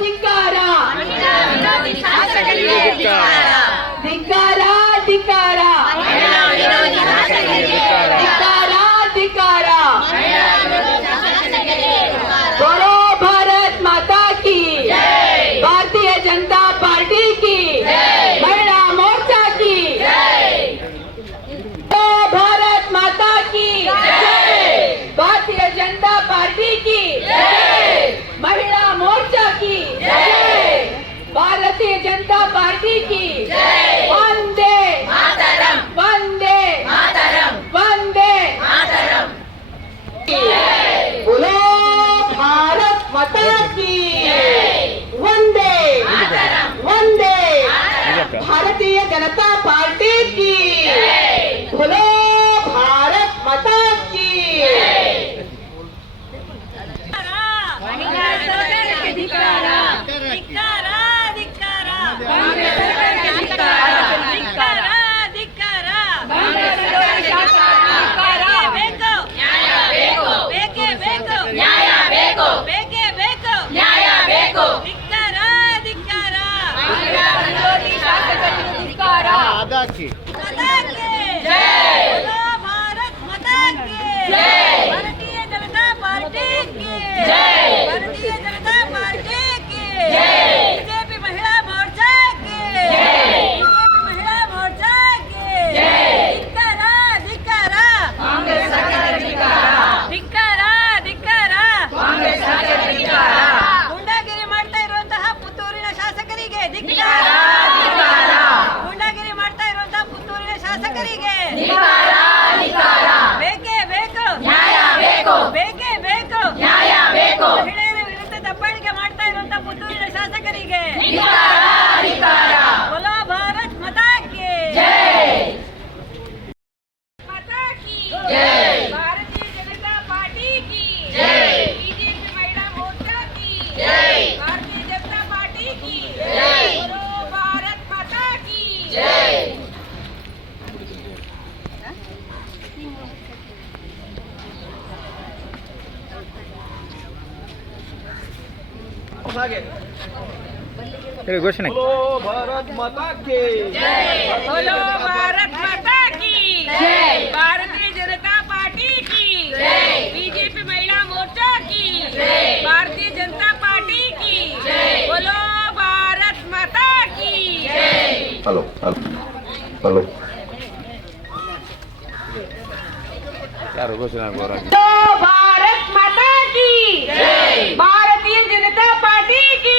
ಧಿಕ್ಕಾರ ಧಿಕ್ಕಾರ ಧಿಕ್ಕಾರ ಧಿಕ್ಕಾರ बोलो भारत माता की भारतीय जनता पार्टी की महिला मोर्चा की बोलो भारत माता की भारतीय जनता पार्टी की महिला मोर्चा की भारतीय जनता पार्टी की वंदे मातरम वंदे मातरम वंदे मातरम बोलो भारत माता की वंदे वंदे भारतीय जनता पार्टी की बोलो भारत माता की भारत माता की भारतीय जनता पार्टी की भारतीय जनता पार्टी की बीजेपी महिला मोर्चा की बीजेपी महिला मोर्चा की ಧಿಕ್ಕಾರ ಧಿಕ್ಕಾರ ಕಾಂಗ್ರೆಸ್ ಧಿಕ್ಕಾರ ಧಿಕ್ಕಾರ ಕಾಂಗ್ರೆಸ್ ಗುಂಡಾಗಿರಿ ಮಾಡ್ತಾ ಇರುವಂತಹ ಪುತ್ತೂರಿನ ಶಾಸಕರಿಗೆ ಧಿಕ್ಕಾರ ಗುಂಡಾಗಿರಿ ಮಾಡ್ತಾ ಇರುವಂತಹ ಪುತ್ತೂರಿನ ಶಾಸಕರಿಗೆ ಬೇಕೇ ಬೇಕು ನ್ಯಾಯ ಬೇಕು ಬೇಕೇ ಬೇಕು ನ್ಯಾಯ ಬೇಕು ಮಹಿಳೆಯರ ವಿರುದ್ಧ ದಬ್ಬಾಳಿಕೆ ಮಾಡ್ತಾ ಇರುವಂತಹ ಪುತ್ತೂರಿನ ಶಾಸಕರಿಗೆ बोलो भारत माता की माता की भारतीय जनता पार्टी की बीजेपी महिला मोर्चा की भारतीय जनता पार्टी की बोलो भारत माता की घोषणೆ बोलो भारत माता की बोलो भारत माता की भारतीय जनता पार्टी की बीजेपी महिला मोर्चा की भारतीय जनता पार्टी की बोलो भारत माता की हेलो हेलो हेलो ಯಾರು ಘೋಷಣೆ बोलो भारत माता की भारतीय जनता पार्टी की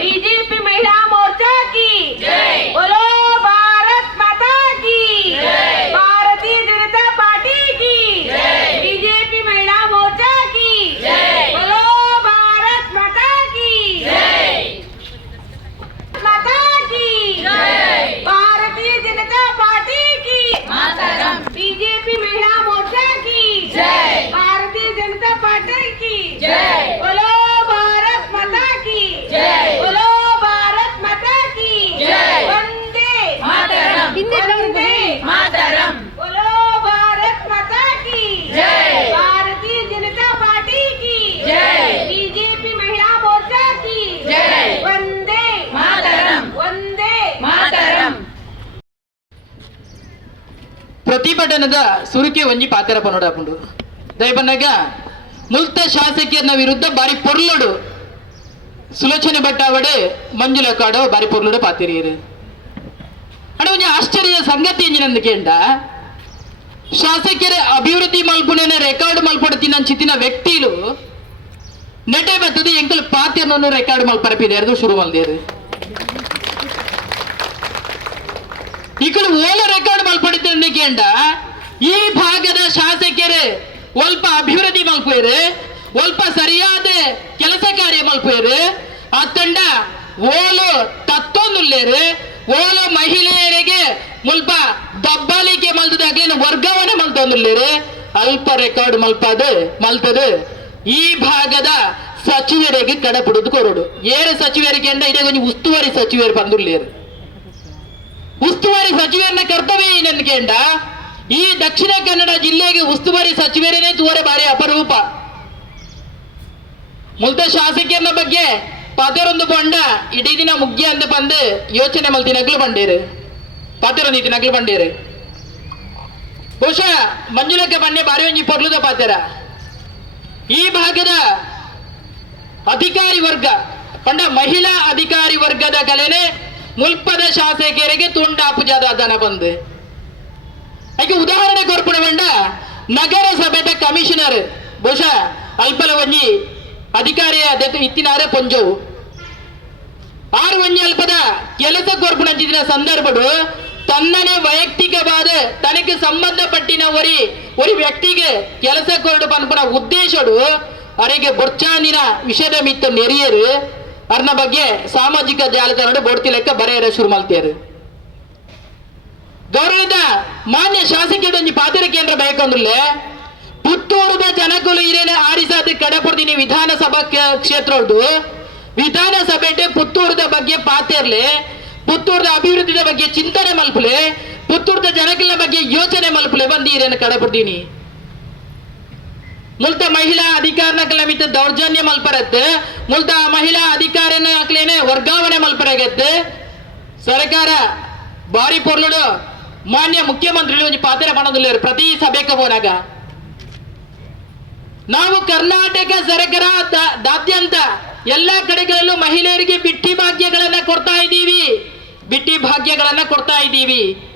बीजेपी महिला मोर्चा की बोलो भारत माता की भारतीय जनता पार्टी की बीजेपी महिला मोर्चा की बोलो भारत माता की माता की भारतीय जनता पार्टी की बीजेपी महिला मोर्चा की भारतीय जनता पार्टी की बोलो भारत माता की बोलो भारत माता की वंदे मातरम वंदे मातरम बोलो भारत माता की भारतीय जनता पार्टी की बीजेपी महिला मोर्चा की वंदे मातरम वंदे मातरम ಪ್ರತಿಭಟನದ ಸುರುಕೆ ಒಂಜಿ ಪಾತ್ರ ಪನೋಡಾಪುಂಡು ದಯಪನ್ನಾಗ ಮುಲ್ತ ಶಾಸಕಿಯರ್ನ ವಿರುದ್ಧ ಬಾರಿ ಪೊರ್ಲುಡು ಸುಲೋಚನೆ ಭಟ್ಟಾವಡೆ ಮಂಜುಳ ಕಾಡೋ ಬಾರಿ ಪೊರ್ಲುಡು ಪಾತಿರಿಯರು ಅಡ ಒಂಜಿ ಆಶ್ಚರ್ಯದ ಸಂಗತಿ ಎಂಜಿನಂದು ಕೇಂಡ ಶಾಸಕಿಯರ ಅಭಿವೃದ್ಧಿ ಮಲ್ಪುನೇನ ರೆಕಾರ್ಡ್ ಮಲ್ಪಡ್ತಿನ ಚಿತ್ತಿನ ವ್ಯಕ್ತಿಲು ನೆಟೆ ಬತ್ತದು ಎಂಕಲ್ ಪಾತ್ಯನನ್ನು ರೆಕಾರ್ಡ್ ಮಲ್ಪರಪಿದೇರ್ದು ಶುರು ಮಲ್ದೇರು ಇಕಲು ಓಲ ರೆಕಾರ್ಡ್ ಮಲ್ಪಡಿದ್ದ ಕೇಂಡ ಈ ಭಾಗದ ಶಾಸಕರು ಸ್ವಲ್ಪ ಅಭಿವೃದ್ಧಿ ಮಲ್ಪೇರು ಸ್ವಲ್ಪ ಸರಿಯಾದ ಕೆಲಸ ಕಾರ್ಯ ಮಲ್ಪೇರು ಅತ್ತಂಡ ಓಲು ತತ್ತೊಂದುಲ್ಲೇರು ಓಲು ಮಹಿಳೆಯರಿಗೆ ಮುಲ್ಪ ದಬ್ಬಾಲಿಕೆ ಮಲ್ತದಾಗ್ಲೇನು ವರ್ಗಾವಣೆ ಮಲ್ತೊಂದುಲ್ಲೇರು ಅಲ್ಪ ರೆಕಾರ್ಡ್ ಮಲ್ತದು ಈ ಭಾಗದ ಸಚಿವರಿಗೆ ಕಡಪುಡುದು ಕೊರಡು ಏರು ಸಚಿವರಿಗೆ ಅಂಡ ಇಡೇ ಕೊಂಚ ಉಸ್ತುವಾರಿ ಸಚಿವರು ಬಂದುಲ್ಲೇರು ಉಸ್ತುವಾರಿ ಸಚಿವರನ್ನ ಕರ್ತವ್ಯ ಏನಂದ್ಕೇಂಡ ಈ ದಕ್ಷಿಣ ಕನ್ನಡ ಜಿಲ್ಲೆಗೆ ಉಸ್ತುವಾರಿ ಸಚಿವರೇನೆ ತೋರೆ ಬಾರಿ ಅಪರೂಪ ಮುಲ್ತ ಶಾಸಕಿಯರ ಬಗ್ಗೆ ಪಾತೆರೊಂದು ಪಂಡ ಇಡೀ ದಿನ ಮುಗ್ಯ ಅಂತ ಬಂದು ಯೋಚನೆ ಮಲ್ತಿನಗ್ಲು ಬಂಡೇರು ಪಾತೆರೊಂದು ಇತ್ತಿನಗ್ಲು ಬಂಡೇರು ಬಹುಶಃ ಮಂಜುಳಕ್ಕೆ ಬನ್ನೆ ಬಾರಿ ಒಂಜಿ ಪೊರ್ಲುದ ಪಾತೆರ ಈ ಭಾಗದ ಅಧಿಕಾರಿ ವರ್ಗ ಪಂಡ ಮಹಿಳಾ ಅಧಿಕಾರಿ ವರ್ಗದ ಕಲೆನೆ ಮುಲ್ಪದ ಶಾಸಕರಿಗೆ ತುಂಡಾಪುಜಾದ ದನ ಬಂದು ಅದಕ್ಕೆ ಉದಾಹರಣೆ ಕೊರ್ಪಣ ಬಂಡ ನಗರಸಭೆದ ಕಮಿಷನರ್ ಬಹುಶಃ ಅಲ್ಪಲ ಒಂಜಿ ಅಧಿಕಾರಿಯ ಇತ್ತಿನಾರೆ ಪೊಂಜವು ಆರು ಒಂಜಿ ಅಲ್ಪದ ಕೆಲಸ ಕೊರ್ಪುಣಂಚಿನ ಸಂದರ್ಭಡು ತನ್ನನೇ ವೈಯಕ್ತಿಕವಾದ ತನಗೆ ಸಂಬಂಧಪಟ್ಟಿನ ஒரு ವ್ಯಕ್ತಿಗೆ ಕೆಲಸ ಕೊರಡು ಪನ್ಪುನ ಉದ್ದೇಶಡು ಅವರಿಗೆ ಬೊರ್ಚಾಂದಿನ ವಿಷಯದ ಮಿತ್ತ ನೆರಿಯರು ಅರ್ನ ಬಗ್ಗೆ ಸಾಮಾಜಿಕ ಜಾಲತಾಣ ಬೋಡ್ತಿ ಲೆಕ್ಕ ಬರೆಯರ ಶುರು ಮಾಡ್ತಾರೆ ಗೌರವದ ಮಾನ್ಯ ಶಾಸಕರ ಒಂಜಿ ಪಾತ್ರ ಕೇಂದ್ರ ಬೇಕಂದ್ರೆ ಪುತ್ತೂರದ ಜನಕುಲು ಇರೇನೆ ಆರಿಸಾದ ಕಡಪುರ್ದಿನಿ ವಿಧಾನಸಭಾ ಕ್ಷೇತ್ರದ್ದು ವಿಧಾನಸಭೆ ಪುತ್ತೂರದ ಬಗ್ಗೆ ಪಾತೆರ್ಲೆ ಪುತ್ತೂರದ ಅಭಿವೃದ್ಧಿಯ ಬಗ್ಗೆ ಚಿಂತನೆ ಮಲ್ಪಲೆ ಪುತ್ತೂರದ ಜನಕಲ ಬಗ್ಗೆ ಯೋಚನೆ ಮಲ್ಪಲೆ ಬಂದು ಇರೇನೆ ಕಡಪುರ್ದಿನಿ ಮುಲ್ತ ಮಹಿಳಾ ಅಧಿಕಾರನ ಮಿತ್ತ ದೌರ್ಜನ್ಯ ಮಲ್ಪರತ್ತೆ ಮುಲ್ತ ಮಹಿಳಾ ಅಧಿಕಾರನ ಹಾಕ್ಲೇನೆ ವರ್ಗಾವಣೆ ಮಲ್ಪರಾಗತ್ತೆ ಸರ್ಕಾರ ಬಾರಿ ಪೊರ್ಲುಡು ಮಾನ್ಯ ಮುಖ್ಯಮಂತ್ರಿಗಳು ಒಂಜಿ ಪಾತ್ರ ಮಾಡೋದಿಲ್ಲ ಪ್ರತಿ ಸಭೆಗೆ ಹೋದಾಗ ನಾವು ಕರ್ನಾಟಕ ಸರ್ಕಾರದಾದ್ಯಂತ ಎಲ್ಲ ಕಡೆಗಳಲ್ಲೂ ಮಹಿಳೆಯರಿಗೆ ಬಿಟ್ಟಿ ಭಾಗ್ಯಗಳನ್ನ ಕೊಡ್ತಾ ಇದ್ದೀವಿ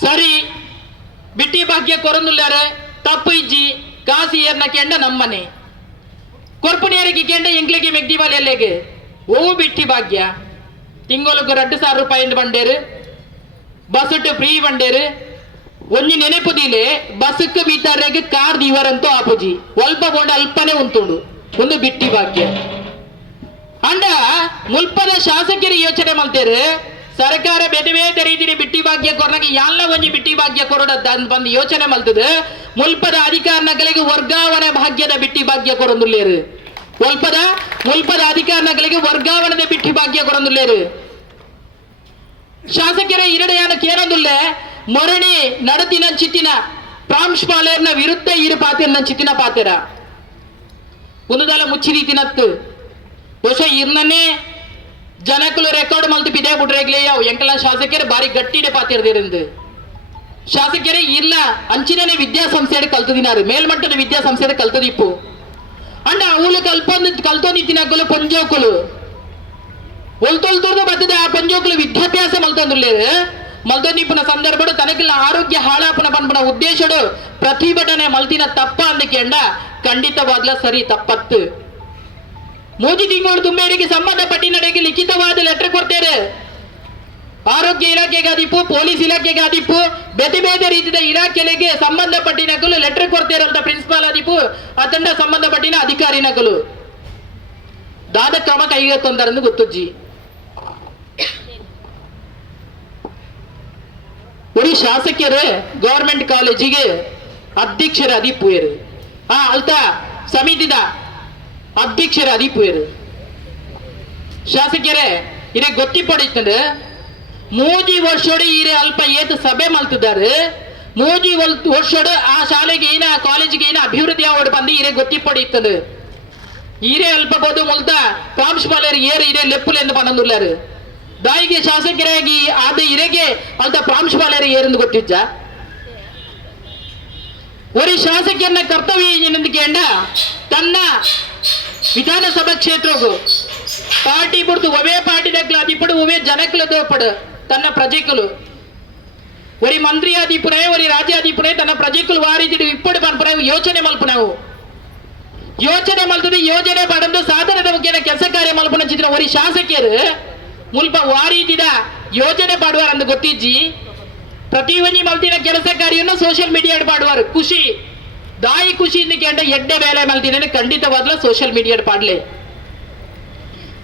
ಸರಿ ಬಿಟ್ಟಿ ಭಾಗ್ಯ ಕೊರೊಂದುಲ್ಲಾರೆ ತಪ್ಪು ಇಜ್ಜಿ ಕಾಸಿ ಏರ್ನ ಕೆಂಡ ನಮ್ಮನೆ ಕೊರ್ಪುಣಿಯರಿಗೆ ಕೆಂಡ ಎಂಗ್ಲಿಗೆ ಮೆಗ್ದಿವಾಲ್ ಎಲ್ಲೆಗೆ ಓ ಬಿಟ್ಟಿ ಭಾಗ್ಯ ತಿಂಗಳಿಗೆ 2,000 ರೂಪಾಯಿ ಬಂಡೇರು ಬಸ್ ಫ್ರೀ ಬಂಡೇರು ಒಂಜಿ ನೆನೆಪುದಿಲೆ ಬಸ್ಕ್ ಮೀಟರ್ಗೆ ಕಾರ್ ದಿವರಂತೂ ಆಪುಜಿ ಒಲ್ಪ ಕೊಂಡ ಅಲ್ಪನೆ ಉಂಟುಂಡು ಒಂದು ಬಿಟ್ಟಿ ಭಾಗ್ಯ ಅಂಡ ಮುಲ್ಪದ ಶಾಸಕರು ಯೋಚನೆ ಮಾಡ್ತಾರೆ ಸರ್ಕಾರ ಬೇರೆ ಬೇರೆ ರೀತಿಯ ಬಿಟ್ಟಿ ಭಾಗ್ಯ ಕೊರನಾಗ ಎಲ್ಲ ಒಂಜಿ ಬಿಟ್ಟಿ ಭಾಗ್ಯ ಕೊರೋಡ ಬಂದು ಯೋಚನೆ ಮಾಡ್ತದೆ ಮುಲ್ಪದ ಅಧಿಕಾರಗಳಿಗೆ ವರ್ಗಾವಣೆ ಭಾಗ್ಯದ ಬಿಟ್ಟಿ ಭಾಗ್ಯ ಕೊರೊಂದುಲ್ಲೇರು ಮುಲ್ಪದ ಅಧಿಕಾರಗಳಿಗೆ ವರ್ಗಾವಣೆದ ಬಿಟ್ಟಿ ಭಾಗ್ಯ ಕೊರೊಂದುಲ್ಲೇರು ಶಾಸಕರ ಇರಡೆಯಾನ ಕೇರೊಂದುಲ್ಲೆ ಮೊರಣಿ ನಡತಿನ ಚಿತ್ತಿನ ಪ್ರಾಂಶುಪಾಲರ್ನ ವಿರುದ್ಧ ಇರು ಪಾತೆರ್ನ ಚಿತ್ತಿನ ಪಾತೆರ ಒಂದುದಲ ಮುಚ್ಚಿ ರೀತಿನತ್ತು ಬಹುಶಃ ಇರ್ನೇ ಜನಕಲು ರೆಕಾರ್ಡ್ ಮಲ್ತು ಪಿದೆ ಬಿಟ್ರೆಗ್ಲೇ ಯಾವ ಎಂಕಲ ಶಾಸಕರು ಬಾರಿ ಗಟ್ಟಿಡೆ ಪಾತಿರ್ದಿರಂದು ಶಾಸಕರೇ ಇಲ್ಲ ಅಂಚಿನೇ ವಿದ್ಯಾಸಂಸ್ಥೆ ಕಲ್ತದಿನಾರು ಮೇಲ್ಮಟ್ಟದ ವಿದ್ಯಾಸಂಸ್ಥೆ ಕಲ್ತದಿಪ್ಪು ಅಂಡ ಅವಳು ಕಲ್ತೊಂದಿತ್ತಿನಕಲು ಪಂಜೋಕುಲು ಒಲ್ತೊಲ್ತುರ್ದು ಬರ್ತದೆ ಆ ಪಂಜೋಕುಲು ವಿದ್ಯಾಭ್ಯಾಸ ಮಲ್ತೊಂದಿಪ್ಪನ ಸಂದರ್ಭಡು ತನಕಿಲ್ಲ ಆರೋಗ್ಯ ಹಾಳಾಪನ ಪನ್ಪನ ಉದ್ದೇಶಡು ಪ್ರತಿಭಟನೆ ಮಲ್ತಿನ ತಪ್ಪ ಅಂದಕೆಂಡ ಖಂಡಿತವಾಗ್ಲ ಸರಿ ತಪ್ಪತ್ತು ಮೂಜಿ ತಿಂಗಳು ತುಂಬೇರಿಗೆ ಸಂಬಂಧಪಟ್ಟಿನಡೆಗೆ ಲಿಖಿತವಾದ ಲೆಟರ್ ಕೊಡ್ತೇವೆ ಆರೋಗ್ಯ ಇಲಾಖೆಗೆ ಆದಿಪ್ಪು ಪೊಲೀಸ್ ಇಲಾಖೆಗೆ ಆದಿಪ್ಪು ಬೇರೆ ಬೇರೆ ರೀತಿಯ ಇಲಾಖೆಗೆ ಸಂಬಂಧಪಟ್ಟಿನಕಲು ಲೆಟರ್ ಕೊಡ್ತೇವೆ ಅಂತ ಪ್ರಿನ್ಸಿಪಾಲ್ ಆದಿಪ್ಪು ಅತಂಡ ಸಂಬಂಧಪಟ್ಟಿನ ಅಧಿಕಾರಿನಕಲು ದಾದ ಕ್ರಮ ಕೈಗೆತ್ತೊಂದರೆಂದು ಗೊತ್ತುಜ್ಜಿ ഒരു ಶಾಸಕರು ಗವರ್ಮೆಂಟ್ ಕಾಲೇಜಿಗೆ ಅಧ್ಯಕ್ಷರ ಅದಿಪ್ಪುಯರು ಅಲ್ತ ಸಮಿತಿದ ಅಧ್ಯಕ್ಷರ ಅದಿಪ್ಪುಯರು ಶಾಸಕರೇ ಇರೇ ಗೊತ್ತಿಪಡಿಸ್ತಂದ್ರೆ ಮೂಜಿ ವರ್ಷೋಡು ಇರೇ ಅಲ್ಪ ಏತು ಸಭೆ ಮಲ್ತಿದ್ದಾರೆ ಮೂಜಿ ವರ್ಷೋಡು ಆ ಶಾಲೆಗೆ ಏನ ಕಾಲೇಜಿಗೆ ಏನ ಅಭಿವೃದ್ಧಿ ಆವಡು ಬಂದು ಇರೇ ಗೊತ್ತಿಪಡಿಸ್ತಂದ್ರೆ ಇರೇ ಅಲ್ಪ ಬೋದು ಮೊಲ್ತ ಪ್ರಾಂಶುಪಾಲರು ಏರು ಇರೇ ಲೆಪ್ಪುಲು ಎಂದು ಪನ್ನೊಂದುಲ್ಲಾರು ದಾಯಿಗೆ ಶಾಸಕರಾಗಿ ಆದ ಇರೆಗೆ ಅಂತ ಪ್ರಾಂಶುಪಾಲರು ಏರೆಂದು ಗೊತ್ತಿಜ್ಜ ഒരു ಶಾಸಕನ ಕರ್ತವ್ಯ ಏನಂದ ತನ್ನ ವಿಧಾನಸಭಾ ಕ್ಷೇತ್ರಗೂ ಪಾರ್ಟಿ ಬಿಡ್ತು ಒವೇ ಪಾರ್ಟಿದಕ್ಲ ಅದಿಪಡು ಒವೇ ಜನಕ್ಲ ದೋಪಡು ತನ್ನ ಪ್ರಜೆಕಲು ಒರಿ ಮಂತ್ರಿ ಆದಿಪುನೆ ಒರಿ ರಾಜ್ಯ ಆದಿಪುನೆ ತನ್ನ ಪ್ರಜೆಕಲು ವಾರಿದಿಡು ಇಪ್ಪಡು ಪನ್ಪುನೆ ಯೋಚನೆ ಮಲ್ಪುನೆವು ಯೋಚನೆ ಮಲ್ತದೆ ಯೋಜನೆ ಪಡೆದು ಸಾಧನದ ಮುಖ್ಯನ ಕೆಲಸ ಕಾರ್ಯ ಮಲ್ಪನ ಚಿತ್ರ ಒರಿ ಶಾಸಕರು ಮುಲ್ಪ ವಾರೀತಿದ ಯೋಜನೆ ಪಾಡುವಾರ ಅಂತ ಗೊತ್ತಿಜ್ಜಿ ಪ್ರತಿ ಒಂಜಿ ಮಲ್ತಿನ ಕೆಲಸ ಕಾರ್ಯವನ್ನು ಸೋಷಿಯಲ್ ಮೀಡಿಯಾ ಪಾಡುವಾರು ಖುಷಿ ದಾಯಿ ಖುಷಿಯಿಂದ ಕೇಂದ್ರ ಎಡ್ಡೆ ಬೇಲೆ ಮಲ್ತಿನ ಖಂಡಿತವಾದ್ಲ ಸೋಷಿಯಲ್ ಮೀಡಿಯಾ ಪಾಡ್ಲೆ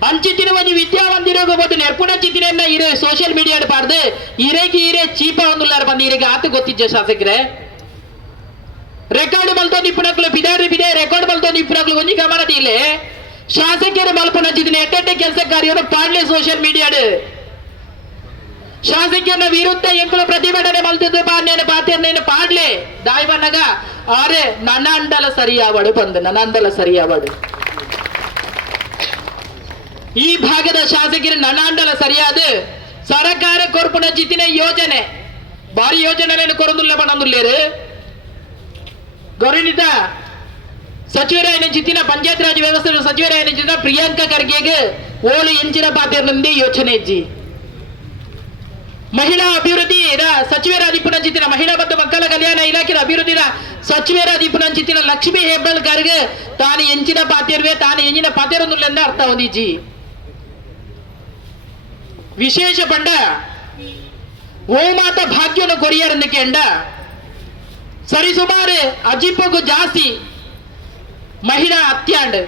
ಅಂಚಿತ್ತಿನ ಒಂಜಿ ವಿದ್ಯಾವಂತಿರೋಗ ಬೋದು ನೆರ್ಪುಣ ಚಿತ್ತಿನ ಇರೆ ಸೋಷಿಯಲ್ ಮೀಡಿಯಾ ಪಾಡ್ದು ಇರೆ ಚೀಪ ಒಂದುಲ್ಲಾರ ಬಂದು ಇರೆಗೆ ಆತ ಗೊತ್ತಿಜ್ಜ ಶಾಸಕರೇ ರೆಕಾರ್ಡ್ ಮಲ್ತೊಂದು ಇಪ್ಪಣಕ್ಲು ಬಿದೆ ರೆಕಾರ್ಡ್ ಮಲ್ತೊಂದು ಇಪ್ಪಣಕ್ಲು ಒಂಜಿ ಗಮನದ ಇಲ್ಲೇ ಶಾಸಕರು ಮಲ್ಪನ ಚಿತ್ತಿನ ಎಟ್ಟೆಟ್ಟೆ ಕೆಲಸ ಕಾರ್ಯವನ್ನು ಪಾಡ್ಲೆ ಸೋಷಿಯಲ್ ಮೀಡಿಯಾಡು ಶಾಸಕರ ವಿರುದ್ಧ ಎಂಕುಲು ಪ್ರತಿಭಟನೆ ಮಲ್ತಿದ್ದು ಪಾತ್ಯರ್ನೇನು ಪಾಡ್ಲೆ ದಾಯಿ ಬನ್ನಗ ಆರೆ ನನ್ನ ಅಂಡಲ ಸರಿಯಾವಡು ಬಂದು ನನ್ನ ಅಂಡಲ ಸರಿಯಾವಡು ಈ ಭಾಗದ ಶಾಸಕರ ನನಾಂಡಲ ಸರಿಯಾದ ಸರಕಾರ ಕೊರ್ಪುನ ಜಿತಿನ ಯೋಜನೆ ಬಾರಿ ಯೋಜನೆ ಕೊರದುಲ್ಲ ಬಣ್ಣಂದುಲ್ಲೇರು ಗೌರವಿತ ಸಚಿವರಾಯನ ಜಿತಿನ ಪಂಚಾಯತ್ ರಾಜ್ ವ್ಯವಸ್ಥೆ ಸಚಿವರಾಯನ ಜಿತಿನ ಪ್ರಿಯಾಂಕಾ ಖರ್ಗೆಗೆ ಓಳು ಎಂಚಿನ ಪಾತ್ರದಲ್ಲಿ ಯೋಚನೆ ಇಜ್ಜಿ ಮಹಿಳಾ ಅಭಿವೃದ್ಧಿ ಸಚಿವರಾದಿಪುನ ಜಿತಿನ ಮಹಿಳಾ ಮತ್ತು ಮಕ್ಕಳ ಕಲ್ಯಾಣ ಇಲಾಖೆ ಅಭಿವೃದ್ಧಿನ ಸಚಿವರಾದಿಪುನ ಜಿತಿನ ಲಕ್ಷ್ಮೀ ಹೆಬ್ಬಾಳ್ಕರ್ಗೆ ತಾನು ಎಂಚಿನ ಪಾತ್ರವೇ ತಾನು ಎಂಚಿನ ಪಾತ್ರವೊಂದಿಲ್ಲ ಅರ್ಥ ಹೊಂದಿಜ್ಜಿ ವಿಶೇಷ ಪಂಡ ಓಮಾತ ಭಾಗ್ಯನ ಕೊರಿಯರನ್ನು ಕೆಂಡ ಸರಿಸುಮಾರು ಅಜಿಪ್ಪಗೂ ಜಾಸ್ತಿ ಮಹಿಳಾ ಅತ್ಯಾಂಡ್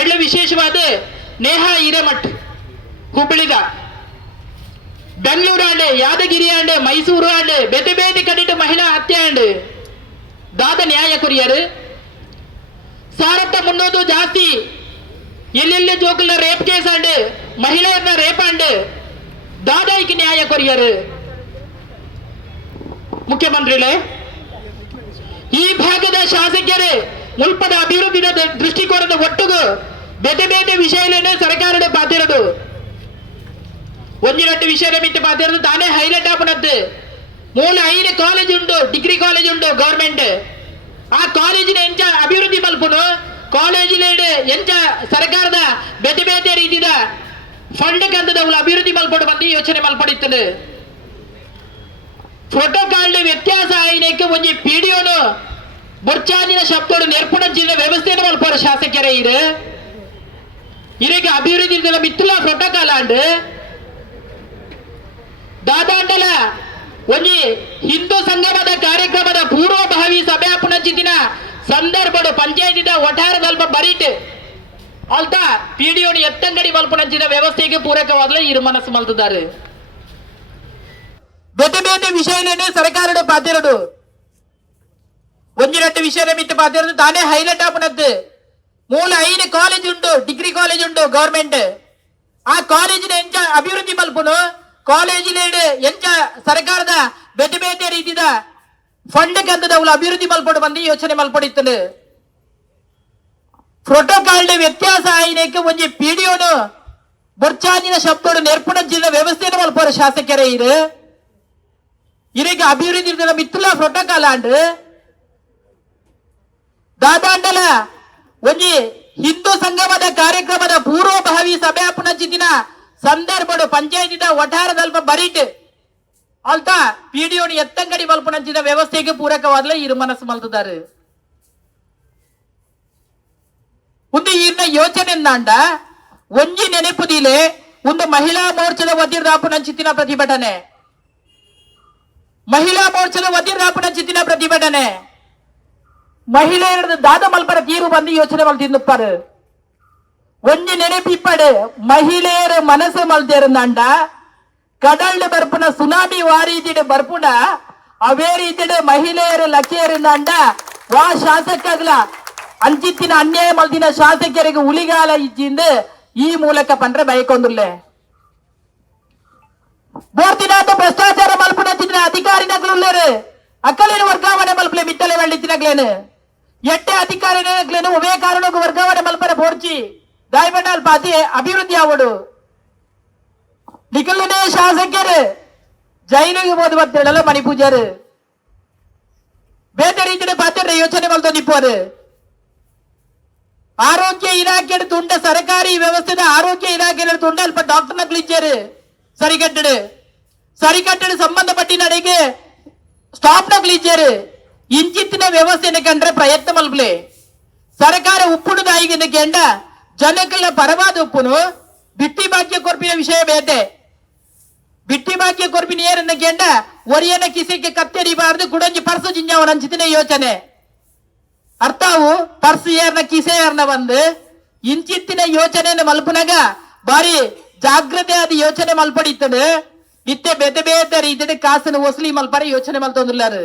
ಎಳ್ಳ ವಿಶೇಷವಾದ ನೇಹಾ ಹಿರೇಮಠ್ ಹುಬ್ಬಳ್ಳಿದ Bengaluru and Yadagiri and Mysuru and ಬೇತೆ ಬೇತೆ ಕಡಿಟ್ಟು ಮಹಿಳಾ ಹತ್ಯೆ ಆಂಡ್ ದಾದ ನ್ಯಾಯ ಕೊರಿಯರು ಸಾರತ್ತ ಮುನ್ನೋದು ಜಾಸ್ತಿ ಎಲ್ಲೆಲ್ಲಿ ಜೋಕಲ್ನ ರೇಪ್ ಕೇಸ್ ಆಂಡ್ ಮಹಿಳೆಯರನ್ನ ರೇಪ್ ಆಂಡ್ ದಾದಾಯಿಗೆ ನ್ಯಾಯ ಕೊರಿಯರು ಮುಖ್ಯಮಂತ್ರಿಗಳೇ ಈ ಭಾಗದ ಶಾಸಕರು ಮುಲ್ಪದ ಅಭಿವೃದ್ಧಿಯ ದೃಷ್ಟಿಕೋನದ ಒಟ್ಟಿಗೂ ಬೇತೆ ಬೇತೆ ವಿಷಯಗಳನ್ನೇ ಸರ್ಕಾರದ ಪಾತಿರೋದು ಒಂದಿರಟ್ಟು ವಿಷಯ ಮಿತ್ತು ಪಾತಿರೋದು ತಾನೇ ಹೈಲೈಟ್ ಆಪನದ್ದು ಮೂಲ 5 ಕಾಲೇಜ್ ಉಂಟು ಡಿಗ್ರಿ ಕಾಲೇಜ್ ಉಂಟು ಗವರ್ಮೆಂಟ್ ಆ ಕಾಲೇಜಿನ ಎಂಚ ಅಭಿವೃದ್ಧಿ ಮಲ್ಪುನು ಕಾಲೇಜಿನ ಎಂಚ ಸರ್ಕಾರದ ಬೇತೆ ಬೇತೆ ರೀತಿಯ ಫಂಡ್ ಕಂದದ ಅಭಿವೃದ್ಧಿ ಮಲ್ಪಡು ಬಂದು ಯೋಚನೆ ಮಲ್ಪಡಿತ್ತು ಪ್ರೋಟೋಕಾಲ್ ವ್ಯತ್ಯಾಸ ಆಯ್ನಕ್ಕೆ ಒಂಜಿ ಪಿಡಿಯೋನು ಬುರ್ಚಾದಿನ ಶಬ್ದೋಡು ನೆರ್ಪುಣಂಚಿನ ವ್ಯವಸ್ಥೆಯನ್ನು ಮಲ್ಪರ ಶಾಸಕರೇ ಇದು ಇದಕ್ಕೆ ಅಭಿವೃದ್ಧಿ ಮಿತ್ತುಲ ಪ್ರೋಟೋಕಾಲ್ ಆಂಡ್ ದಾದಾಂಡಲ ಒಂಜಿ ಹಿಂದೂ ಸಂಗಮದ ಕಾರ್ಯಕ್ರಮದ ಪೂರ್ವಭಾವಿ ಸಭೆ ಪುನಚಿತಿನ ಸಂದರ್ಭಡು ಪಂಚಾಯತಿದ ಒಟ್ಟಾರೆ ಸ್ವಲ್ಪ ಬರೀಟ್ ಅಲ್ತ ಪಿಡಿಯೋನು ಎತ್ತಂಗಡಿ ಮಲ್ಪುನಂಚಿನ ವ್ಯವಸ್ಥೆಗೆ ಪೂರಕವಾಗಲೇ ಇರು ಮನಸ್ಸು ಮಲ್ತಿದ್ದಾರೆ ಬೇತೆ ಬೇತೆ ವಿಷಯನೇ ಸರ್ಕಾರದ ಪಾತಿರೋದು ಒಂದಿರಟ್ಟು ವಿಷಯ ಮಿತ್ತು ಪಾತಿರೋದು ತಾನೇ ಹೈಲೈಟ್ ಆಪನದ್ದು ಮೂಲ 5 ಕಾಲೇಜ್ ಉಂಟು ಡಿಗ್ರಿ ಕಾಲೇಜ್ ಉಂಟು ಗವರ್ಮೆಂಟ್ ಆ ಕಾಲೇಜಿನ ಎಂಚ ಅಭಿವೃದ್ಧಿ ಮಲ್ಪುನು ಕಾಲೇಜಿನ ಎಂಚ ಸರ್ಕಾರದ ಬೇತೆ ಬೇತೆ ರೀತಿಯ ಫಂಡ್ ಕಂದದ ಅಭಿವೃದ್ಧಿ ಮಲ್ಪಡು ಬಂದು ಯೋಚನೆ ಮಲ್ಪಡಿತ್ತು ಪ್ರೋಟೋಕಾಲ್ ವ್ಯತ್ಯಾಸ ಆಯ್ನಕ್ಕೆ ಒಂಜಿ ಪಿಡಿಯೋನು ಬುರ್ಚಾದಿನ ಶಬ್ದೋಡು ನೆರ್ಪುಣಂಚಿನ ವ್ಯವಸ್ಥೆಯನ್ನು ಮಲ್ಪರ ಶಾಸಕರೇ ಇದು ಇದಕ್ಕೆ ಅಭಿವೃದ್ಧಿ ಮಿತ್ತುಲ ಪ್ರೋಟೋಕಾಲ್ ಆಂಡ್ ದಾದಾಂಡಲ ಒಂಜಿ ಹಿಂದೂ ಸಂಗಮದ ಕಾರ್ಯಕ್ರಮದ ಪೂರ್ವಭಾವಿ ಸಭೆ ಪುನಚಿತಿನ ಸಂದರ್ಭಡು ಪಂಚಾಯತಿದ ಒಟ್ಟಾರದಲ್ಪ ಬರೀಟ್ ಅಲ್ತ ಪಿಡಿಯೋನು ಎತ್ತಂಗಡಿ ಮಲ್ಪುನಂಚಿನ ವ್ಯವಸ್ಥೆಗೆ ಪೂರಕವಾಗಲೇ ಇರು ಮನಸ್ಸು ಮಲ್ತಿದ್ದಾರೆ ಒಂದು ಈರ್ನ ಯೋಚನೆ ನಾಂಡ ಒಂಜಿ ನೆನಪುದಿಲೆ ಒಂದು ಮಹಿಳಾ ಮೋರ್ಚಾದ ವತಿರ್ದಾಪುನಂಚಿತಿನ ಪ್ರತಿಭಟನೆ ಮಹಿಳಾ ಮೋರ್ಚಾದ ವತಿರ್ದಾಪುನಂಚಿತಿನ ಪ್ರತಿಭಟನೆ ಮಹಿಳೆಯರ ದಾದ ಮಲ್ಪರ ತೀರು ಬಂದು ಯೋಚನೆ ಮಲ್ತಿನ್ನುಪ್ಪಾರು ಒಂಜಿ ನೆನಪಿಪ್ಪಡು ಮಹಿಳೆಯರ ಮನಸ್ಸು ಮಲ್ತಿರುಂದಾಂಡ ಕಡಲ್ಡು ಬರ್ಪುನ ಸುನಾಮಿ ವಾರೀತಿಡು ಬರ್ಪುನ ಅವೇ ರೀತಿಡು ಮಹಿಳೆಯರು ಲಕ್ಕಿಯರಿಂದಾಂಡ ವಾ ಶಾಸಕಗಳ ಅಂಚಿತ್ತಿನ ಅನ್ಯಾಯ ಮಲ್ತಿನ ಶಾಸಕರಿಗೆ ಉಳಿಗಾಲ ಇಜ್ಜಿಂದು ಈ ಮೂಲಕ ಪಂಡ್ರೆ ಬಯಕೊಂದುಲ್ಲೆ ಬೋರ್ತಿನಾಥ ಭ್ರಷ್ಟಾಚಾರ ಮಲ್ಪುನ ಚಿತ್ರ ಅಧಿಕಾರಿನಗಳುಳ್ಳರು ಅಕ್ಕಲೇನು ವರ್ಗಾವಣೆ ಮಲ್ಪಲೆ ಮಿತ್ತಲೆ ವೆಳ್ಳಿತ್ತಿನಗ್ಲೇನು ಎಟ್ಟೆ ಅಧಿಕಾರಿನಗ್ಲೇನು ಒವೇ ಕಾರಣಕ್ಕೂ ವರ್ಗಾವಣೆ ಮಲ್ಪರ ಬೋರ್ಚಿ ದಾಯಬಂಡಾಲ್ ಪಾತಿ ಅಭಿವೃದ್ಧಿ ಆವಡು ನಿಖಲನೇ ಶಾಸಕರು ಜೈಲಿಗೆ ಹೋದ ಬರ್ತೇಳಲ್ಲ ಮಣಿ ಪೂಜಾರು ಬೇರೆ ರೀತಿಯ ಪಾತ್ರ ಯೋಚನೆ ಮಲ್ತೋ ನಿಪ್ಪೋರು ಆರೋಗ್ಯ ಇಲಾಖೆ ತುಂಡ ಸರ್ಕಾರಿ ವ್ಯವಸ್ಥೆದ ಆರೋಗ್ಯ ಇಲಾಖೆ ತುಂಡ ಅಲ್ಪ ಡಾಕ್ಟರ್ನ ಕ್ಲಿಚ್ಚರು ಸರಿಕಟ್ಟಡು ಸಂಬಂಧಪಟ್ಟ ನಡೆಗೆ ಸ್ಟಾಪ್ ನ ಕ್ಲಿಚ್ಚರು ಇಂಚಿತ್ತಿನ ವ್ಯವಸ್ಥೆನ ಕಂಡ್ರೆ ಪ್ರಯತ್ನ ಮಲ್ಪಲೆ ಸರ್ಕಾರ ಉಪ್ಪುಡುದಾಯಿಗೆ ಕೆಂಡ ಜನಕಲ್ಲ ಪರವಾದ ಉಪ್ಪುನು ಬಿಟ್ಟಿ ಭಾಗ್ಯ ಕೊರ್ಪಿನ ವಿಷಯ ಬೇತೆ ಬಿಟ್ಟಿ ಭಾಗ್ಯ ಕೊರ್ಪಿನ ಏರನ್ನ ಕೆಂಡ ಒರಿಯನ ಕಿಸೆಗೆ ಕತ್ತೆರಿಬಾರ್ದು ಕುಡಂಜಿ ಪರ್ಸು ಜಿಂಜಾವನ ಅಂಚಿತಿನ ಯೋಚನೆ ಅರ್ಥವು ಪರ್ಸು ಏರ್ನ ಕಿಸೆ ಏರ್ನ ಬಂದು ಇಂಚಿತ್ತಿನ ಯೋಚನೆಯನ್ನು ಮಲ್ಪನಾಗ ಬಾರಿ ಜಾಗ್ರತೆ ಆದ ಯೋಚನೆ ಮಲ್ಪಡಿತದೆ ಇತ್ತೆ ಬೇತೆ ಬೇತೆ ರೀತಿಯ ಕಾಸನ್ನು ವಸೂಲಿ ಮಲ್ಪರ ಯೋಚನೆ ಮಲ್ತೊಂದಿಲ್ಲಾರು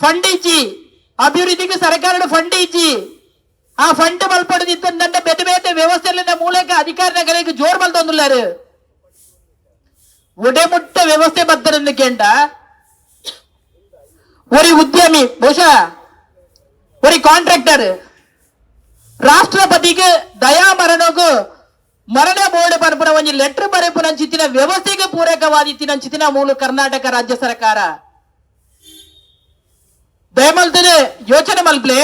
ಫಂಡ್ ಇಚ್ಚಿ ಅಭಿವೃದ್ಧಿಗೆ ಸರ್ಕಾರದ ಫಂಡ್ ಇಚ್ಚಿ ಆ ಫಂಡ್ ಮಲ್ಪಡದಿತ್ತ ಬೇತೆ ಬೇತೆ ವ್ಯವಸ್ಥೆ ಮೂಲಕ ಅಧಿಕಾರಿಗಳಿಗೆ ಜೋರ್ ಮಲ್ತೊಂದಿಲ್ಲಾರು ಒಡೆಮುಟ್ಟ ವ್ಯವಸ್ಥೆ ಬರ್ತದೆ ಕೇಂಡ ಒರಿ ಉದ್ಯಮಿ ಬಹುಶಃ ಒರಿ ಕಾಂಟ್ರಾಕ್ಟರ್ ರಾಷ್ಟ್ರಪತಿಗೆ ದಯಾ ಮರಣಗೂ ಮರಣ ಬೋರ್ಡ್ ಪರಪುರ ಒಂಜಿ ಲೆಟರ್ ಬರೆಪುನಂಚಿತ್ತಿನ ವ್ಯವಸ್ಥೆಗೆ ಪೂರಕವಾದಿತ್ತಿನಂಚಿತ್ತಿನ ಮೂಲ ಕರ್ನಾಟಕ ರಾಜ್ಯ ಸರ್ಕಾರ ದಯಮಲ್ತದೆ ಯೋಚನೆ ಮಲ್ಪಲೆ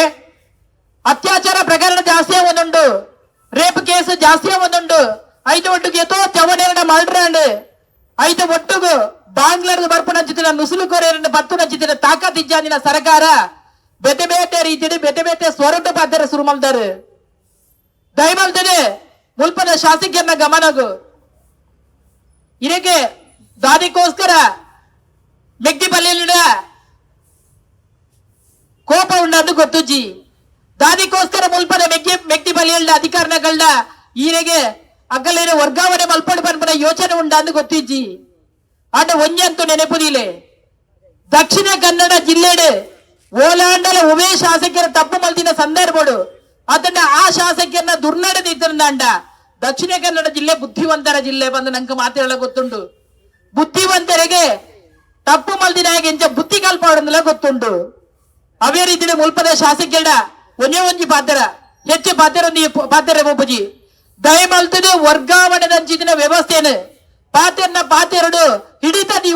ಅತ್ಯಾಚಾರ ಪ್ರಕರಣ ಜಾಸ್ತಿ ಒಂದುಂಡು ರೇಪ್ ಕೇಸ್ ಜಾಸ್ತಿ ಒಂದುಂಡು ಐದು ಒಟ್ಟಿಗೆ ಎತ್ತೋ ಚವಣೆರಡ ಮಲ್ಡ್ರಾಂಡ್ ಐದು ಒಟ್ಟಿಗೂ ಬಾಂಗ್ಲಾದ ಬರ್ಪುನಂಚಿತ್ತಿನ ನುಸುಲು ಕೊರೆಯರನ್ನು ಪತ್ತು ನಂಚಿತ್ತಿನ ತಾಕತ್ತಿಜ್ಜಾಂದಿನ ಸರ್ಕಾರ ಬೇತೆ ಬೇತೆ ರೀತಿಯಲ್ಲಿ ಬೇತೆ ಬೇತೆ ಸ್ವರೂಪ ಪಾತ್ರ ಶುರು ಮಲ್ದಾರು ದಯಮಲ್ತದೆ ಮುಲ್ಪದ ಶಾಸಕರನ್ನ ಗಮನಗು ಇದಕ್ಕೆ ದಾದಿಗೋಸ್ಕರ ಮೆಗ್ದಿಪಲ್ಲಿನ ಕೋಪ ಉಂಡದ್ದು ಗೊತ್ತುಜ್ಜಿ ದಾದಿಗೋಸ್ಕರ ಮುಲ್ಪದ ಮೆಗ್ದಿಪಲ್ಲಿನ ಅಧಿಕಾರಗಳನ್ನ ಈರೆಗೆ ಅಗಲೇನ ವರ್ಗಾವಣೆ ಮಲ್ಪಡು ಪನ್ಪನ ಯೋಚನೆ ಉಂಡಂದು ಗೊತ್ತಿಜ್ಜಿ ಆಟ ಒಂಜಂತೂ ನೆನಪುದಿಲೆ ದಕ್ಷಿಣ ಕನ್ನಡ ಜಿಲ್ಲೆಡೆ ಓಲಾಂಡಲ ಉಭಯ ಶಾಸಕರ ತಪ್ಪು ಮಲ್ತಿನ ಸಂದರ್ಭಡು ಅದನ್ನ ಆ ಶಾಸಕರನ್ನ ದುರ್ನಡೆದಿದ್ದಂಡ ದಕ್ಷಿಣ ಕನ್ನಡ ಜಿಲ್ಲೆ ಬುದ್ಧಿವಂತರ ಜಿಲ್ಲೆ ಬಂದು ನಂಗೆ ಮಾತಾಡಲ ಗೊತ್ತುಂಟು ಬುದ್ಧಿವಂತರಿಗೆ ತಪ್ಪು ಮಲ್ದಿನ ಎಂಚ ಬುದ್ಧಿ ಕಲ್ಪಾಡಂದಲ ಗೊತ್ತುಂಟು ಅವೇ ರೀತಿ ಮುಲ್ಪದ ಶಾಸಕರ ಒಂದೇ ಒಂಜಿ ಪಾತ್ರ ಹೆಚ್ಚು ಪಾತ್ರ ಒಬ್ಬಜಿ ದಯಮಲ್ತದೆ ವರ್ಗಾವಣೆ ದಂಚಿನ ವ್ಯವಸ್ಥೆನು ಪಾತೆರಡು ಹಿಡಿತದಿ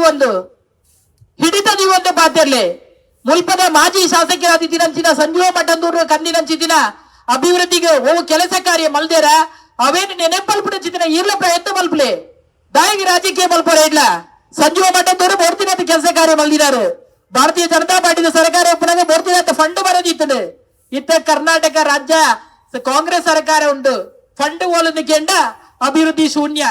ಒಂದು ಪಾತೆರ್ಲೆ ಮುಲ್ಪದ ಮಾಜಿ ಶಾಸಕರಾದಿತ್ತಿನಂಚಿನ ಸಂಜೀವ ಮಠಂದೂರು ಕಂದಿನಂಚಿನ ಅಭಿವೃದ್ಧಿಗೆ ಕೆಲಸ ಕಾರ್ಯ ಮಲ್ದೇರ ಅವೇನು ನೆನಪಲ್ಪಡಿನ ಇರ್ಲ ಪ್ರಯತ್ನ ಮಲ್ಪಲೆ ದಾಯಿಗೆ ರಾಜಕೀಯ ಮಲ್ಪಡೆ ಇಲ್ಲ ಸಂಜೀವ ಮಠಂದೂರು ಮೂರ್ತಿನ ಕೆಲಸ ಕಾರ್ಯ ಮಲ್ದಿದ್ದಾರೆ ಭಾರತೀಯ ಜನತಾ ಪಾರ್ಟಿಯ ಸರ್ಕಾರ ಪುನಃ ಮೂರ್ತಿನ ಫಂಡ್ ಬರೋದಿತ್ತದೆ ಇತ್ತ ಕರ್ನಾಟಕ ರಾಜ್ಯ ಕಾಂಗ್ರೆಸ್ ಸರ್ಕಾರ ಉಂಟು ಫಂಡ್ ಓಲನಿಕೆಂಡ ಅಭಿವೃದ್ಧಿ ಶೂನ್ಯ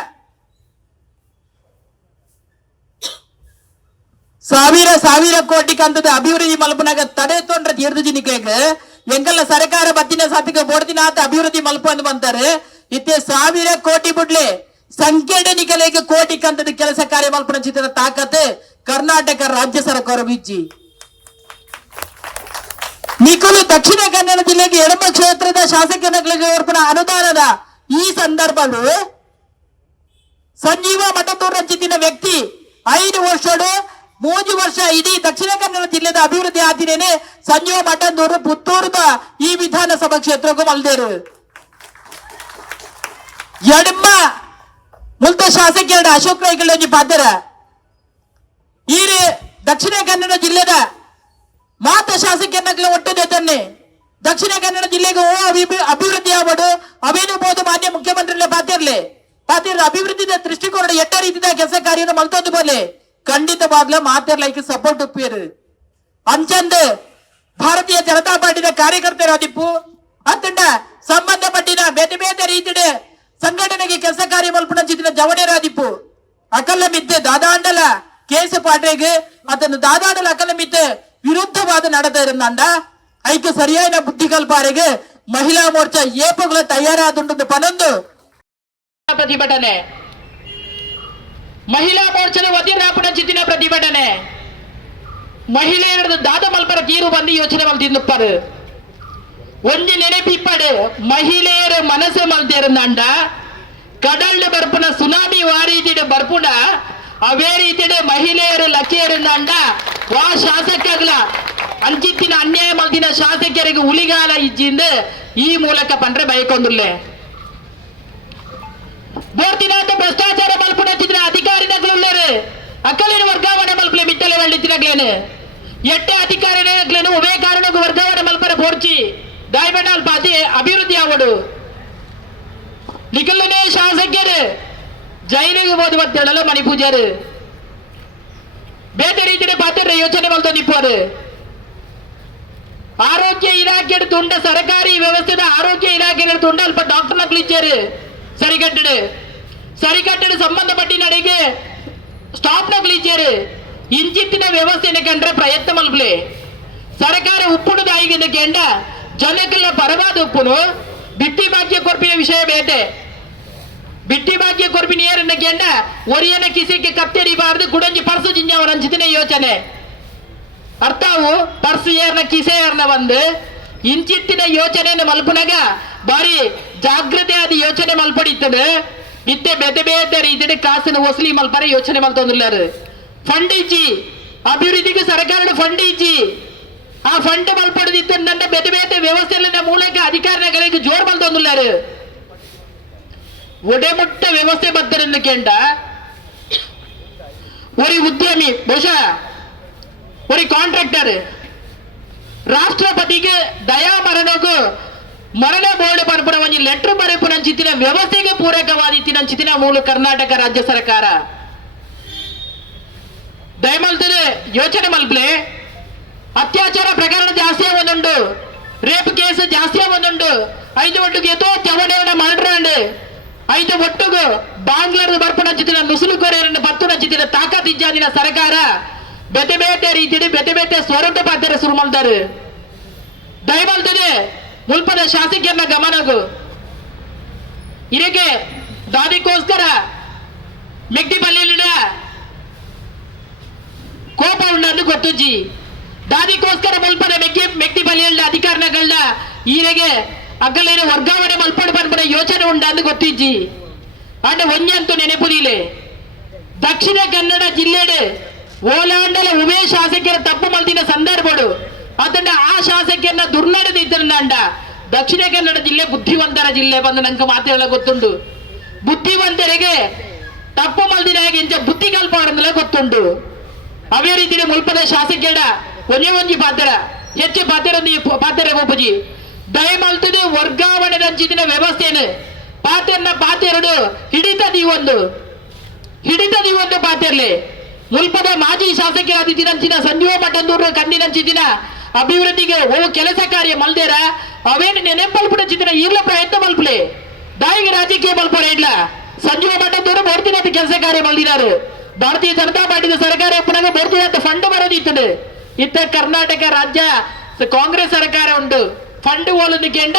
ಸಾವಿರ ಕೋಟಿ ಕಂತದ ಅಭಿವೃದ್ಧಿ ಮಲ್ಪನಾಗ ತಡೆ ತೊಂಡ್ರೆ ತೀರ್ದು ನಿಕ್ಲೇಗ ಎಂಗಲ್ಲ ಸರ್ಕಾರ ಬತ್ತಿನ ಸತಿಗೆ ಬೋಡ್ತಿನ ಆತ ಅಭಿವೃದ್ಧಿ ಮಲ್ಪ ಅಂತ ಬಂತಾರೆ ಇತ್ತೆ 1000 ಕೋಟಿ ಬಿಡ್ಲೆ ಸಂಖ್ಯೆಡೆ ನಿಕಲೆಗೆ ಕೋಟಿ ಕಂತದ ಕೆಲಸ ಕಾರ್ಯ ಮಲ್ಪನ ಚಿತ್ರ ತಾಕತ್ ಕರ್ನಾಟಕ ರಾಜ್ಯ ಸರ್ಕಾರ ಬಿಜ್ಜಿ ನಿಕಲು ದಕ್ಷಿಣ ಕನ್ನಡ ಜಿಲ್ಲೆಗೆ ಎಡಮ ಕ್ಷೇತ್ರದ ಶಾಸಕರಿಗೆ ಏರ್ಪಡ ಅನುದಾನದ ಈ ಸಂದರ್ಭಗಳು ಸಂಜೀವ ಮಠದೂರ ಚಿತ್ತಿನ ವ್ಯಕ್ತಿ 5 ವರ್ಷಡು 3 ವರ್ಷ ಇಡೀ ದಕ್ಷಿಣ ಕನ್ನಡ ಜಿಲ್ಲೆದ ಅಭಿವೃದ್ಧಿ ಆತಿನೇನೆ ಸಂಜೀವ ಮಠದೂರು ಪುತ್ತೂರದ ಈ ವಿಧಾನಸಭಾ ಕ್ಷೇತ್ರಕ್ಕೂ ಮಲ್ದೇರು ಎಡಮ ಮುಲ್ತ ಶಾಸಕ ಅಶೋಕ್ ರೈಗಳಂಜಿ ಪಾತ್ರ ಈ ದಕ್ಷಿಣ ಕನ್ನಡ ಜಿಲ್ಲೆದ ಮಾತ ಶಾಸಕರನ್ನ ಒಟ್ಟದೆ ತನ್ನೆ ದಕ್ಷಿಣ ಕನ್ನಡ ಜಿಲ್ಲೆಗೆ ಅಭಿವೃದ್ಧಿ ಆಗೋದು ಅವೇನು ಮಾನ್ಯ ಮುಖ್ಯಮಂತ್ರಿ ಪಾತಿರ್ಲೆ ಅಭಿವೃದ್ಧಿ ದೃಷ್ಟಿಕೋನ ಎಟ್ಟ ರೀತಿಯ ಕೆಲಸ ಕಾರ್ಯ ಮಲ್ತೊಂದು ಬೋಲೆ ಖಂಡಿತವಾಗ್ಲ ಮಾತಿರ್ಲೈಕ್ ಸಪೋರ್ಟ್ ಉಪ್ಪಿರು ಅಂಚಂದ್ ಭಾರತೀಯ ಜನತಾ ಪಾರ್ಟಿಯ ಕಾರ್ಯಕರ್ತರಾದಿಪ್ಪು ಅತ್ತಂಡ ಸಂಬಂಧಪಟ್ಟಿನ ಬೇತೆ ಬೇತೆ ರೀತಿಯ ಸಂಘಟನೆಗೆ ಕೆಲಸ ಕಾರ್ಯ ಮಲ್ಪನ ಜವಣರಾದಿಪ್ಪು ಅಕಲ್ಲ ಮಿತ್ತೆ ದಾದಾಂಡಲ ಕೇಸು ಪಾಟ್ರೆಗೆ ಅದನ್ನು ದಾದಾಂಡಲ ಅಕಲ್ಲ ಮಿತ್ತೆ ವಿರುದ್ಧವಾದ ನಡತ ಇರಂದ ಐಕ್ಯ ಸರಿಯಾದ ಬುದ್ಧಿ ಕಲ್ಪಾರೆಗೆ ಮಹಿಳಾ ಮೋರ್ಚಾ ಏಪಗಳ ತಯಾರಾದುಂಡು ಪನೊಂದು ಪ್ರತಿಭಟನೆ ಮಹಿಳಾ ಮೋರ್ಚಾದ ವತಿರಾಪುರ ಚಿತ್ತಿನ ಪ್ರತಿಭಟನೆ ಮಹಿಳೆಯರದು ದಾದ ಮಲ್ಪರ ತೀರು ಬಂದು ಯೋಚನೆ ಮಲ್ತಿನ್ನುಪ್ಪರು ಒಂಜಿ ನೆನಪಿಪ್ಪಡು ಮಹಿಳೆಯರ ಮನಸ್ಸು ಮಲ್ತಿರಂದ ಕಡಲ್ಡ ಬರ್ಪುನ ಸುನಾಮಿ ವಾರೀತಿಡ ಬರ್ಪುಡ ಅವೇ ರೀತಿಯ ಮಹಿಳೆಯರು ಲಕ್ಷ್ಯರಂದ ವಾ ಶಾಸಕಗಳ ಅಂಚಿತ್ತಿನ ಅನ್ಯಾಯ ಮಲ್ತಿನ ಶಾಸಕರಿಗೆ ಉಳಿಗಾಲ ಇಜ್ಜಿಂದ ಈ ಮೂಲಕ ಪಂಡ್ರೆ ಬಯಕೊಂದುಲ್ಲೆ ಬೋರ್ತಿನಾಥ ಭ್ರಷ್ಟಾಚಾರ ಮಲ್ಪುನ ಚಿತ್ರ ಅಧಿಕಾರಿನಗಳುಳ್ಳರು ಅಕ್ಕಲಿನ ವರ್ಗಾವಣೆ ಮಲ್ಪಲೆ ಮಿಟ್ಟಲೆ ಒಳ್ಳಿತ್ತಿನಗ್ಲೇನು ಎಟ್ಟೆ ಅಧಿಕಾರಿನಗ್ಲೇನು ಒವೇ ಕಾರಣಕ್ಕೂ ವರ್ಗಾವಣೆ ಮಲ್ಪರ ಬೋರ್ಚಿ ದಾಯ್ಬಣ್ಣಲ್ ಪಾತಿ ಅಭಿವೃದ್ಧಿ ಆಗೋಡು ನಿಖಲ್ಲನೇ ಶಾಸಕರು ಜೈಲಿಗೆ ಹೋದ ಹೇಳಲು ಮಣಿ ಪೂಜಾರು ಬೇರೆ ರೀತಿಯ ಪಾತ್ರ ಯೋಚನೆ ಮಲ್ತ ನಿಪ್ಪರು ಆರೋಗ್ಯ ಇಲಾಖೆ ತುಂಡ ಸರ್ಕಾರಿ ವ್ಯವಸ್ಥೆದ ಆರೋಗ್ಯ ಇಲಾಖೆ ತುಂಡ ಅಲ್ಪ ಡಾಕ್ಟರ್ ನಕ್ಲು ಇಚ್ಚಾರು ಸರಿಕಟ್ಟಡ ಸಂಬಂಧಪಟ್ಟ ನಡೆಗೆ ಸ್ಟಾಪ್ ನಕ್ಲು ಇಚ್ಚಾರು ಇಂಚಿತ್ತಿನ ವ್ಯವಸ್ಥೆನ ಕಂಡ್ರೆ ಪ್ರಯತ್ನ ಮಲ್ಪಲೆ ಸರ್ಕಾರ ಉಪ್ಪುಣದ ಆಯ್ಕೆ ಕೆಂಡ ಜನಕ್ಕೆಲ್ಲ ಪರವಾದ ಉಪ್ಪುನು ಬಿಟ್ಟಿ ಭಾಗ್ಯ ಕೊರ್ಪಿನ ವಿಷಯ ಬೇಟೆ ಬಿಟ್ಟಿ ಭಾಗ್ಯ ಕೊರ್ಪಿನ ಏರನ್ನ ಕೆಂಡ ಒರಿಯನ ಕಿಸಿಗೆ ಕತ್ತೆರಿಬಾರ್ದು ಕುಡಂಜಿ ಪರ್ಸು ಜಿಂಜಾವರ ಅಂಚಿತಿನ ಯೋಚನೆ ಅರ್ಥವು ಪರ್ಸು ಏರ್ನ ಕಿಸೆ ಏರ್ನ ಒಂದು ಇಂಚಿತ್ತಿನ ಯೋಚನೆಯನ್ನು ಮಲ್ಪನಾಗ ಬಾರಿ ಜಾಗ್ರತೆ ಆದ ಯೋಚನೆ ಮಲ್ಪಡಿತ್ತದೆ ಇತ್ತೆ ಬೇತೆ ಬೇತೆ ರೀತಿಯ ಕಾಸಿನ ವಸೂಲಿ ಮಲ್ಪರ ಯೋಚನೆ ಮಲ್ತೊಂದಿಲ್ಲಾರು ಫಂಡ್ ಇಜ್ಜಿ ಅಭಿವೃದ್ಧಿಗೆ ಸರ್ಕಾರದ ಫಂಡ್ ಇಜ್ಜಿ ಆ ಫಂಡ್ ಮಲ್ಪಡದಿತ್ತ ಬೇತೆ ಬೇತೆ ವ್ಯವಸ್ಥೆಯ ಮೂಲಕ ಅಧಿಕಾರಿಗಳಿಗೆ ಜೋರ್ ಮಲ್ತೊಂದಿಲ್ಲಾರು ಒಡೆಮುಟ್ಟ ವ್ಯವಸ್ಥೆ ಬದ್ದರಿಂದ ಕೇಂಡ ஒரு உத்தியமி ಬಹುಶಃ ஒரு ಕಾಂಟ್ರಾಕ್ಟರ್ ರಾಷ್ಟ್ರಪತಿಗೆ ದಯಾ ಮರಣಗೂ ಮರಣ ಬೋರ್ಡ್ ಪರಪುರ ಒಂದು ಲೆಟರ್ ಬರೆಪುನಂಚಿತ್ತಿನ ವ್ಯವಸ್ಥೆಗೆ ಪೂರಕವಾದಿತ್ತಿನಂಚಿತ್ತಿನ ಮೂಲ ಕರ್ನಾಟಕ ರಾಜ್ಯ ಸರ್ಕಾರ ದಯಮಲ್ತದೆ ಯೋಚನೆ ಮಲ್ಪಲೆ ಅತ್ಯಾಚಾರ ಪ್ರಕರಣ ಜಾಸ್ತಿ ಆಗೋದುಂಡು ರೇಪ್ ಕೇಸ್ ಜಾಸ್ತಿ ಆಗೋದುಂಡು 5 ಒಟ್ಟಿಗೆ ಎತ್ತೋ ಚವಡೆಯನ್ನ ಮಾಡ್ರಂಡು 5 ಒಟ್ಟಿಗೂ ಬಾಂಗ್ಲಾದ ಬರ್ಪುನಂಚಿತ್ತಿನ ನುಸುಳುಕೋರೆಯನ್ನು ಬತ್ತುನಂಚಿತ್ತಿನ ತಾಕತ್ ಇಜ್ಜಾದಿನ ಸರ್ಕಾರ ಬೇತೆ ಬೇತೆ ರೀತಿಯಲ್ಲಿ ಬೇತೆ ಬೇತೆ ಸ್ವರೂಪ ಪಾತ್ರ ಶುರು ಮಾಡ್ತಾರೆ ದಯಮಲ್ತದೆ ಮುಲ್ಪದ ಶಾಸಕಿಯನ್ನ ಗಮನಗೂ ಇದಕ್ಕೆ ದಾದಿಗೋಸ್ಕರ ಮೆಕ್ಟಿಪಲ್ಲಿನ ಕೋಪ ಉಂಡು ಗೊತ್ತುಜ್ಜಿ ದಾದಿಗೋಸ್ಕರ ಮುಲ್ಪದ ಮೆಕ್ಟಿಪಲ್ಲಿನ ಅಧಿಕಾರಗಳನ್ನ ಈರೆಗೆ ಅಕ್ಕಲೇನು ವರ್ಗಾವಣೆ ಮಲ್ಪಡು ಬಂದ್ಬಿಡ ಯೋಚನೆ ಉಂಡು ಗೊತ್ತಿಜ್ಜಿ ಅಂಡ್ ಒಂಜಿ ಅಂತೂ ನೆನಪುದಿಲೆ ದಕ್ಷಿಣ ಕನ್ನಡ ಜಿಲ್ಲೆಡೆ ಓಲಾಂಡಲ ಉಭಯ ಶಾಸಕರ ತಪ್ಪು ಮಲ್ತಿನ ಸಂದರ್ಭಗಳು ಅದನ್ನ ಆ ಶಾಸಕಿಯನ್ನ ದುರ್ನಡೆದಿದ್ದಂಡ ದಕ್ಷಿಣ ಕನ್ನಡ ಜಿಲ್ಲೆ ಬುದ್ಧಿವಂತರ ಜಿಲ್ಲೆ ಬಂದು ನಂಗೆ ಮಾತೇಳ ಗೊತ್ತುಂಟು ಬುದ್ಧಿವಂತರಿಗೆ ತಪ್ಪು ಮಲ್ದಿನ ಇಂಚ ಬುದ್ಧಿ ಕಲ್ಪಾಡಂದಲ ಗೊತ್ತುಂಟು ಅವೇ ರೀತಿ ಮುಲ್ಪದ ಶಾಸಕಿಯಡ ಒಂಜಿ ಪಾತ್ರ ಹೆಚ್ಚು ಪಾತ್ರ ಒಪ್ಪಜಿ ದಯಮಲ್ತದೆ ವರ್ಗಾವಣೆ ರಂಚಿದಿನ ವ್ಯವಸ್ಥೆನು ಪಾತೆರಡು ಹಿಡಿತದಿ ಒಂದು ಪಾತೆರ್ಲೆ ಮುಲ್ಪದ ಮಾಜಿ ಶಾಸಕರಾದಿನ ಸಂಜೀವ ಮಠಂದೂರು ಕಂದಿನಂಚಿದಿನ ಅಭಿವೃದ್ಧಿಗೆ ಕೆಲಸ ಕಾರ್ಯ ಮಲ್ದೇರ ಅವೇನು ನೆನಪಲ್ಪಡಿನ ಈಗಲ ಪ್ರಯತ್ನ ಮಲ್ಪಲೆ ದಾಯಿಗೆ ರಾಜಕೀಯ ಮಲ್ಪಡ ಇಲ್ಲ ಸಂಜೀವ ಮಠಂದೂರು ಮೂರ್ತಿನ ಕೆಲಸ ಕಾರ್ಯ ಮಲ್ದಿನಾರು ಭಾರತೀಯ ಜನತಾ ಪಾರ್ಟಿದ ಸರ್ಕಾರ ಪುನಃ ಮೂರ್ತಿನ ಫಂಡ್ ಬರೋದಿತ್ತು ಇತ್ತ ಕರ್ನಾಟಕ ರಾಜ್ಯ ಕಾಂಗ್ರೆಸ್ ಸರ್ಕಾರ ಉಂಟು ಫಂಡ್ ಹೋಲದು ಕೇಂಡ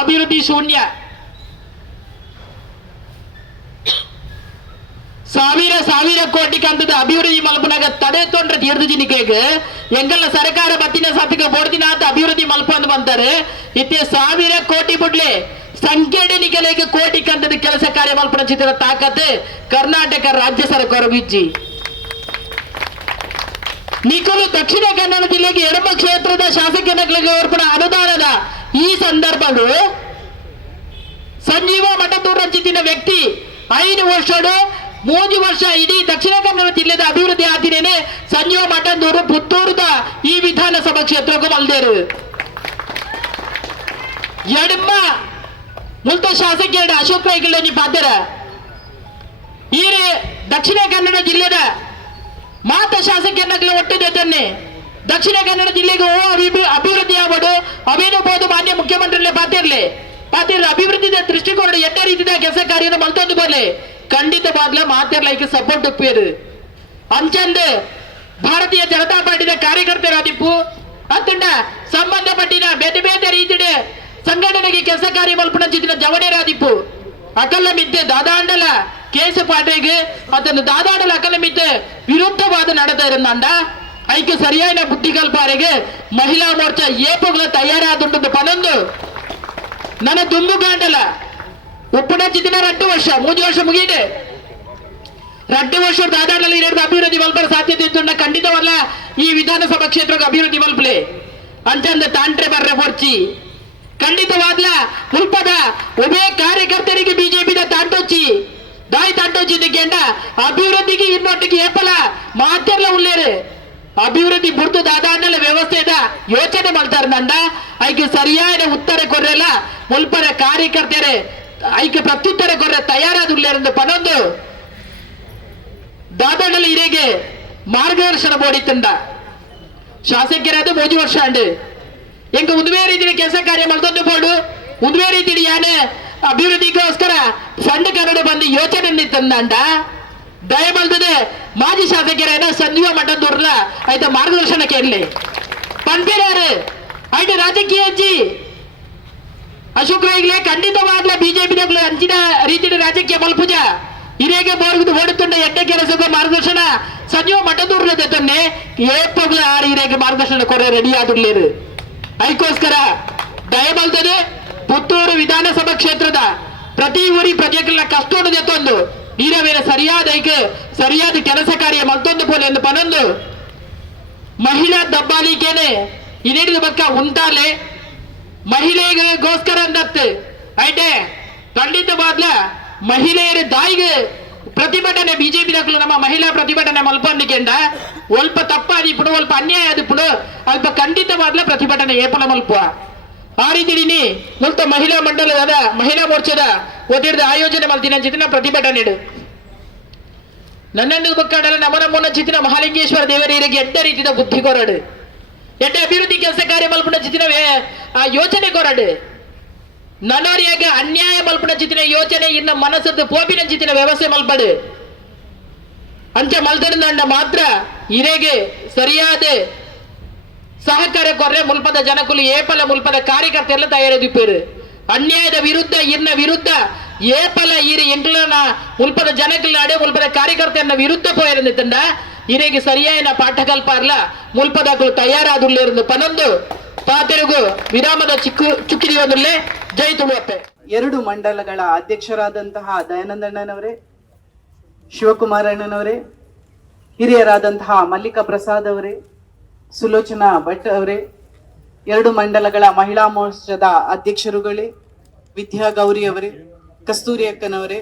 ಅಭಿವೃದ್ಧಿ ಶೂನ್ಯ ಸಾವಿರ ಕೋಟಿ ಕಂತದ ಅಭಿವೃದ್ಧಿ ಮಲ್ಪನಾಗ ತಡೆ ತೊಂದ್ರೆ ತೀರ್ದಿನಿಕೆಗೆ ಎಂಗಲ್ಲ ಸರ್ಕಾರ ಬತ್ತಿನ ಸತ್ತಿಗೆ ಬೋಡ್ದಿನ ಅಂತ ಅಭಿವೃದ್ಧಿ ಮಲ್ಪ ಅಂತ ಬಂತಾರೆ ಇತ್ತೆ 1000 ಕೋಟಿ ಬಿಡ್ಲೆ ಸಂಖ್ಯೆಡೆ ನಿಕಲೆಗೆ ಕೋಟಿ ಕಂತದ ಕೆಲಸ ಕಾರ್ಯ ಮಲ್ಪನ ಚಿತ್ರ ತಾಕತ್ ಕರ್ನಾಟಕ ರಾಜ್ಯ ಸರ್ಕಾರ ಬಿಜ್ಜಿ ನಿಕಲು ದಕ್ಷಿಣ ಕನ್ನಡ ಜಿಲ್ಲೆಗೆ ಎಡಮ ಕ್ಷೇತ್ರದ ಶಾಸಕರಿಗೆ ಅರ್ಪಣ ಅನುದಾನದ ಈ ಸಂದರ್ಭಗಳು ಸಂಜೀವ ಮಠದೂರು ರಂಚಿತಿನ ವ್ಯಕ್ತಿ 5 ವರ್ಷಡು 3 ವರ್ಷ ಇಡೀ ದಕ್ಷಿಣ ಕನ್ನಡ ಜಿಲ್ಲೆದ ಅಭಿವೃದ್ಧಿ ಆದಿನೇನೆ ಸಂಜೀವ ಮಠದೂರು ಪುತ್ತೂರದ ಈ ವಿಧಾನಸಭಾ ಕ್ಷೇತ್ರಕ್ಕೂ ಮಲ್ದೇರು ಎಡಮ ಮುಲ್ತ ಶಾಸಕ ಅಶೋಕ್ ರೈಗಲ್ ಪಾತ್ರ ಈ ದಕ್ಷಿಣ ಕನ್ನಡ ಜಿಲ್ಲೆದ ಮಾತ ಶಾಸಕರನ್ನ ಒಟ್ಟು ಜೊತೆ ದಕ್ಷಿಣ ಕನ್ನಡ ಜಿಲ್ಲೆಗೆ ಅಭಿವೃದ್ಧಿ ಆಗೋದು ಅವೇನು ಬೋದು ಮಾನ್ಯ ಮುಖ್ಯಮಂತ್ರಿ ಪಾತಿರ್ಲಿ ಅಭಿವೃದ್ಧಿ ದೃಷ್ಟಿಕೋನ ಎಟ್ಟ ರೀತಿಯ ಕೆಲಸ ಕಾರ್ಯ ಮಲ್ತೊಂದು ಬೋಲೆ ಖಂಡಿತವಾಗ್ಲ ಮಾತಿರ್ಲೈಕ್ ಸಪೋರ್ಟ್ ಉಪ್ಪೇರು ಅಂಚಂದ ಭಾರತೀಯ ಜನತಾ ಪಾರ್ಟಿದ ಕಾರ್ಯಕರ್ತರಾದಿಪ್ಪು ಅತ್ತಂಡ ಸಂಬಂಧಪಟ್ಟಿನ ಬೇತೆ ಬೇತೆ ರೀತಿಯ ಸಂಘಟನೆಗೆ ಕೆಲಸ ಕಾರ್ಯ ಮಲ್ಪನ ಚಿತ್ರ ಜವಡೇರಾದಿಪ್ಪು ಅಕಲ್ಲ ಮಿದ್ದೆ ದಾದಾಂಡಲ ಕೇಸ ಪಾಟೆಗೆ ಅದನ್ನು ದಾದಾಂಡಲ ಅಕಲ್ಲ ಮಿದ್ದೆ ವಿರುದ್ಧವಾದ ನಡತಾ ಇರಂದ ಐಕ್ಯ ಸರಿಯಾದ ಬುದ್ಧಿ ಕಲ್ಪಾರೆಗೆ ಮಹಿಳಾ ಮೋರ್ಚಾ ಏಪುಗಳ ತಯಾರಾದುಂಟು ಪನೊಂದು ನನ್ನ ದುಂಬು ಕಾಂಡಲ ಉಪ್ಪುನ ಚಿತ್ತಿನ 2 ವರ್ಷ 3 ವರ್ಷ ಮುಗಿಯಿದೆ 2 ವರ್ಷ ದಾದಾಂಡಲ ಇರೋ ಅಭಿವೃದ್ಧಿ ಮಲ್ಪರ ಸಾಧ್ಯತೆ ಇತ್ತು ಖಂಡಿತವಲ್ಲ ಈ ವಿಧಾನಸಭಾ ಕ್ಷೇತ್ರಕ್ಕೆ ಅಭಿವೃದ್ಧಿ ಮಲ್ಪಲೆ ಅಂಚಂದ ತಾಂಟ್ರೆ ಬರ್ರೆ ಹೊರ್ಚಿ ಖಂಡಿತವಾದ್ಲ ಮುಲ್ಪದ ಉಭಯ ಕಾರ್ಯಕರ್ತರಿಗೆ ಬಿಜೆಪಿದ ತಾಂಟೋಚಿ ಕೇಂಡ ಅಭಿವೃದ್ಧಿಗೆ ಇನ್ನೊಟ್ಟಿಗೆ ಏಪಲ ಮಾತೆರ್ಲ ಉಳ್ಳೇರು ಅಭಿವೃದ್ಧಿ ಬುರ್ದು ದಾದಾಂಡಲ ವ್ಯವಸ್ಥೆದ ಯೋಚನೆ ಮಾಡ್ತಾರೆ ನಂಡ ಐಕೆ ಸರಿಯಾದ ಉತ್ತರ ಕೊರ್ರೆಲ್ಲ ಮುಲ್ಪರ ಕಾರ್ಯಕರ್ತರೆ ಐಕೆ ಪ್ರತ್ಯುತ್ತರ ಕೊರ್ರೆ ತಯಾರಾದ ಉಳ್ಳೇರೆಂದು ಪನೊಂದು ದಾದಾಂಡಲ ಇರೆಗೆ ಮಾರ್ಗದರ್ಶನ ಬೋಡಿತ್ತಂಡ ಶಾಸಕರಾದ 3 ವರ್ಷ ಅಂಡು ಎಂಗ ಉದ್ವೇ ರೀತಿಯ ಕೆಲಸ ಕಾರ್ಯ ಮಲ್ತೊಂದು ಬೋಡು ಉದ್ವೇ ರೀತಿ ಯಾನೆ ಅಭಿವೃದ್ಧಿಗೋಸ್ಕರ ಫಂಡ್ ಕನ್ನಡ ಬಂದು ಯೋಚನೆ ನಿಂತಂದ ದಯಮಲ್ತದೆ ಮಾಜಿ ಶಾಸಕರೇನ ಸಂಜೀವ ಮಠದೂರ್ಲ ಆಯ್ತ ಮಾರ್ಗದರ್ಶನ ಕೇಳಲಿ ಪಂಪಿರಾರು ಆಯ್ತ ರಾಜಕೀಯ ಅಜ್ಜಿ ಅಶೋಕ್ ರೈಗ್ಲೆ ಖಂಡಿತವಾಗ್ಲ ಬಿಜೆಪಿ ಅಂಚಿನ ರೀತಿಯ ರಾಜಕೀಯ ಮಲ್ಪುಜ ಹಿರೇಗೆ ಬೋರ್ಗದು ಓಡುತ್ತಂಡ ಎಡ್ಡೆ ಕೆಲಸದ ಮಾರ್ಗದರ್ಶನ ಸಂಜೀವ ಮಠದೂರ್ಲ ಜೊತೆ ಏಪಗ್ಲ ಆರು ಹಿರೇಗೆ ಮಾರ್ಗದರ್ಶನ ಕೊರೆ ರೆಡಿ ಆದುರ್ಲೇರು ಅದಕ್ಕೋಸ್ಕರ ದಯಮಲ್ತದೆ ಪುತ್ತೂರು ವಿಧಾನಸಭಾ ಕ್ಷೇತ್ರದ ಪ್ರತಿ ಊರಿ ಪ್ರಜೆಗಳ ಕಷ್ಟೋಡು ಜೊತ್ತೊಂದು ನೀರವೇನ ಸರಿಯಾದ ಕೆಲಸ ಕಾರ್ಯ ಮತ್ತೊಂದು ಪೋಲೆ ಎಂದು ಪನೊಂದು ಮಹಿಳಾ ದಬ್ಬಾಲಿಕೆನೆ ಇದೇನಿದ ಬಕ್ಕ ಉಂಟಾಲೆ ಮಹಿಳೆಗೋಸ್ಕರ ಅಂದತ್ತು ಐಟೆ ಖಂಡಿತವಾದ್ಲ ಮಹಿಳೆಯರ ದಾಯಿಗೆ ಪ್ರತಿಭಟನೆ ಬಿಜೆಪಿ ದಾಖಲು ನಮ್ಮ ಮಹಿಳಾ ಪ್ರತಿಭಟನೆ ಮಲ್ಪಂಡಿಕೆಂಡ ಅಲ್ಪ ತಪ್ಪಾದಿಪ್ಪುಡು ಅಲ್ಪ ಅನ್ಯಾಯ ಆದಿಪ್ಪುಡು ಅಲ್ಪ ಖಂಡಿತವಾದ್ಲ ಪ್ರತಿಭಟನೆ ಏಪಲ ಮಲ್ಪುವ ಆ ರೀತಿ ಮುಲ್ತ ಮಹಿಳಾ ಮಂಡಲದ ಮಹಿಳಾ ಮೋರ್ಚಾದ ಒದಿರ್ದ ಆಯೋಜನೆ ಮಲ್ತಿನ ಚಿತ್ರ ಪ್ರತಿಭಟನೆ ನನ್ನನ್ನು ಬಕ್ಕಾಡಲ್ಲ ನಮನ ಮುನ್ನ ಚಿತ್ರ ಮಹಾಲಿಂಗೇಶ್ವರ ದೇವರಿಗೆ ಎಡ್ಡ ರೀತಿಯ ಬುದ್ಧಿ ಕೊರಡು ಎಡ್ಡ ಅಭಿವೃದ್ಧಿ ಕೆಲಸ ಕಾರ್ಯ ಮಲ್ಪುಣ ಚಿತ್ರವೇ ಆ ಯೋಚನೆ ಕೊರಡು ನನ್ನವರಿಗೆ ಅನ್ಯಾಯ ಮಲ್ಪುಣ ಚಿತ್ರ ಯೋಚನೆ ಇನ್ನ ಮನಸ್ಸದ್ದು ಪೋಪಿನ ಚಿತ್ರ ವ್ಯವಸ್ಥೆ ಮಲ್ಪಡು ಅಂಚ ಮಲ್ತಂಡ ಮಾತ್ರ ಇರೆಗೆ ಸರಿಯಾದ ಸಹಕಾರ ಕೊರ್ರೆ ಮುಲ್ಪದ ಜನಕುಲು ಏಪಲ ಮುಲ್ಪದ ಕಾರ್ಯಕರ್ತೆಲ್ಲ ತಯಾರಿದಿಪ್ಪೇರು ಅನ್ಯಾಯದ ವಿರುದ್ಧ ಇನ್ನ ವಿರುದ್ಧ ಏಪಲ ಈರಿ ಎಂಟ್ಲನ ಮುಲ್ಪದ ಜನಕಲ್ಲಾಡೆ ಮುಲ್ಪದ ಕಾರ್ಯಕರ್ತೆಯನ್ನ ವಿರುದ್ಧ ಪೋಯಿರಂದ ಇರೆಗೆ ಸರಿಯಾದ ಪಾಠಕಲ್ಪಾರ್ಲ ಮುಲ್ಪದಾಕಲು ತಯಾರಾದುಲ್ಲಿருந்து ಪನೊಂದು ಪಾತೆರುಗು ವಿರಾಮದ ಚುಕ್ಕಿದಿ ಒಂದಲ್ಲೇ ಜೈ ತುಳುವಪ್ಪೆ. 2 ಮಂಡಲಗಳ ಅಧ್ಯಕ್ಷರಾದಂತಹ ದಯಾನಂದಣ್ಣನವರೇ, ಶಿವಕುಮಾರಣ್ಣನವರೇ, ಹಿರಿಯರಾದಂತಹ ಮಲ್ಲಿಕಾ ಪ್ರಸಾದ್ ಅವರೇ, ಸುಲೋಚನಾ ಭಟ್ ಅವರೇ, 2 ಮಂಡಲಗಳ ಮಹಿಳಾ ಮೋರ್ಚಾದ ಅಧ್ಯಕ್ಷರುಗಳೇ, ವಿದ್ಯಾ ಗೌರಿ ಅವರೇ, ಕಸ್ತೂರಿ ಅಕ್ಕನವರೇ,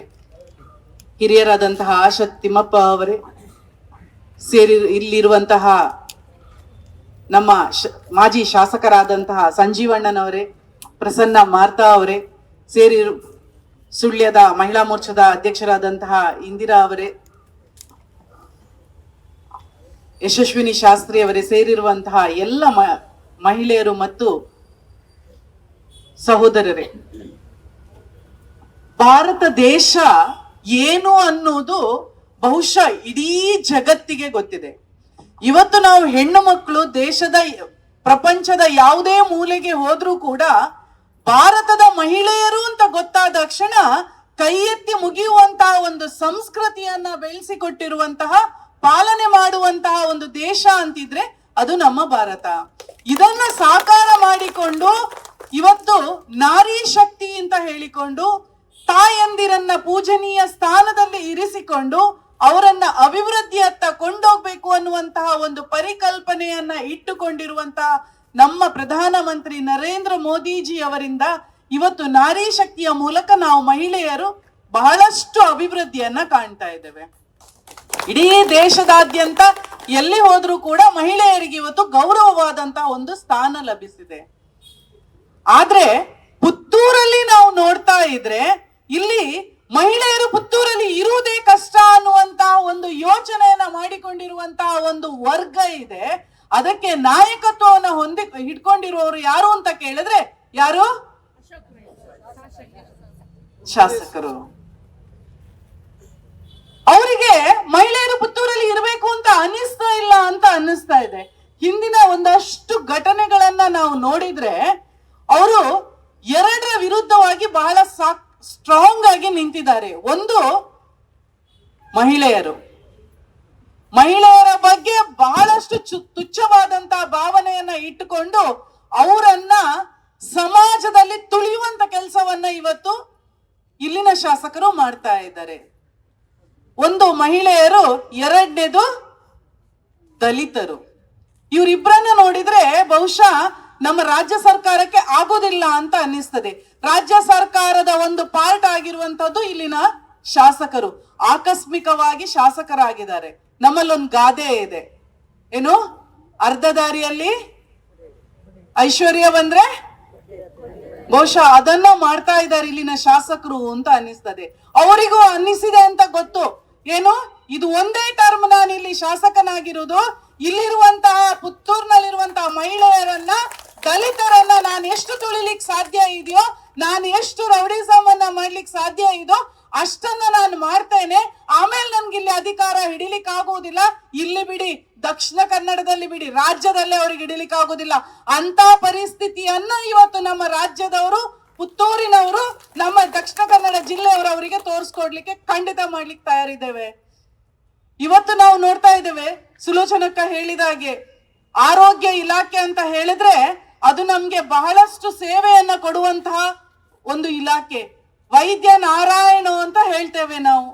ಹಿರಿಯರಾದಂತಹ ಆಶಾ ತಿಮ್ಮಪ್ಪ ಅವರೇ, ಇಲ್ಲಿರುವಂತಹ ನಮ್ಮ ಮಾಜಿ ಶಾಸಕರಾದಂತಹ ಸಂಜೀವಣ್ಣನವರೇ, ಪ್ರಸನ್ನ ಮಾರ್ತಾ ಅವರೇ, ಸುಳ್ಯದ ಮಹಿಳಾ ಮೋರ್ಚಾದ ಅಧ್ಯಕ್ಷರಾದಂತಹ ಇಂದಿರಾ ಅವರೇ, ಯಶಸ್ವಿನಿ ಶಾಸ್ತ್ರಿ ಅವರೇ ಸೇರಿರುವಂತಹ ಎಲ್ಲ ಮಹಿಳೆಯರು ಮತ್ತು ಸಹೋದರರೇ, ಭಾರತ ದೇಶ ಏನು ಅನ್ನೋದು ಬಹುಶಃ ಇಡೀ ಜಗತ್ತಿಗೆ ಗೊತ್ತಿದೆ. ಇವತ್ತು ನಾವು ಹೆಣ್ಣು ಮಕ್ಕಳು ದೇಶದ ಪ್ರಪಂಚದ ಯಾವುದೇ ಮೂಲೆಗೆ ಹೋದ್ರೂ ಕೂಡ ಭಾರತದ ಮಹಿಳೆಯರು ಅಂತ ಗೊತ್ತಾದ ಕ್ಷಣ ಕೈ ಎತ್ತಿ ಮುಗಿಯುವಂತಹ ಒಂದು ಸಂಸ್ಕೃತಿಯನ್ನ ಬೆಳೆಸಿಕೊಟ್ಟಿರುವಂತಹ ಪಾಲನೆ ಮಾಡುವಂತಹ ಒಂದು ದೇಶ ಅಂತಿದ್ರೆ ಅದು ನಮ್ಮ ಭಾರತ. ಇದನ್ನ ಸಾಕಾರ ಮಾಡಿಕೊಂಡು ಇವತ್ತು ನಾರಿ ಶಕ್ತಿ ಅಂತ ಹೇಳಿಕೊಂಡು ತಾಯಂದಿರನ್ನ ಪೂಜನೀಯ ಸ್ಥಾನದಲ್ಲಿ ಇರಿಸಿಕೊಂಡು ಅವರನ್ನ ಅಭಿವೃದ್ಧಿಯತ್ತ ಕೊಂಡೋಗ್ಬೇಕು ಅನ್ನುವಂತಹ ಒಂದು ಪರಿಕಲ್ಪನೆಯನ್ನ ಇಟ್ಟುಕೊಂಡಿರುವಂತಹ ನಮ್ಮ ಪ್ರಧಾನಮಂತ್ರಿ ನರೇಂದ್ರ ಮೋದಿಜಿ ಅವರಿಂದ ಇವತ್ತು ನಾರಿ ಶಕ್ತಿಯ ಮೂಲಕ ನಾವು ಮಹಿಳೆಯರು ಬಹಳಷ್ಟು ಅಭಿವೃದ್ಧಿಯನ್ನ ಕಾಣ್ತಾ ಇದ್ದೇವೆ. ಇಡೀ ದೇಶದಾದ್ಯಂತ ಎಲ್ಲಿ ಹೋದ್ರೂ ಕೂಡ ಮಹಿಳೆಯರಿಗೆ ಇವತ್ತು ಗೌರವವಾದಂತಹ ಒಂದು ಸ್ಥಾನ ಲಭಿಸಿದೆ. ಆದ್ರೆ ಪುತ್ತೂರಲ್ಲಿ ನಾವು ನೋಡ್ತಾ ಇದ್ರೆ ಇಲ್ಲಿ ಮಹಿಳೆಯರು ಪುತ್ತೂರಲ್ಲಿ ಇರುವುದೇ ಕಷ್ಟ ಅನ್ನುವಂತಹ ಒಂದು ಯೋಚನೆಯನ್ನ ಮಾಡಿಕೊಂಡಿರುವಂತಹ ಒಂದು ವರ್ಗ ಇದೆ. ಅದಕ್ಕೆ ನಾಯಕತ್ವವನ್ನು ಹಿಡ್ಕೊಂಡಿರುವವರು ಯಾರು ಅಂತ ಕೇಳಿದ್ರೆ ಯಾರು? ಶಾಸಕರು. ಅವರಿಗೆ ಮಹಿಳೆಯರು ಪುತ್ತೂರಲ್ಲಿ ಇರಬೇಕು ಅಂತ ಅನ್ನಿಸ್ತಾ ಇಲ್ಲ ಅಂತ ಅನ್ನಿಸ್ತಾ ಇದೆ. ಹಿಂದಿನ ಒಂದಷ್ಟು ಘಟನೆಗಳನ್ನ ನಾವು ನೋಡಿದ್ರೆ ಅವರು 2ರ ವಿರುದ್ಧವಾಗಿ ಬಹಳ ಸ್ಟ್ರಾಂಗ್ ಆಗಿ ನಿಂತಿದ್ದಾರೆ. ಒಂದು, ಮಹಿಳೆಯರ ಬಗ್ಗೆ ಬಹಳಷ್ಟು ತುಚ್ಛವಾದಂತಹ ಭಾವನೆಯನ್ನ ಇಟ್ಟುಕೊಂಡು ಅವರನ್ನ ಸಮಾಜದಲ್ಲಿ ತುಳಿಯುವಂತ ಕೆಲಸವನ್ನ ಇವತ್ತು ಇಲ್ಲಿನ ಶಾಸಕರು ಮಾಡ್ತಾ ಇದ್ದಾರೆ. ಒಂದು ಮಹಿಳೆಯರು, 2ನೇದು ದಲಿತರು. ಇವರಿಬ್ಬರನ್ನ ನೋಡಿದ್ರೆ ಬಹುಶಃ ನಮ್ಮ ರಾಜ್ಯ ಸರ್ಕಾರಕ್ಕೆ ಆಗೋದಿಲ್ಲ ಅಂತ ಅನ್ನಿಸ್ತದೆ. ರಾಜ್ಯ ಸರ್ಕಾರದ ಒಂದು ಪಾರ್ಟ್ ಆಗಿರುವಂತದ್ದು ಇಲ್ಲಿನ ಶಾಸಕರು ಆಕಸ್ಮಿಕವಾಗಿ ಶಾಸಕರಾಗಿದ್ದಾರೆ. ನಮ್ಮಲ್ಲೊಂದು ಗಾದೆ ಇದೆ, ಏನು? ಅರ್ಧ ದಾರಿಯಲ್ಲಿ ಐಶ್ವರ್ಯ ಬಂದ್ರೆ ಬಹುಶಃ ಅದನ್ನ ಮಾಡ್ತಾ ಇದ್ದಾರೆ ಇಲ್ಲಿನ ಶಾಸಕರು ಅಂತ ಅನ್ನಿಸ್ತದೆ. ಅವರಿಗೂ ಅನ್ನಿಸಿದೆ ಅಂತ ಗೊತ್ತು. ಏನು, ಇದು ಒಂದೇ ಟರ್ಮ್ ನಾನು ಇಲ್ಲಿ ಶಾಸಕನಾಗಿರುವುದು, ಇಲ್ಲಿರುವಂತಹ ಪುತ್ತೂರಿನಲ್ಲಿರುವಂತಹ ಮಹಿಳೆಯರನ್ನ, ದಲಿತರನ್ನ ನಾನು ಎಷ್ಟು ತುಳಿಲಿಕ್ಕೆ ಸಾಧ್ಯ ಇದೆಯೋ, ನಾನು ಎಷ್ಟು ರೌಡಿಸಮನ್ನ ಮಾಡ್ಲಿಕ್ಕೆ ಸಾಧ್ಯ ಇದೋ ಅಷ್ಟನ್ನ ನಾನು ಮಾಡ್ತೇನೆ. ಆಮೇಲೆ ನನ್ಗೆ ಇಲ್ಲಿ ಅಧಿಕಾರ ಹಿಡಿಲಿಕ್ಕೆ ಆಗುವುದಿಲ್ಲ. ಇಲ್ಲಿ ಬಿಡಿ, ದಕ್ಷಿಣ ಕನ್ನಡದಲ್ಲಿ ಬಿಡಿ, ರಾಜ್ಯದಲ್ಲೇ ಅವ್ರಿಗೆ ಹಿಡಿಲಿಕ್ಕೆ ಆಗುದಿಲ್ಲ ಅಂತ ಪರಿಸ್ಥಿತಿಯನ್ನ ಇವತ್ತು ನಮ್ಮ ರಾಜ್ಯದವರು, ಪುತ್ತೂರಿನವರು, ನಮ್ಮ ದಕ್ಷಿಣ ಕನ್ನಡ ಜಿಲ್ಲೆಯವರು ಅವರಿಗೆ ತೋರಿಸ್ಕೊಡ್ಲಿಕ್ಕೆ ಖಂಡಿತ ಮಾಡ್ಲಿಕ್ಕೆ ತಯಾರಿದ್ದೇವೆ. ಇವತ್ತು ನಾವು ನೋಡ್ತಾ ಇದ್ದೇವೆ, ಸುಲೋಚನಕ್ಕ ಹೇಳಿದಾಗೆ ಆರೋಗ್ಯ ಇಲಾಖೆ ಅಂತ ಹೇಳಿದ್ರೆ ಅದು ನಮ್ಗೆ ಬಹಳಷ್ಟು ಸೇವೆಯನ್ನ ಕೊಡುವಂತಹ ಒಂದು ಇಲಾಖೆ. ವೈದ್ಯ ನಾರಾಯಣ ಅಂತ ಹೇಳ್ತೇವೆ ನಾವು.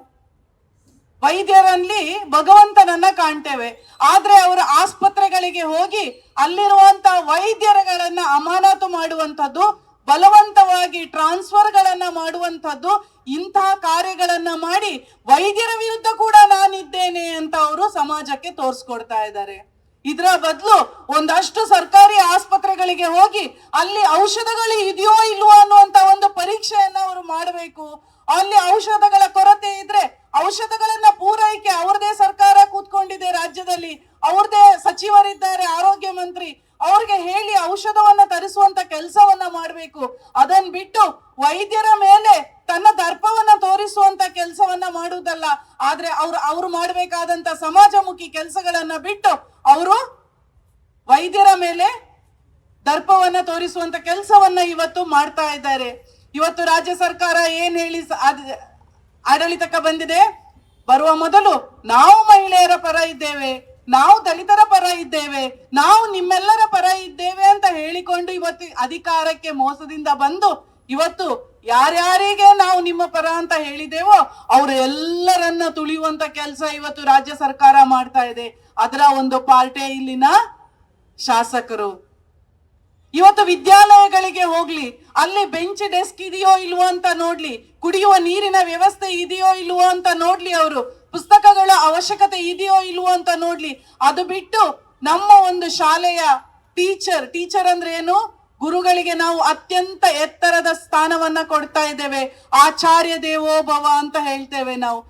ವೈದ್ಯರಲ್ಲಿ ಭಗವಂತನನ್ನ ಕಾಣ್ತೇವೆ. ಆದ್ರೆ ಅವರ ಆಸ್ಪತ್ರೆಗಳಿಗೆ ಹೋಗಿ ಅಲ್ಲಿರುವಂತಹ ವೈದ್ಯರುಗಳನ್ನ ಅಮಾನತು ಮಾಡುವಂತದ್ದು ಬಲವಂತವಾಗಿ ಟ್ರಾನ್ಸ್ಫರ್ಗಳನ್ನ ಮಾಡುವಂಥದ್ದು, ಇಂತಹ ಕಾರ್ಯಗಳನ್ನ ಮಾಡಿ ವೈದ್ಯರ ವಿರುದ್ಧ ಕೂಡ ನಾನಿದ್ದೇನೆ ಅಂತ ಅವರು ಸಮಾಜಕ್ಕೆ ತೋರಿಸ್ಕೊಡ್ತಾ ಇದ್ದಾರೆ. ಇದರ ಬದಲು ಒಂದಷ್ಟು ಸರ್ಕಾರಿ ಆಸ್ಪತ್ರೆಗಳಿಗೆ ಹೋಗಿ ಅಲ್ಲಿ ಔಷಧಗಳು ಇದೆಯೋ ಇಲ್ವೋ ಅನ್ನುವಂತ ಒಂದು ಪರೀಕ್ಷೆಯನ್ನ ಅವರು ಮಾಡಬೇಕು. ಅಲ್ಲಿ ಔಷಧಗಳ ಕೊರತೆ ಇದ್ರೆ ಔಷಧಗಳನ್ನ ಪೂರೈಕೆ ಅವ್ರದೇ ಸರ್ಕಾರ ಕೂತ್ಕೊಂಡಿದೆ, ರಾಜ್ಯದಲ್ಲಿ ಅವ್ರದೇ ಸಚಿವರಿದ್ದಾರೆ, ಆರೋಗ್ಯ ಮಂತ್ರಿ, ಅವ್ರಿಗೆ ಹೇಳಿ ಔಷಧವನ್ನ ತರಿಸುವಂತ ಕೆಲಸವನ್ನ ಮಾಡಬೇಕು. ಅದನ್ನ ಬಿಟ್ಟು ವೈದ್ಯರ ಮೇಲೆ ತನ್ನ ದರ್ಪವನ್ನ ತೋರಿಸುವಂತ ಕೆಲಸವನ್ನ ಮಾಡುವುದಲ್ಲ. ಆದ್ರೆ ಅವ್ರು ಮಾಡಬೇಕಾದಂತ ಸಮಾಜಮುಖಿ ಕೆಲಸಗಳನ್ನ ಬಿಟ್ಟು ಅವರು ವೈದ್ಯರ ಮೇಲೆ ದರ್ಪವನ್ನ ತೋರಿಸುವಂತ ಕೆಲಸವನ್ನ ಇವತ್ತು ಮಾಡ್ತಾ ಇದ್ದಾರೆ. ಇವತ್ತು ರಾಜ್ಯ ಸರ್ಕಾರ ಏನ್ ಹೇಳಿ ಆಡಳಿತಕ್ಕೆ ಬಂದಿದೆ, ಬರುವ ಮೊದಲು ನಾವು ಮಹಿಳೆಯರ ಪರ ಇದ್ದೇವೆ, ನಾವು ದಲಿತರ ಪರ ಇದ್ದೇವೆ, ನಾವು ನಿಮ್ಮೆಲ್ಲರ ಪರ ಇದ್ದೇವೆ ಅಂತ ಹೇಳಿಕೊಂಡು ಇವತ್ತು ಅಧಿಕಾರಕ್ಕೆ ಮೋಸದಿಂದ ಬಂದು ಇವತ್ತು ಯಾರ್ಯಾರಿಗೆ ನಾವು ನಿಮ್ಮ ಪರ ಅಂತ ಹೇಳಿದೇವೋ ಅವ್ರ ಎಲ್ಲರನ್ನ ತುಳಿಯುವಂತ ಕೆಲಸ ಇವತ್ತು ರಾಜ್ಯ ಸರ್ಕಾರ ಮಾಡ್ತಾ ಇದೆ. ಅದರ ಒಂದು ಪಾರ್ಟೇ ಇಲ್ಲಿನ ಶಾಸಕರು. ಇವತ್ತು ವಿದ್ಯಾಲಯಗಳಿಗೆ ಹೋಗ್ಲಿ, ಅಲ್ಲಿ ಬೆಂಚ್ ಡೆಸ್ಕ್ ಇದೆಯೋ ಇಲ್ವೋ ಅಂತ ನೋಡ್ಲಿ, ಕುಡಿಯುವ ನೀರಿನ ವ್ಯವಸ್ಥೆ ಇದೆಯೋ ಇಲ್ವೋ ಅಂತ ನೋಡ್ಲಿ, ಅವರು ಪುಸ್ತಕಗಳ ಅವಶ್ಯಕತೆ ಇದೆಯೋ ಇಲ್ವೋ ಅಂತ ನೋಡ್ಲಿ. ಅದು ಬಿಟ್ಟು ನಮ್ಮ ಒಂದು ಶಾಲೆಯ ಟೀಚರ್ ಅಂದ್ರೆ ಏನು, ಗುರುಗಳಿಗೆ ನಾವು ಅತ್ಯಂತ ಎತ್ತರದ ಸ್ಥಾನವನ್ನ ಕೊಡ್ತಾ ಇದ್ದೇವೆ. ಆಚಾರ್ಯ ದೇವೋ ಭವ ಅಂತ ಹೇಳ್ತೇವೆ ನಾವು.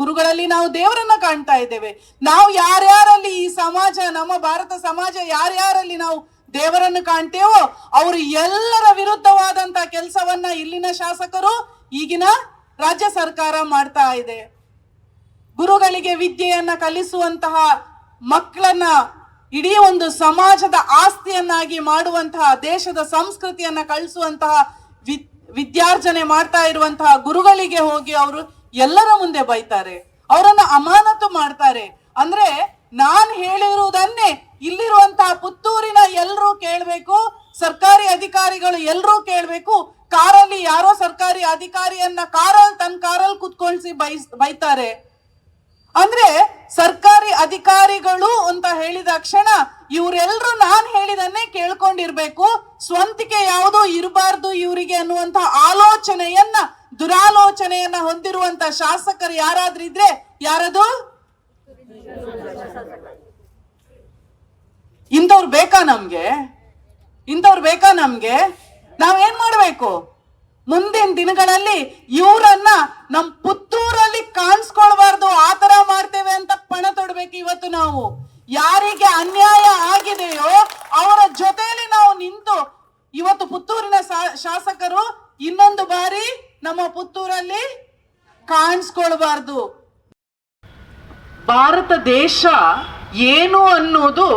ಗುರುಗಳಲ್ಲಿ ನಾವು ದೇವರನ್ನ ಕಾಣ್ತಾ ಇದ್ದೇವೆ. ನಾವು ಯಾರ್ಯಾರಲ್ಲಿ ಈ ಸಮಾಜ, ನಮ್ಮ ಭಾರತ ಸಮಾಜ ಯಾರ್ಯಾರಲ್ಲಿ ನಾವು ದೇವರನ್ನು ಕಾಣ್ತೇವೋ ಅವರು ಎಲ್ಲರ ವಿರುದ್ಧವಾದಂತ ಕೆಲಸವನ್ನ ಇಲ್ಲಿನ ಶಾಸಕರು, ಈಗಿನ ರಾಜ್ಯ ಸರ್ಕಾರ ಮಾಡ್ತಾ ಇದೆ. ಗುರುಗಳಿಗೆ ವಿದ್ಯೆಯನ್ನ ಕಲಿಸುವಂತಹ ಮಕ್ಕಳನ್ನ ಇಡೀ ಒಂದು ಸಮಾಜದ ಆಸ್ತಿಯನ್ನಾಗಿ ಮಾಡುವಂತಹ, ದೇಶದ ಸಂಸ್ಕೃತಿಯನ್ನ ಕಳಿಸುವಂತಹ ವಿದ್ಯಾರ್ಜನೆ ಮಾಡ್ತಾ ಇರುವಂತಹ ಗುರುಗಳಿಗೆ ಹೋಗಿ ಅವರು ಎಲ್ಲರ ಮುಂದೆ ಬೈತಾರೆ, ಅವರನ್ನ ಅಮಾನತು ಮಾಡ್ತಾರೆ. ಅಂದ್ರೆ ನಾನ್ ಹೇಳಿರುವುದನ್ನೇ ಇಲ್ಲಿರುವಂತಹ ಪುತ್ತೂರಿನ ಎಲ್ಲರೂ ಕೇಳ್ಬೇಕು, ಸರ್ಕಾರಿ ಅಧಿಕಾರಿಗಳು ಎಲ್ಲರೂ ಕೇಳ್ಬೇಕು. ಕಾರಲ್ಲಿ ಯಾರೋ ಸರ್ಕಾರಿ ಅಧಿಕಾರಿಯನ್ನ ತನ್ನ ಕಾರಲ್ಲಿ ಕುತ್ಕೊಳ್ಸಿ ಬೈತಾರೆ. ಅಂದ್ರೆ ಸರ್ಕಾರಿ ಅಧಿಕಾರಿಗಳು ಅಂತ ಹೇಳಿದ ಕ್ಷಣ ಇವರೆಲ್ಲರೂ ನಾನ್ ಹೇಳಿದನ್ನೇ ಕೇಳ್ಕೊಂಡಿರ್ಬೇಕು, ಸ್ವಂತಿಕೆ ಯಾವುದೋ ಇರಬಾರ್ದು ಇವರಿಗೆ ಅನ್ನುವಂತ ದುರಾಲೋಚನೆಯನ್ನ ಹೊಂದಿರುವಂತ ಶಾಸಕರು ಯಾರಾದ್ರೂ ಇದ್ರೆ ಯಾರದು? ಇಂಥವ್ರು ಬೇಕಾ ನಮ್ಗೆ? ನಾವೇನ್ ಮಾಡ್ಬೇಕು? ಮುಂದಿನ ದಿನಗಳಲ್ಲಿ ಇವರನ್ನ ನಮ್ ಪುತ್ತೂರಲ್ಲಿ ಕಾಣಿಸ್ಕೊಳ್ಬಾರ್ದು, ಆತರ ಮಾಡ್ತೇವೆ ಅಂತ ಪಣ ತೊಡ್ಬೇಕು. ಇವತ್ತು ನಾವು ಯಾರಿಗೆ ಅನ್ಯಾಯ ಆಗಿದೆಯೋ ಅವರ ಜೊತೆಯಲ್ಲಿ ನಾವು ನಿಂತು ಇವತ್ತು ಪುತ್ತೂರಿನ ಶಾಸಕರು ಇನ್ನೊಂದು ಬಾರಿ ನಮ್ಮ ಪುತ್ತೂರಲ್ಲಿ ಕಾಣಿಸ್ಕೊಳ್ಬಾರ್ದು. ಭಾರತ ದೇಶ ಏನು ಅನ್ನೋದು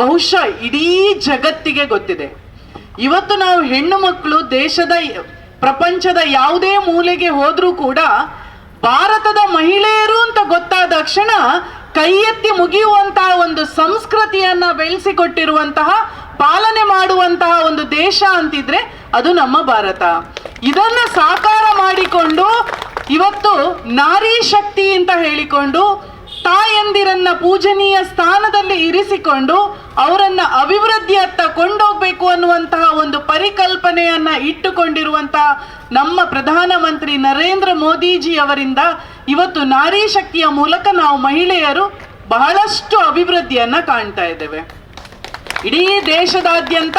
ಬಹುಶಃ ಇಡೀ ಜಗತ್ತಿಗೆ ಗೊತ್ತಿದೆ. ಇವತ್ತು ನಾವು ಹೆಣ್ಣು ಮಕ್ಕಳು ಪ್ರಪಂಚದ ಯಾವುದೇ ಮೂಲೆಗೆ ಹೋದ್ರೂ ಕೂಡ ಭಾರತದ ಮಹಿಳೆಯರು ಅಂತ ಗೊತ್ತಾದ ಕ್ಷಣ ಕೈ ಎತ್ತಿ ಮುಗಿಯುವಂತಹ ಒಂದು ಸಂಸ್ಕೃತಿಯನ್ನ ಬೆಳೆಸಿಕೊಟ್ಟಿರುವಂತಹ, ಪಾಲನೆ ಮಾಡುವಂತಹ ಒಂದು ದೇಶ ಅಂತಿದ್ರೆ ಅದು ನಮ್ಮ ಭಾರತ. ಇದನ್ನ ಸಾಕಾರ ಮಾಡಿಕೊಂಡು ಇವತ್ತು ನಾರಿ ಶಕ್ತಿ ಅಂತ ಹೇಳಿಕೊಂಡು ತಾಯಂದಿರನ್ನ ಪೂಜನೀಯ ಸ್ಥಾನದಲ್ಲಿ ಇರಿಸಿಕೊಂಡು ಅವರನ್ನ ಅಭಿವೃದ್ಧಿಯತ್ತ ಕೊಂಡೋಗ್ಬೇಕು ಅನ್ನುವಂತಹ ಒಂದು ಪರಿಕಲ್ಪನೆಯನ್ನ ಇಟ್ಟುಕೊಂಡಿರುವಂತಹ ನಮ್ಮ ಪ್ರಧಾನಮಂತ್ರಿ ನರೇಂದ್ರ ಮೋದಿಜಿ ಅವರಿಂದ ಇವತ್ತು ನಾರಿ ಶಕ್ತಿಯ ಮೂಲಕ ನಾವು ಮಹಿಳೆಯರು ಬಹಳಷ್ಟು ಅಭಿವೃದ್ಧಿಯನ್ನ ಕಾಣ್ತಾ ಇದ್ದೇವೆ. ಇಡೀ ದೇಶದಾದ್ಯಂತ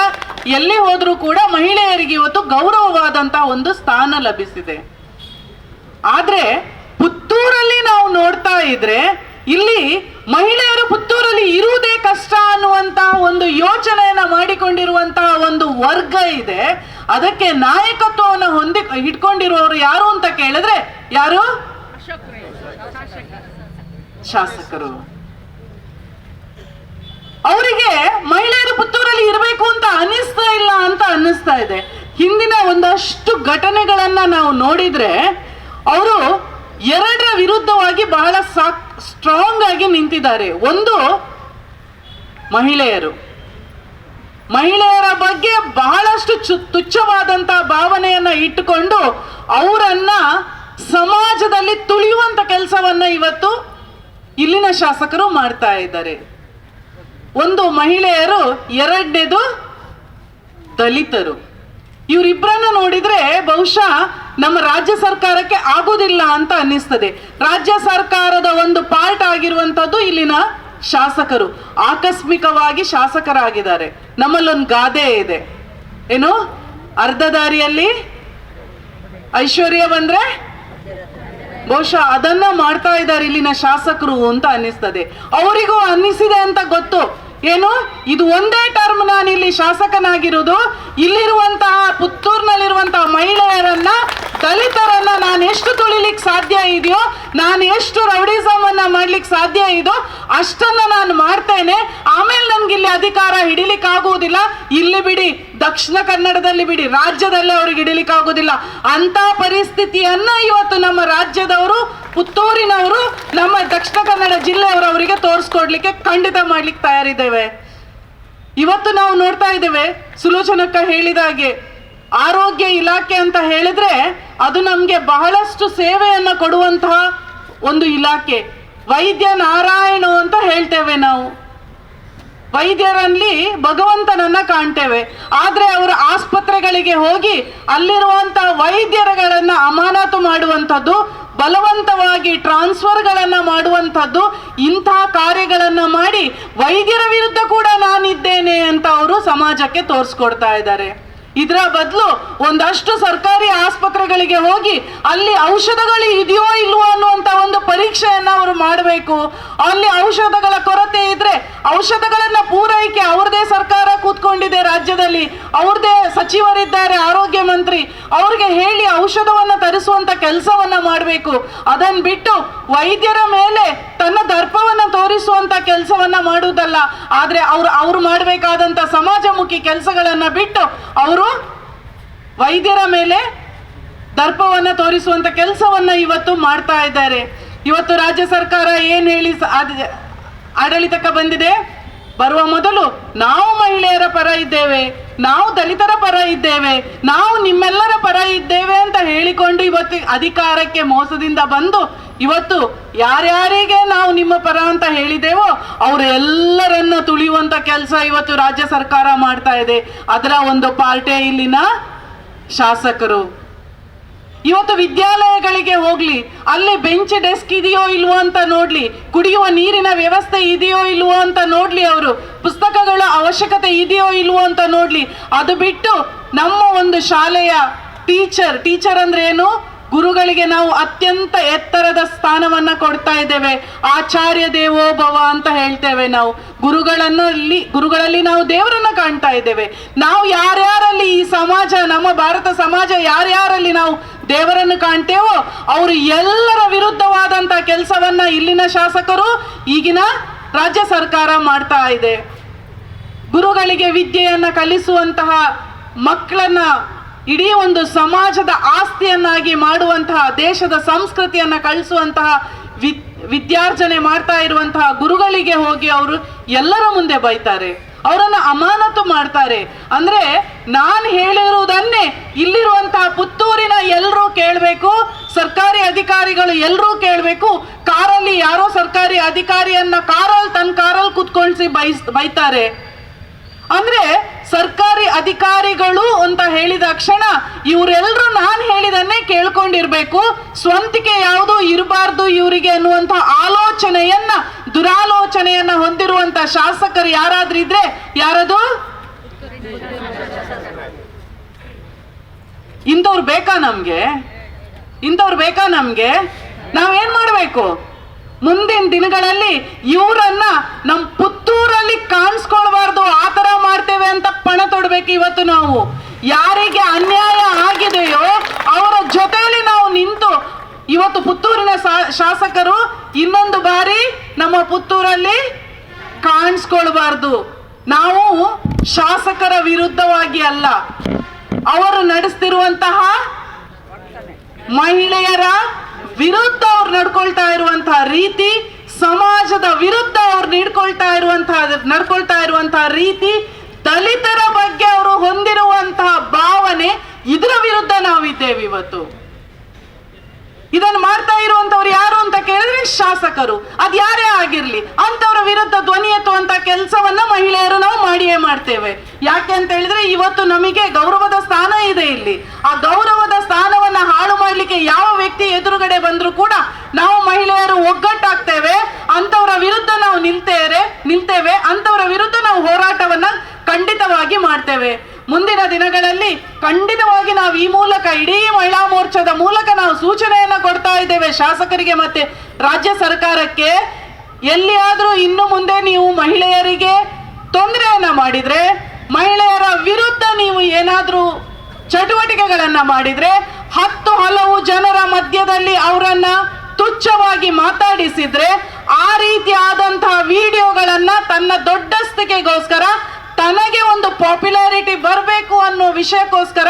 ಎಲ್ಲಿ ಹೋದ್ರೂ ಕೂಡ ಮಹಿಳೆಯರಿಗೆ ಇವತ್ತು ಗೌರವವಾದಂತಹ ಒಂದು ಸ್ಥಾನ ಲಭಿಸಿದೆ. ಆದ್ರೆ ಪುತ್ತೂರಲ್ಲಿ ನಾವು ನೋಡ್ತಾ ಇದ್ರೆ ಇಲ್ಲಿ ಮಹಿಳೆಯರು ಪುತ್ತೂರಲ್ಲಿ ಇರುವುದೇ ಕಷ್ಟ ಅನ್ನುವಂತಹ ಒಂದು ಯೋಚನೆಯನ್ನ ಮಾಡಿಕೊಂಡಿರುವಂತಹ ಒಂದು ವರ್ಗ ಇದೆ. ಅದಕ್ಕೆ ನಾಯಕತ್ವವನ್ನು ಹಿಡ್ಕೊಂಡಿರುವವರು ಯಾರು ಅಂತ ಕೇಳಿದ್ರೆ ಯಾರು? ಶಾಸಕರು. ಅವರಿಗೆ ಮಹಿಳೆಯರು ಪುತ್ತೂರಲ್ಲಿ ಇರಬೇಕು ಅಂತ ಅನಿಸ್ತಾ ಇಲ್ಲ ಅಂತ ಅನ್ನಿಸ್ತಾ ಇದೆ. ಹಿಂದಿನ ಒಂದಷ್ಟು ಘಟನೆಗಳನ್ನ ನಾವು ನೋಡಿದ್ರೆ ಅವರು ಎರಡರ ವಿರುದ್ಧವಾಗಿ ಬಹಳ ಸ್ಟ್ರಾಂಗ್ ಆಗಿ ನಿಂತಿದ್ದಾರೆ. ಒಂದು, ಮಹಿಳೆಯರ ಬಗ್ಗೆ ಬಹಳಷ್ಟು ತುಚ್ಛವಾದಂತಹ ಭಾವನೆಯನ್ನ ಇಟ್ಟುಕೊಂಡು ಅವರನ್ನ ಸಮಾಜದಲ್ಲಿ ತುಳಿಯುವಂತ ಕೆಲಸವನ್ನ ಇವತ್ತು ಇಲ್ಲಿನ ಶಾಸಕರು ಮಾಡ್ತಾ ಇದ್ದಾರೆ. ಒಂದು ಮಹಿಳೆಯರು, ಎರಡನೇದು ದಲಿತರು. ಇವರಿಬ್ಬರನ್ನ ನೋಡಿದ್ರೆ ಬಹುಶಃ ನಮ್ಮ ರಾಜ್ಯ ಸರ್ಕಾರಕ್ಕೆ ಆಗೋದಿಲ್ಲ ಅಂತ ಅನ್ನಿಸ್ತದೆ. ರಾಜ್ಯ ಸರ್ಕಾರದ ಒಂದು ಪಾರ್ಟ್ ಆಗಿರುವಂಥದ್ದು ಇಲ್ಲಿನ ಶಾಸಕರು ಆಕಸ್ಮಿಕವಾಗಿ ಶಾಸಕರಾಗಿದ್ದಾರೆ. ನಮ್ಮಲ್ಲೊಂದು ಗಾದೆ ಇದೆ, ಏನು, ಅರ್ಧ ದಾರಿಯಲ್ಲಿ ಐಶ್ವರ್ಯ ಬಂದ್ರೆ ಬಹುಶಃ ಅದನ್ನ ಮಾಡ್ತಾ ಇದ್ದಾರೆ ಇಲ್ಲಿನ ಶಾಸಕರು ಅಂತ ಅನ್ನಿಸ್ತದೆ. ಅವರಿಗೂ ಅನ್ನಿಸಿದೆ ಅಂತ ಗೊತ್ತು, ಏನು, ಇದು ಒಂದೇ ಟರ್ಮ್ ನಾನು ಇಲ್ಲಿ ಶಾಸಕನಾಗಿರುವುದು, ಇಲ್ಲಿರುವಂತಹ ಪುತ್ತೂರಿನಲ್ಲಿರುವಂತಹ ಮಹಿಳೆಯರನ್ನ, ದಲಿತರನ್ನ ನಾನು ಎಷ್ಟು ತುಳಿಲಿಕ್ಕೆ ಸಾಧ್ಯ ಇದೆಯೋ, ನಾನು ಎಷ್ಟು ರೌಡಿಸಮ್ ಅನ್ನ ಮಾಡ್ಲಿಕ್ಕೆ ಸಾಧ್ಯ ಇದೋ ಅಷ್ಟನ್ನ ನಾನು ಮಾಡ್ತೇನೆ. ಆಮೇಲೆ ನನ್ಗೆ ಇಲ್ಲಿ ಅಧಿಕಾರ ಹಿಡಿಲಿಕ್ಕೆ ಆಗುವುದಿಲ್ಲ. ಇಲ್ಲಿ ಬಿಡಿ, ದಕ್ಷಿಣ ಕನ್ನಡದಲ್ಲಿ ಬಿಡಿ, ರಾಜ್ಯದಲ್ಲೇ ಅವ್ರಿಗೆ ಹಿಡಿಲಿಕ್ಕೆ ಆಗುದಿಲ್ಲ. ಅಂತ ಪರಿಸ್ಥಿತಿಯನ್ನ ಇವತ್ತು ನಮ್ಮ ರಾಜ್ಯದವರು, ಪುತ್ತೂರಿನವರು, ನಮ್ಮ ದಕ್ಷಿಣ ಕನ್ನಡ ಜಿಲ್ಲೆಯವರು ಅವರಿಗೆ ತೋರಿಸ್ಕೊಡ್ಲಿಕ್ಕೆ ಖಂಡಿತ ಮಾಡ್ಲಿಕ್ಕೆ ತಯಾರಿದ್ದೇವೆ. ಇವತ್ತು ನಾವು ನೋಡ್ತಾ ಇದ್ದೇವೆ, ಸುಲೋಚನಕ್ಕ ಹೇಳಿದಾಗೆ ಆರೋಗ್ಯ ಇಲಾಖೆ ಅಂತ ಹೇಳಿದ್ರೆ ಅದು ನಮ್ಗೆ ಬಹಳಷ್ಟು ಸೇವೆಯನ್ನ ಕೊಡುವಂತಹ ಒಂದು ಇಲಾಖೆ. ವೈದ್ಯ ನಾರಾಯಣ ಅಂತ ಹೇಳ್ತೇವೆ ನಾವು. ವೈದ್ಯರಲ್ಲಿ ಭಗವಂತನನ್ನ ಕಾಣ್ತೇವೆ. ಆದ್ರೆ ಅವರ ಆಸ್ಪತ್ರೆಗಳಿಗೆ ಹೋಗಿ ಅಲ್ಲಿರುವಂತಹ ವೈದ್ಯರುಗಳನ್ನ ಅಮಾನತು ಮಾಡುವಂಥದ್ದು, ಬಲವಂತವಾಗಿ ಟ್ರಾನ್ಸ್ಫರ್ಗಳನ್ನ ಮಾಡುವಂಥದ್ದು, ಇಂತಹ ಕಾರ್ಯಗಳನ್ನ ಮಾಡಿ ವೈದ್ಯರ ವಿರುದ್ಧ ಕೂಡ ನಾನಿದ್ದೇನೆ ಅಂತ ಅವರು ಸಮಾಜಕ್ಕೆ ತೋರಿಸ್ಕೊಡ್ತಾ ಇದ್ದಾರೆ. ಇದರ ಬದಲು ಒಂದಷ್ಟು ಸರ್ಕಾರಿ ಆಸ್ಪತ್ರೆಗಳಿಗೆ ಹೋಗಿ ಅಲ್ಲಿ ಔಷಧಗಳು ಇದೆಯೋ ಇಲ್ವೋ ಅನ್ನುವಂತ ಒಂದು ಪರೀಕ್ಷೆಯನ್ನ ಅವರು ಮಾಡಬೇಕು. ಅಲ್ಲಿ ಔಷಧಗಳ ಕೊರತೆ ಇದ್ರೆ ಔಷಧಗಳನ್ನ ಪೂರೈಕೆ ಅವ್ರದೇ ಸರ್ಕಾರ ಕೂತ್ಕೊಂಡಿದೆ ರಾಜ್ಯದಲ್ಲಿ, ಅವ್ರದೇ ಸಚಿವರಿದ್ದಾರೆ, ಆರೋಗ್ಯ ಮಂತ್ರಿ, ಅವ್ರಿಗೆ ಹೇಳಿ ಔಷಧವನ್ನ ತರಿಸುವಂತ ಕೆಲಸವನ್ನ ಮಾಡಬೇಕು. ಅದನ್ನ ಬಿಟ್ಟು ವೈದ್ಯರ ಮೇಲೆ ತನ್ನ ದರ್ಪವನ್ನ ತೋರಿಸುವಂತ ಕೆಲಸವನ್ನ ಮಾಡುವುದಲ್ಲ. ಆದ್ರೆ ಅವ್ರು ಮಾಡಬೇಕಾದಂತ ಸಮಾಜಮುಖಿ ಕೆಲಸಗಳನ್ನ ಬಿಟ್ಟು ಅವರು ವೈದ್ಯರ ಮೇಲೆ ದರ್ಪವನ್ನ ತೋರಿಸುವಂತ ಕೆಲಸವನ್ನ ಇವತ್ತು ಮಾಡ್ತಾ ಇದ್ದಾರೆ. ಇವತ್ತು ರಾಜ್ಯ ಸರ್ಕಾರ ಏನ್ ಹೇಳಿ ಆಡಳಿತಕ್ಕೆ ಬಂದಿದೆ, ಬರುವ ಮೊದಲು ನಾವು ಮಹಿಳೆಯರ ಪರ ಇದ್ದೇವೆ, ನಾವು ದಲಿತರ ಪರ ಇದ್ದೇವೆ, ನಾವು ನಿಮ್ಮೆಲ್ಲರ ಪರ ಇದ್ದೇವೆ ಅಂತ ಹೇಳಿಕೊಂಡು ಇವತ್ತು ಅಧಿಕಾರಕ್ಕೆ ಮೋಸದಿಂದ ಬಂದು ಇವತ್ತು ಯಾರ್ಯಾರಿಗೆ ನಾವು ನಿಮ್ಮ ಪರ ಅಂತ ಹೇಳಿದ್ದೇವೋ ಅವರೆಲ್ಲರನ್ನ ತುಳಿಯುವಂತ ಕೆಲಸ ಇವತ್ತು ರಾಜ್ಯ ಸರ್ಕಾರ ಮಾಡ್ತಾ ಇದೆ. ಅದರ ಒಂದು ಪಾರ್ಟೇ ಇಲ್ಲಿನ ಶಾಸಕರು. ಇವತ್ತು ವಿದ್ಯಾಲಯಗಳಿಗೆ ಹೋಗ್ಲಿ, ಅಲ್ಲಿ ಬೆಂಚ್ ಡೆಸ್ಕ್ ಇದೆಯೋ ಇಲ್ವೋ ಅಂತ ನೋಡ್ಲಿ, ಕುಡಿಯುವ ನೀರಿನ ವ್ಯವಸ್ಥೆ ಇದೆಯೋ ಇಲ್ವೋ ಅಂತ ನೋಡ್ಲಿ, ಅವರು ಪುಸ್ತಕಗಳ ಅವಶ್ಯಕತೆ ಇದೆಯೋ ಇಲ್ವೋ ಅಂತ ನೋಡ್ಲಿ. ಅದು ಬಿಟ್ಟು ನಮ್ಮ ಒಂದು ಶಾಲೆಯ ಟೀಚರ್ ಅಂದ್ರೆ ಏನು, ಗುರುಗಳಿಗೆ ನಾವು ಅತ್ಯಂತ ಎತ್ತರದ ಸ್ಥಾನವನ್ನ ಕೊಡ್ತಾ ಇದ್ದೇವೆ. ಆಚಾರ್ಯ ದೇವೋ ಭವ ಅಂತ ಹೇಳ್ತೇವೆ ನಾವು. ಗುರುಗಳಲ್ಲಿ ನಾವು ದೇವರನ್ನ ಕಾಣ್ತಾ ಇದ್ದೇವೆ. ನಾವು ಯಾರ್ಯಾರಲ್ಲಿ ಈ ಸಮಾಜ, ನಮ್ಮ ಭಾರತ ಸಮಾಜ ಯಾರ್ಯಾರಲ್ಲಿ ನಾವು ದೇವರನ್ನು ಕಾಣ್ತೇವೋ ಅವರು ಎಲ್ಲರ ವಿರುದ್ಧವಾದಂತಹ ಕೆಲಸವನ್ನ ಇಲ್ಲಿನ ಶಾಸಕರು, ಈಗಿನ ರಾಜ್ಯ ಸರ್ಕಾರ ಮಾಡ್ತಾ ಇದೆ. ಗುರುಗಳಿಗೆ ವಿದ್ಯೆಯನ್ನ ಕಲಿಸುವಂತಹ ಮಕ್ಕಳನ್ನ ಇಡೀ ಒಂದು ಸಮಾಜದ ಆಸ್ತಿಯನ್ನಾಗಿ ಮಾಡುವಂತಹ, ದೇಶದ ಸಂಸ್ಕೃತಿಯನ್ನ ಕಳಿಸುವಂತಹ ವಿದ್ಯಾರ್ಜನೆ ಮಾಡ್ತಾ ಇರುವಂತಹ ಗುರುಗಳಿಗೆ ಹೋಗಿ ಅವರು ಎಲ್ಲರ ಮುಂದೆ ಬೈತಾರೆ, ಅವರನ್ನ ಅಮಾನತು ಮಾಡ್ತಾರೆ. ಅಂದ್ರೆ ನಾನು ಹೇಳಿರುವುದನ್ನೇ ಇಲ್ಲಿರುವಂತಹ ಪುತ್ತೂರಿನ ಎಲ್ಲರೂ ಕೇಳಬೇಕು, ಸರ್ಕಾರಿ ಅಧಿಕಾರಿಗಳು ಎಲ್ಲರೂ ಕೇಳಬೇಕು. ಕಾರಲ್ಲಿ ಯಾರೋ ಸರ್ಕಾರಿ ಅಧಿಕಾರಿಯನ್ನ ತನ್ನ ಕಾರಲ್ಲಿ ಕುತ್ಕೊಳ್ಸಿ ಬೈತಾರೆ. ಅಂದ್ರೆ ಸರ್ಕಾರಿ ಅಧಿಕಾರಿಗಳು ಅಂತ ಹೇಳಿದ ಕ್ಷಣ ಇವರೆಲ್ಲರೂ ನಾನು ಹೇಳಿದನ್ನೇ ಕೇಳ್ಕೊಂಡಿರ್ಬೇಕು, ಸ್ವಂತಿಕೆ ಯಾವುದೂ ಇರಬಾರ್ದು ಇವರಿಗೆ ಅನ್ನುವಂಥ ದುರಾಲೋಚನೆಯನ್ನ ಹೊಂದಿರುವಂತ ಶಾಸಕರು ಯಾರಾದ್ರೂ ಇದ್ರೆ ಯಾರದು? ಇಂಥವ್ರು ಬೇಕಾ ನಮ್ಗೆ? ನಾವೇನ್ ಮಾಡ್ಬೇಕು? ಮುಂದಿನ ದಿನಗಳಲ್ಲಿ ಇವರನ್ನ ನಮ್ಮ ಪುತ್ತೂರಲ್ಲಿ ಕಾಣಿಸ್ಕೊಳ್ಬಾರ್ದು, ಆತರ ಮಾಡ್ತೇವೆ ಅಂತ ಪಣ ತೊಡಬೇಕು. ಇವತ್ತು ನಾವು ಯಾರಿಗೆ ಅನ್ಯಾಯ ಆಗಿದೆಯೋ ಅವರ ಜೊತೆಯಲ್ಲಿ ನಾವು ನಿಂತು ಇವತ್ತು ಪುತ್ತೂರಿನ ಶಾಸಕರು ಇನ್ನೊಂದು ಬಾರಿ ನಮ್ಮ ಪುತ್ತೂರಲ್ಲಿ ಕಾಣಿಸ್ಕೊಳ್ಬಾರ್ದು. ನಾವು ಶಾಸಕರ ವಿರುದ್ಧವಾಗಿ ಅಲ್ಲ, ಅವರು ನಡೆಸ್ತಿರುವಂತಹ ಮಹಿಳೆಯರ ವಿರುದ್ಧ ಅವ್ರು ನಡ್ಕೊಳ್ತಾ ಇರುವಂತಹ ರೀತಿ, ಸಮಾಜದ ವಿರುದ್ಧ ಅವ್ರು ನಡ್ಕೊಳ್ತಾ ಇರುವಂತಹ ರೀತಿ, ದಲಿತರ ಬಗ್ಗೆ ಅವರು ಹೊಂದಿರುವಂತಹ ಭಾವನೆ, ಇದರ ವಿರುದ್ಧ ನಾವಿದ್ದೇವೆ ಇವತ್ತು. ಇದನ್ನು ಮಾಡ್ತಾ ಇರುವಂತವ್ರು ಯಾರು ಅಂತ ಕೇಳಿದ್ರೆ ಶಾಸಕರು ಅದ್ಯಾರೇ ಆಗಿರ್ಲಿ ಅಂತವರ ವಿರುದ್ಧ ಧ್ವನಿ ಎತ್ತುವಂತ ಕೆಲಸವನ್ನ ಮಹಿಳೆಯರು ನಾವು ಮಾಡಿಯೇ ಮಾಡ್ತೇವೆ. ಯಾಕೆ ಅಂತ ಹೇಳಿದ್ರೆ ಇವತ್ತು ನಮಗೆ ಗೌರವದ ಸ್ಥಾನ ಇದೆ ಇಲ್ಲಿ. ಆ ಗೌರವದ ಸ್ಥಾನವನ್ನ ಹಾಳು ಮಾಡ್ಲಿಕ್ಕೆ ಯಾವ ವ್ಯಕ್ತಿ ಎದುರುಗಡೆ ಬಂದ್ರು ಕೂಡ ನಾವು ಮಹಿಳೆಯರು ಒಗ್ಗಟ್ಟಾಗ್ತೇವೆ. ಅಂತವರ ವಿರುದ್ಧ ನಾವು ನಿಲ್ತೇವೆ. ಅಂತವರ ವಿರುದ್ಧ ನಾವು ಹೋರಾಟವನ್ನ ಖಂಡಿತವಾಗಿ ಮಾಡ್ತೇವೆ. ಮುಂದಿನ ದಿನಗಳಲ್ಲಿ ಖಂಡಿತವಾಗಿ ನಾವು ಈ ಮೂಲಕ ಇಡೀ ಮಹಿಳಾ ಮೋರ್ಚಾದ ಮೂಲಕ ನಾವು ಸೂಚನೆಯನ್ನ ಕೊಡ್ತಾ ಇದ್ದೇವೆ ಶಾಸಕರಿಗೆ ಮತ್ತೆ ರಾಜ್ಯ ಸರ್ಕಾರಕ್ಕೆ. ಎಲ್ಲಿಯಾದ್ರೂ ಇನ್ನು ಮುಂದೆ ನೀವು ಮಹಿಳೆಯರಿಗೆ ತೊಂದರೆಯನ್ನ ಮಾಡಿದ್ರೆ, ಮಹಿಳೆಯರ ವಿರುದ್ಧ ನೀವು ಏನಾದ್ರೂ ಚಟುವಟಿಕೆಗಳನ್ನ ಮಾಡಿದ್ರೆ, ಹಲವು ಜನರ ಮಧ್ಯದಲ್ಲಿ ಅವರನ್ನ ತುಚ್ಛವಾಗಿ ಮಾತಾಡಿಸಿದ್ರೆ, ಆ ರೀತಿಯಾದಂತಹ ವಿಡಿಯೋಗಳನ್ನ ತನ್ನ ದೊಡ್ಡಸ್ತಿಕೆಗೋಸ್ಕರ, ತನಗೆ ಒಂದು ಪಾಪ್ಯುಲಾರಿಟಿ ಬರಬೇಕು ಅನ್ನೋ ವಿಷಯಕ್ಕೋಸ್ಕರ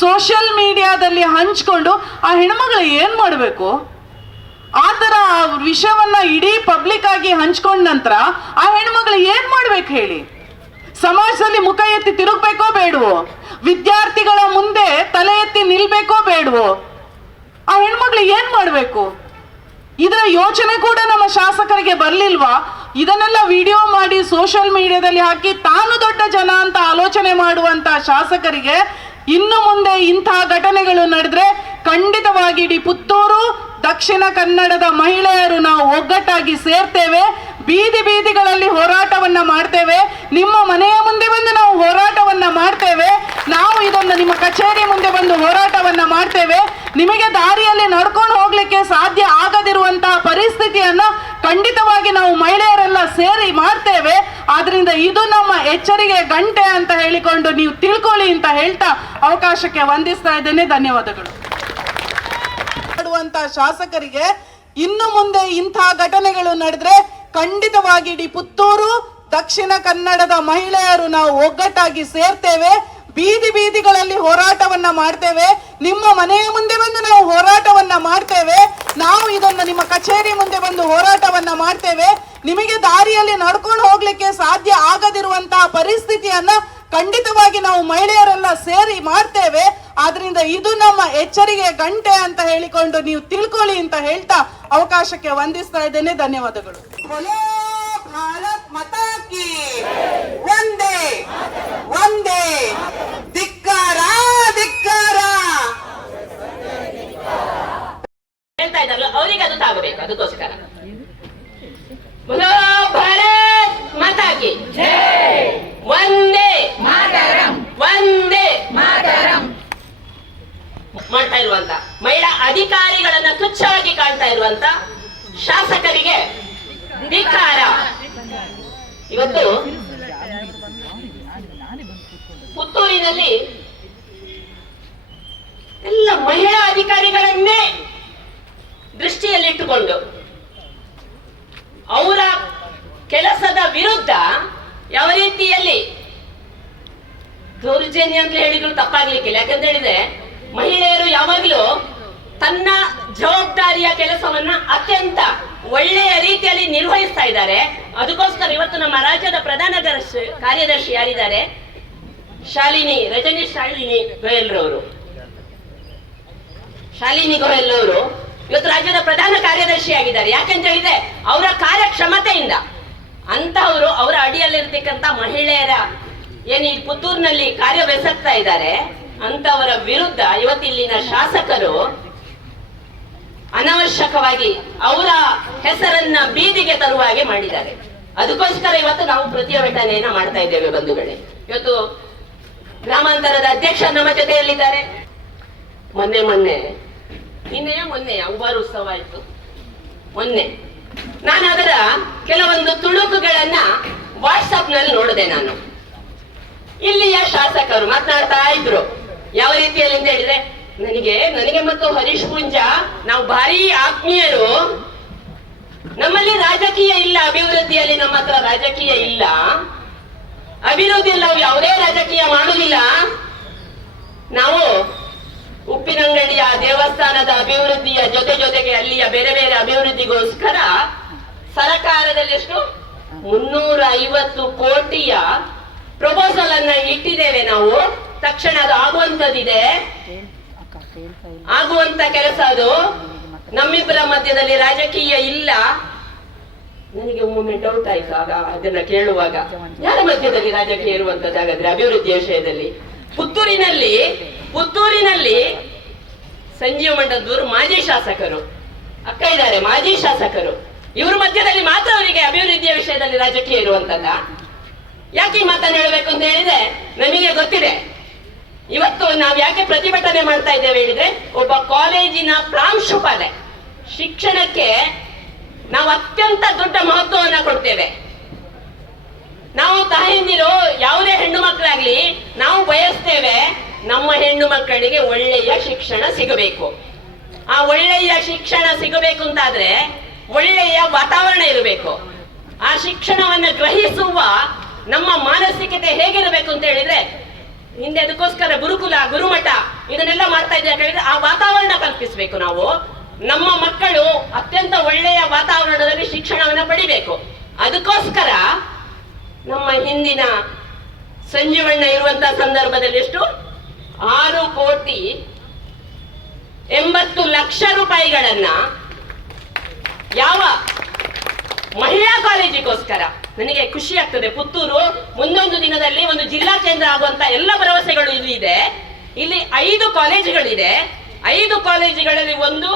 ಸೋಷಿಯಲ್ ಮೀಡಿಯಾದಲ್ಲಿ ಹಂಚ್ಕೊಂಡು ಆ ಹೆಣ್ಮಗಳು ಏನ್ ಮಾಡಬೇಕು? ಆ ತರ ವಿಷಯವನ್ನ ಇಡೀ ಪಬ್ಲಿಕ್ ಆಗಿ ಹಂಚ್ಕೊಂಡ ನಂತರ ಆ ಹೆಣ್ಮಗಳು ಏನ್ ಮಾಡ್ಬೇಕು ಹೇಳಿ? ಸಮಾಜದಲ್ಲಿ ಮುಖ ಎತ್ತಿ ತಿರುಗಬೇಕೋ ಬೇಡವೋ? ವಿದ್ಯಾರ್ಥಿಗಳ ಮುಂದೆ ತಲೆ ಎತ್ತಿ ನಿಲ್ಬೇಕೋ ಬೇಡವೋ? ಆ ಹೆಣ್ಮಗಳು ಏನ್ ಮಾಡ್ಬೇಕು? ಇದರ ಯೋಚನೆ ಕೂಡ ನಮ್ಮ ಶಾಸಕರಿಗೆ ಬರ್ಲಿಲ್ವಾ? ಇದನ್ನೆಲ್ಲ ವಿಡಿಯೋ ಮಾಡಿ ಸೋಷಿಯಲ್ ಮೀಡಿಯಾದಲ್ಲಿ ಹಾಕಿ ತಾನು ದೊಡ್ಡ ಜನ ಅಂತ ಆಲೋಚನೆ ಮಾಡುವಂತ ಶಾಸಕರಿಗೆ ಇನ್ನು ಮುಂದೆ ಇಂತಹ ಘಟನೆಗಳು ನಡೆದ್ರೆ ಖಂಡಿತವಾಗಿ ಇಡೀ ಪುತ್ತೂರು ದಕ್ಷಿಣ ಕನ್ನಡದ ಮಹಿಳೆಯರು ನಾವು ಒಗ್ಗಟ್ಟಾಗಿ ಸೇರ್ತೇವೆ. ಬೀದಿಗಳಲ್ಲಿ ಹೋರಾಟವನ್ನ ಮಾಡ್ತೇವೆ. ನಿಮ್ಮ ಮನೆಯ ಮುಂದೆ ಬಂದು ನಾವು ಹೋರಾಟವನ್ನ ಮಾಡ್ತೇವೆ. ನಾವು ಇದೊಂದು ನಿಮ್ಮ ಕಚೇರಿ ಮುಂದೆ ಬಂದು ಹೋರಾಟವನ್ನ ಮಾಡ್ತೇವೆ. ನಿಮಗೆ ದಾರಿಯಲ್ಲಿ ನಡ್ಕೊಂಡು ಹೋಗ್ಲಿಕ್ಕೆ ಸಾಧ್ಯ ಆಗದಿರುವಂತಹ ಪರಿಸ್ಥಿತಿಯನ್ನ ಖಂಡಿತವಾಗಿ ನಾವು ಮಹಿಳೆಯರೆಲ್ಲ ಸೇರಿ ಮಾಡ್ತೇವೆ. ಆದ್ರಿಂದ ಇದು ನಮ್ಮ ಎಚ್ಚರಿಕೆ ಗಂಟೆ ಅಂತ ಹೇಳಿಕೊಂಡು ನೀವು ತಿಳ್ಕೊಳ್ಳಿ ಅಂತ ಹೇಳ್ತಾ ಅವಕಾಶಕ್ಕೆ ವಂದಿಸ್ತಾ ಇದ್ದೇನೆ. ಧನ್ಯವಾದಗಳು. ಮಾಡುವಂತ ಶಾಸಕರಿಗೆ ಇನ್ನು ಮುಂದೆ ಇಂತಹ ಘಟನೆಗಳು ನಡೆದ್ರೆ ಖಂಡಿತವಾಗಿ ಇಡೀ ಪುತ್ತೂರು ದಕ್ಷಿಣ ಕನ್ನಡದ ಮಹಿಳೆಯರು ನಾವು ಒಗ್ಗಟ್ಟಾಗಿ ಸೇರ್ತೇವೆ. ಬೀದಿಗಳಲ್ಲಿ ಹೋರಾಟವನ್ನ ಮಾಡ್ತೇವೆ. ನಿಮ್ಮ ಮನೆಯ ಮುಂದೆ ಬಂದು ನಾವು ಹೋರಾಟವನ್ನ ಮಾಡ್ತೇವೆ. ನಾವು ಇದೊಂದು ನಿಮ್ಮ ಕಚೇರಿ ಮುಂದೆ ಬಂದು ಹೋರಾಟವನ್ನ ಮಾಡ್ತೇವೆ. ನಿಮಗೆ ದಾರಿಯಲ್ಲಿ ನಡ್ಕೊಂಡು ಹೋಗ್ಲಿಕ್ಕೆ ಸಾಧ್ಯ ಆಗದಿರುವಂತಹ ಪರಿಸ್ಥಿತಿಯನ್ನ ಖಂಡಿತವಾಗಿ ನಾವು ಮಹಿಳೆಯರೆಲ್ಲ ಸೇರಿ ಮಾಡ್ತೇವೆ. ಆದ್ರಿಂದ ಇದು ನಮ್ಮ ಎಚ್ಚರಿಕೆ ಗಂಟೆ ಅಂತ ಹೇಳಿಕೊಂಡು ನೀವು ತಿಳ್ಕೊಳ್ಳಿ ಅಂತ ಹೇಳ್ತಾ ಅವಕಾಶಕ್ಕೆ ವಂದಿಸ್ತಾ ಇದ್ದೇನೆ. ಧನ್ಯವಾದಗಳು. ಭಾರತ್ ಮಾತಾ ಕಿ ವಂದೇ ವಂದೇ. ಧಿಕ್ಕಾರ ಧಿಕ್ಕಾರ. ಹೇಳ್ತಾ ಇದ್ದಾರಲ್ಲ ಅವರಿಗೆ ಅದು ತಾಗಬೇಕು. ಅದಕ್ಕೋಸ್ಕರ ಭಾರತ್ ಮಾತಾ ಕಿ ವಂದೇ ಮಾತರಂ ವಂದೇ ಮಾತರಂ ಮಾಡ್ತಾ ಇರುವಂತ ಮಹಿಳಾ ಅಧಿಕಾರಿಗಳನ್ನ ತುಚ್ಛವಾಗಿ ಕಾಣ್ತಾ ಇರುವಂತ ಶಾಸಕರಿಗೆ ಧಿಕ್ಕಾರ. ಇವತ್ತು ಪುತ್ತೂರಿನಲ್ಲಿ ಎಲ್ಲ ಮಹಿಳಾ ಅಧಿಕಾರಿಗಳನ್ನೇ ದೃಷ್ಟಿಯಲ್ಲಿಟ್ಟುಕೊಂಡು ಅವರ ಕೆಲಸದ ವಿರುದ್ಧ ಯಾವ ರೀತಿಯಲ್ಲಿ ದೌರ್ಜನ್ಯ ಅಂತ ಹೇಳಿದ್ರು ತಪ್ಪಾಗ್ಲಿಕ್ಕಿಲ್ಲ. ಯಾಕಂತ ಹೇಳಿದ್ರೆ ಮಹಿಳೆಯರು ಯಾವಾಗಲೂ ತನ್ನ ಜವಾಬ್ದಾರಿಯ ಕೆಲಸವನ್ನ ಅತ್ಯಂತ ಒಳ್ಳೆಯ ರೀತಿಯಲ್ಲಿ ನಿರ್ವಹಿಸ್ತಾ ಇದ್ದಾರೆ. ಅದಕ್ಕೋಸ್ಕರ ಇವತ್ತು ನಮ್ಮ ರಾಜ್ಯದ ಪ್ರಧಾನ ಕಾರ್ಯದರ್ಶಿ ಯಾರಿದ್ದಾರೆ, ರಜನೀಶ್ ಶಾಲಿನಿ ಗೋಯಲ್ ರವರು ಇವತ್ತು ರಾಜ್ಯದ ಪ್ರಧಾನ ಕಾರ್ಯದರ್ಶಿ ಆಗಿದ್ದಾರೆ. ಯಾಕಂತ ಹೇಳಿದ್ರೆ ಅವರ ಕಾರ್ಯಕ್ಷಮತೆಯಿಂದ ಅಂತಹವರು ಅವರ ಅಡಿಯಲ್ಲಿರ್ತಕ್ಕಂಥ ಮಹಿಳೆಯರ ಏನು ಈ ಪುತ್ತೂರಿನಲ್ಲಿ ಕಾರ್ಯವೆಸಗ್ತಾ ಇದ್ದಾರೆ ಅಂತವರ ವಿರುದ್ಧ ಇವತ್ತಿಲ್ಲಿನ ಶಾಸಕರು ಅನಾವಶ್ಯಕವಾಗಿ ಅವರ ಹೆಸರನ್ನ ಬೀದಿಗೆ ತರುವ ಹಾಗೆ ಮಾಡಿದ್ದಾರೆ. ಅದಕ್ಕೋಸ್ಕರ ಇವತ್ತು ನಾವು ಪ್ರತಿಭಟನೆಯನ್ನ ಮಾಡ್ತಾ ಇದ್ದೇವೆ ಬಂಧುಗಳೇ. ಇವತ್ತು ಗ್ರಾಮಾಂತರದ ಅಧ್ಯಕ್ಷ ನಮ್ಮ ಜೊತೆಯಲ್ಲಿದ್ದಾರೆ. ಮೊನ್ನೆ ಉಬಾರ್ ಉತ್ಸವ ಆಯ್ತು. ನಾನು ಅದರ ಕೆಲವೊಂದು ತುಣುಕುಗಳನ್ನ ವಾಟ್ಸಪ್ ನಲ್ಲಿ ನೋಡಿದೆ. ನಾನು ಇಲ್ಲಿಯ ಶಾಸಕರು ಮಾತನಾಡ್ತಾ ಇದ್ರು ಯಾವ ರೀತಿಯಲ್ಲಿ ಅಂತ ಹೇಳಿದ್ರೆ, ನನಗೆ ಮತ್ತು ಹರೀಶ್ ಪೂಂಜಾ ನಾವು ಭಾರಿ ಆತ್ಮೀಯರು. ನಮ್ಮಲ್ಲಿ ರಾಜಕೀಯ ಇಲ್ಲ, ಅಭಿವೃದ್ಧಿಯಲ್ಲಿ ನಮ್ಮ ಹತ್ರ ರಾಜಕೀಯ ಇಲ್ಲ. ಅಭಿವೃದ್ಧಿಯಲ್ಲಿ ನಾವು ಯಾವುದೇ ರಾಜಕೀಯ ಮಾಡುವುದಿಲ್ಲ. ನಾವು ಉಪ್ಪಿನಂಗಡಿಯ ದೇವಸ್ಥಾನದ ಅಭಿವೃದ್ಧಿಯ ಜೊತೆಗೆ ಅಲ್ಲಿಯ ಬೇರೆ ಬೇರೆ ಅಭಿವೃದ್ಧಿಗೋಸ್ಕರ ಸರ್ಕಾರದಲ್ಲಿ ಎಷ್ಟು 350 ಕೋಟಿಯ ಪ್ರಪೋಸಲ್ ಅನ್ನ ಇಟ್ಟಿದ್ದೇವೆ. ನಾವು ತಕ್ಷಣ ಅದು ಆಗುವಂತ ಕೆಲಸ. ಅದು ನಮ್ಮಿಬ್ಬರ ಮಧ್ಯೆ ಮಧ್ಯದಲ್ಲಿ ರಾಜಕೀಯ ಇಲ್ಲ. ನನಗೆ ಒಮ್ಮೊಮ್ಮೆ ಡೌಟ್ ಆಯ್ತು ಆಗ ಅದನ್ನ ಕೇಳುವಾಗ, ಯಾರ ಮಧ್ಯದಲ್ಲಿ ರಾಜಕೀಯ ಇರುವಂತದ್ದಾಗಾದ್ರೆ ಅಭಿವೃದ್ಧಿ ವಿಷಯದಲ್ಲಿ? ಪುತ್ತೂರಿನಲ್ಲಿ ಸಂಜೀವ ಮಂಡಲದವರು ಮಾಜಿ ಶಾಸಕರು, ಅಕ್ಕ ಇದ್ದಾರೆ ಮಾಜಿ ಶಾಸಕರು, ಇವ್ರ ಮಧ್ಯದಲ್ಲಿ ಮಾತ್ರ ಅವರಿಗೆ ಅಭಿವೃದ್ಧಿಯ ವಿಷಯದಲ್ಲಿ ರಾಜಕೀಯ ಇರುವಂತದ್ದ. ಯಾಕೆ ಈ ಮಾತನ್ನು ಹೇಳಬೇಕು ಅಂತ ಹೇಳಿದ್ರೆ, ನಮಗೆ ಗೊತ್ತಿದೆ ಇವತ್ತು ನಾವು ಯಾಕೆ ಪ್ರತಿಭಟನೆ ಮಾಡ್ತಾ ಇದ್ದೇವೆ ಹೇಳಿದ್ರೆ, ಒಬ್ಬ ಕಾಲೇಜಿನ ಪ್ರಾಂಶುಪಾಲೆ ಶಿಕ್ಷಣಕ್ಕೆ ನಾವು ಅತ್ಯಂತ ದೊಡ್ಡ ಮಹತ್ವವನ್ನ ಕೊಡ್ತೇವೆ. ನಾವು ತಾಯಂದಿರು ಯಾವುದೇ ಹೆಣ್ಣು ಮಕ್ಕಳಾಗ್ಲಿ ನಾವು ಬಯಸ್ತೇವೆ ನಮ್ಮ ಹೆಣ್ಣು ಮಕ್ಕಳಿಗೆ ಒಳ್ಳೆಯ ಶಿಕ್ಷಣ ಸಿಗಬೇಕು. ಆ ಒಳ್ಳೆಯ ಶಿಕ್ಷಣ ಸಿಗಬೇಕು ಅಂತಾದ್ರೆ ಒಳ್ಳೆಯ ವಾತಾವರಣ ಇರಬೇಕು. ಆ ಶಿಕ್ಷಣವನ್ನು ಗ್ರಹಿಸುವ ನಮ್ಮ ಮಾನಸಿಕತೆ ಹೇಗಿರಬೇಕು ಅಂತ ಹೇಳಿದ್ರೆ, ಹಿಂದೆ ಅದಕ್ಕೋಸ್ಕರ ಗುರುಕುಲ ಗುರುಮಠ ಇದನ್ನೆಲ್ಲ ಮಾಡ್ತಾ ಇದ್ದೇವೆ ಹೇಳಿದ್ರೆ, ಆ ವಾತಾವರಣ ಕಲ್ಪಿಸಬೇಕು. ನಾವು ನಮ್ಮ ಮಕ್ಕಳು ಅತ್ಯಂತ ಒಳ್ಳೆಯ ವಾತಾವರಣದಲ್ಲಿ ಶಿಕ್ಷಣವನ್ನು ಪಡಿಬೇಕು. ಅದಕ್ಕೋಸ್ಕರ ನಮ್ಮ ಹಿಂದಿನ ಸಂಜೀವಣ್ಣ ಇರುವಂತಹ ಸಂದರ್ಭದಲ್ಲಿ ಎಷ್ಟು 6,80,00,000 ರೂಪಾಯಿಗಳನ್ನ ಯಾವ ಮಹಿಳಾ ಕಾಲೇಜಿಗೋಸ್ಕರ. ನನಗೆ ಖುಷಿ ಆಗ್ತದೆ, ಪುತ್ತೂರು ಮುಂದೊಂದು ದಿನದಲ್ಲಿ ಒಂದು ಜಿಲ್ಲಾ ಕೇಂದ್ರ ಆಗುವಂತ ಎಲ್ಲ ಭರವಸೆಗಳು ಇಲ್ಲಿ ಇದೆ. ಇಲ್ಲಿ 5 ಕಾಲೇಜುಗಳಿದೆ. 5 ಕಾಲೇಜುಗಳಲ್ಲಿ ಒಂದು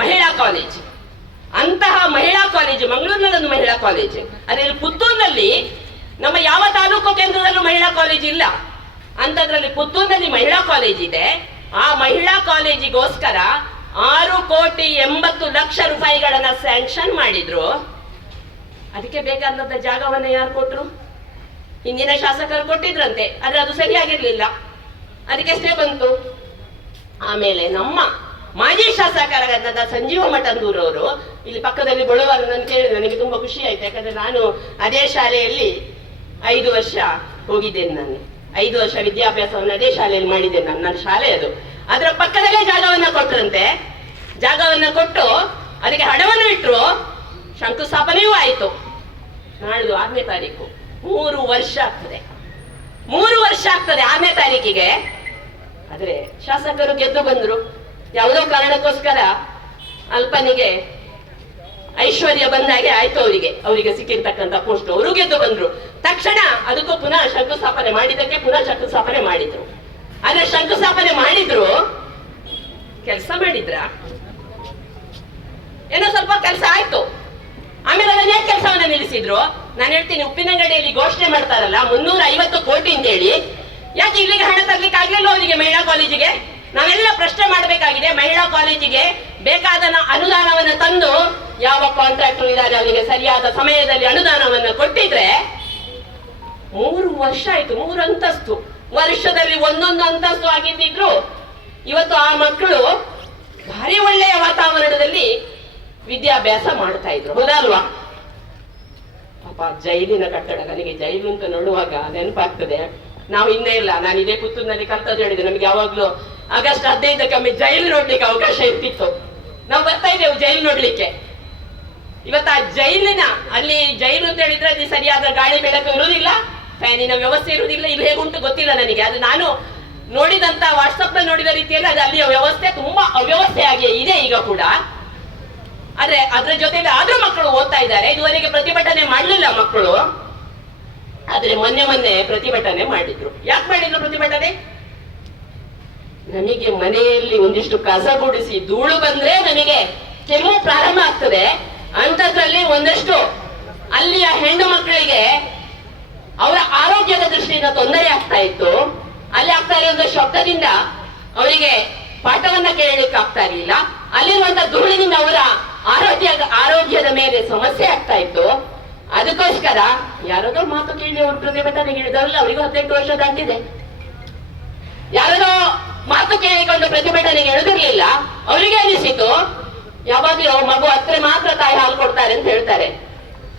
ಮಹಿಳಾ ಕಾಲೇಜ್. ಅಂತಹ ಮಹಿಳಾ ಕಾಲೇಜು ಮಂಗಳೂರಿನಲ್ಲಿ ಒಂದು ಮಹಿಳಾ ಕಾಲೇಜು, ಅದೇ ಪುತ್ತೂರಿನಲ್ಲಿ ನಮ್ಮ ಯಾವ ತಾಲೂಕು ಕೇಂದ್ರದಲ್ಲೂ ಮಹಿಳಾ ಕಾಲೇಜ್ ಇಲ್ಲ. ಅಂತದ್ರಲ್ಲಿ ಪುತ್ತೂರಿನಲ್ಲಿ ಮಹಿಳಾ ಕಾಲೇಜ್ ಇದೆ. ಆ ಮಹಿಳಾ ಕಾಲೇಜಿಗೋಸ್ಕರ 6,80,00,000 ರೂಪಾಯಿಗಳನ್ನ ಸ್ಯಾಂಕ್ಷನ್ ಮಾಡಿದ್ರು. ಅದಕ್ಕೆ ಬೇಕಾದಂತ ಜಾಗವನ್ನ ಯಾರು ಕೊಟ್ರು? ಹಿಂದಿನ ಶಾಸಕರು ಕೊಟ್ಟಿದ್ರಂತೆ, ಆದ್ರೆ ಅದು ಸರಿಯಾಗಿರ್ಲಿಲ್ಲ, ಅದಕ್ಕೆ ಸ್ಟೇ ಬಂತು. ಆಮೇಲೆ ನಮ್ಮ ಮಾಜಿ ಶಾಸಕರಾದ ಸಂಜೀವ ಮಠಂದೂರವರು ಇಲ್ಲಿ ಪಕ್ಕದಲ್ಲಿ ಬಳುವರು ನಾನು ಕೇಳಿದ್ರೆ ನನಗೆ ತುಂಬಾ ಖುಷಿ ಆಯ್ತು. ಯಾಕಂದ್ರೆ ನಾನು ಅದೇ ಶಾಲೆಯಲ್ಲಿ 5 ವರ್ಷ ಹೋಗಿದ್ದೇನೆ. ನಾನು 5 ವರ್ಷ ವಿದ್ಯಾಭ್ಯಾಸವನ್ನು ಅದೇ ಶಾಲೆಯಲ್ಲಿ ಮಾಡಿದ್ದೇನೆ. ನನ್ನ ಶಾಲೆ ಅದು. ಅದರ ಪಕ್ಕದಲ್ಲೇ ಜಾಗವನ್ನ ಕೊಟ್ಟರಂತೆ. ಜಾಗವನ್ನ ಕೊಟ್ಟು ಅದಕ್ಕೆ ಹಣವನ್ನು ಇಟ್ಟರು. ಶಂಕುಸ್ಥಾಪನೆಯೂ ಆಯಿತು. ನಾಳ್ದು 6ನೇ ತಾರೀಕು 3 ವರ್ಷ ಆಗ್ತದೆ. 3 ವರ್ಷ ಆಗ್ತದೆ 6ನೇ ತಾರೀಕಿಗೆ. ಆದ್ರೆ ಶಾಸಕರು ಗೆದ್ದು ಬಂದ್ರು. ಯಾವುದೋ ಕಾರಣಕ್ಕೋಸ್ಕರ ಅಲ್ಪನಿಗೆ ಐಶ್ವರ್ಯ ಬಂದಾಗೆ ಆಯ್ತು. ಅವರಿಗೆ ಸಿಕ್ಕಿರ್ತಕ್ಕಂಥ ಪೋಸ್ಟ್ ಅವರು ಗೆದ್ದು ಬಂದ್ರು. ತಕ್ಷಣ ಅದಕ್ಕೂ ಪುನಃ ಶಂಕುಸ್ಥಾಪನೆ ಮಾಡಿದ್ದಕ್ಕೆ ಪುನಃ ಶಂಕುಸ್ಥಾಪನೆ ಮಾಡಿದ್ರು. ಆದ್ರೆ ಶಂಕುಸ್ಥಾಪನೆ ಮಾಡಿದ್ರು, ಕೆಲಸ ಮಾಡಿದ್ರ ಏನೋ ಸ್ವಲ್ಪ ಕೆಲಸ ಆಯ್ತು. ಆಮೇಲೆ ಅದನ್ನೇ ಕೆಲಸವನ್ನ ನಿಲ್ಲಿಸಿದ್ರು. ನಾನು ಹೇಳ್ತೀನಿ, ಉಪ್ಪಿನಂಗಡಿಯಲ್ಲಿ ಘೋಷಣೆ ಮಾಡ್ತಾರಲ್ಲ 350 ಕೋಟಿ ಅಂತ ಹೇಳಿ, ಯಾಕೆ ಇಲ್ಲಿಗೆ ಹಣ ತರ್ಲಿಕ್ಕೆ ಆಗ್ಲಿಲ್ಲ ಅವರಿಗೆ? ಮಹಿಳಾ ಕಾಲೇಜಿಗೆ ನಾವೆಲ್ಲ ಪ್ರಶ್ನೆ ಮಾಡಬೇಕಾಗಿದೆ. ಮಹಿಳಾ ಕಾಲೇಜಿಗೆ ಬೇಕಾದ ಅನುದಾನವನ್ನು ತಂದು ಯಾವ ಕಾಂಟ್ರಾಕ್ಟರ್ ಇದ್ದಾರೆ ಅವರಿಗೆ ಸರಿಯಾದ ಸಮಯದಲ್ಲಿ ಅನುದಾನವನ್ನು ಕೊಟ್ಟಿದ್ರೆ 3 ವರ್ಷ ಆಯ್ತು. 3 ಅಂತಸ್ತು ವರ್ಷದಲ್ಲಿ ಒಂದೊಂದು ಅಂತಸ್ತು ಆಗಿದ್ದಿದ್ರು ಇವತ್ತು ಆ ಮಕ್ಕಳು ಭಾರಿ ಒಳ್ಳೆಯ ವಾತಾವರಣದಲ್ಲಿ ವಿದ್ಯಾಭ್ಯಾಸ ಮಾಡ್ತಾ ಇದ್ರು. ಹೌದಲ್ವಾ? ಪಾಪ ಜೈಲಿನ ಕಟ್ಟಡ, ನನಗೆ ಜೈಲು ಅಂತ ನೋಡುವಾಗ ನೆನಪಾಗ್ತದೆ. ನಾವು ಹಿಂದೆ ಇಲ್ಲ, ನಾನು ಇದೇ ಪುತ್ತೂರಿನಲ್ಲಿ ಕರ್ತವ್ಯ ಹೇಳಿದೆ. ನಮ್ಗೆ ಯಾವಾಗ್ಲೂ ಆಗಸ್ಟ್ 15 ಜೈಲು ನೋಡ್ಲಿಕ್ಕೆ ಅವಕಾಶ ಇರ್ತಿತ್ತು. ನಾವು ಬರ್ತಾ ಇದ್ದೇವೆ ಜೈಲು ನೋಡ್ಲಿಕ್ಕೆ. ಇವತ್ತು ಆ ಜೈಲಿನ ಅಲ್ಲಿ ಜೈಲು ಅಂತ ಹೇಳಿದ್ರೆ ಅಲ್ಲಿ ಸರಿಯಾದ ಗಾಳಿ ಬೆಳಕು ಇರುವುದಿಲ್ಲ, ಫ್ಯಾನಿನ ವ್ಯವಸ್ಥೆ ಇರುವುದಿಲ್ಲ. ಇಲ್ಲಿ ಹೇಗುಂಟು ಗೊತ್ತಿಲ್ಲ ನನಗೆ. ಅದು ನಾನು ನೋಡಿದಂತ ವಾಟ್ಸಪ್ ನಲ್ಲಿ ನೋಡಿದ ರೀತಿಯಲ್ಲಿ ಅದು ಅಲ್ಲಿಯ ವ್ಯವಸ್ಥೆ ತುಂಬಾ ಅವ್ಯವಸ್ಥೆಯಾಗಿ ಇದೆ ಈಗ ಕೂಡ. ಆದ್ರೆ ಅದ್ರ ಜೊತೆಲಿ ಆದ್ರೂ ಮಕ್ಕಳು ಓದ್ತಾ ಇದ್ದಾರೆ. ಇದುವರೆಗೆ ಪ್ರತಿಭಟನೆ ಮಾಡಲಿಲ್ಲ ಮಕ್ಕಳು, ಆದ್ರೆ ಮೊನ್ನೆ ಪ್ರತಿಭಟನೆ ಮಾಡಿದ್ರು. ಯಾಕೆ ಮಾಡಿದ್ರು ಪ್ರತಿಭಟನೆ? ನಮಗೆ ಮನೆಯಲ್ಲಿ ಒಂದಿಷ್ಟು ಕಸ ಗುಡಿಸಿ ಧೂಳು ಬಂದ್ರೆ ನಮಗೆ ಕೆಮ್ಮು ಪ್ರಾರಂಭ ಆಗ್ತದೆ. ಅಂತದ್ರಲ್ಲಿ ಒಂದಷ್ಟು ಅಲ್ಲಿಯ ಹೆಣ್ಣು ಮಕ್ಕಳಿಗೆ ಅವರ ಆರೋಗ್ಯದ ದೃಷ್ಟಿಯಿಂದ ತೊಂದರೆ ಆಗ್ತಾ ಇತ್ತು. ಅಲ್ಲಿ ಆಗ್ತಾ ಇರೋ ಒಂದು ಶಬ್ದದಿಂದ ಅವರಿಗೆ ಪಾಠವನ್ನ ಕೇಳಲಿಕ್ಕೆ ಆಗ್ತಾ ಇರಲಿಲ್ಲ. ಅಲ್ಲಿರುವಂತಹ ಧೂಳಿನಿಂದ ಅವರ ಆರೋಗ್ಯದ ಮೇಲೆ ಸಮಸ್ಯೆ ಆಗ್ತಾ ಇತ್ತು. ಅದಕ್ಕೋಸ್ಕರ ಯಾರದೋ ಮಾತು ಕೇಳಿ ಅವರು ಪ್ರತಿಭಟನೆಗೆ ಇಳಿದವರಲ್ಲ, ಅವರಿಗೂ 18 ವರ್ಷ ದಾಟಿದೆ. ಯಾರದೋ ಮಾತು ಕೇಳಿಕೊಂಡು ಪ್ರತಿಭಟನೆಗೆ ಇಳಿದಿರ್ಲಿಲ್ಲ. ಅವರಿಗೆ ಅನಿಸಿತು ಯಾವಾಗ್ಲೂ ಮಗು ಹತ್ರ ಮಾತ್ರ ತಾಯಿ ಹಾಲು ಕೊಡ್ತಾರೆ ಅಂತ ಹೇಳ್ತಾರೆ.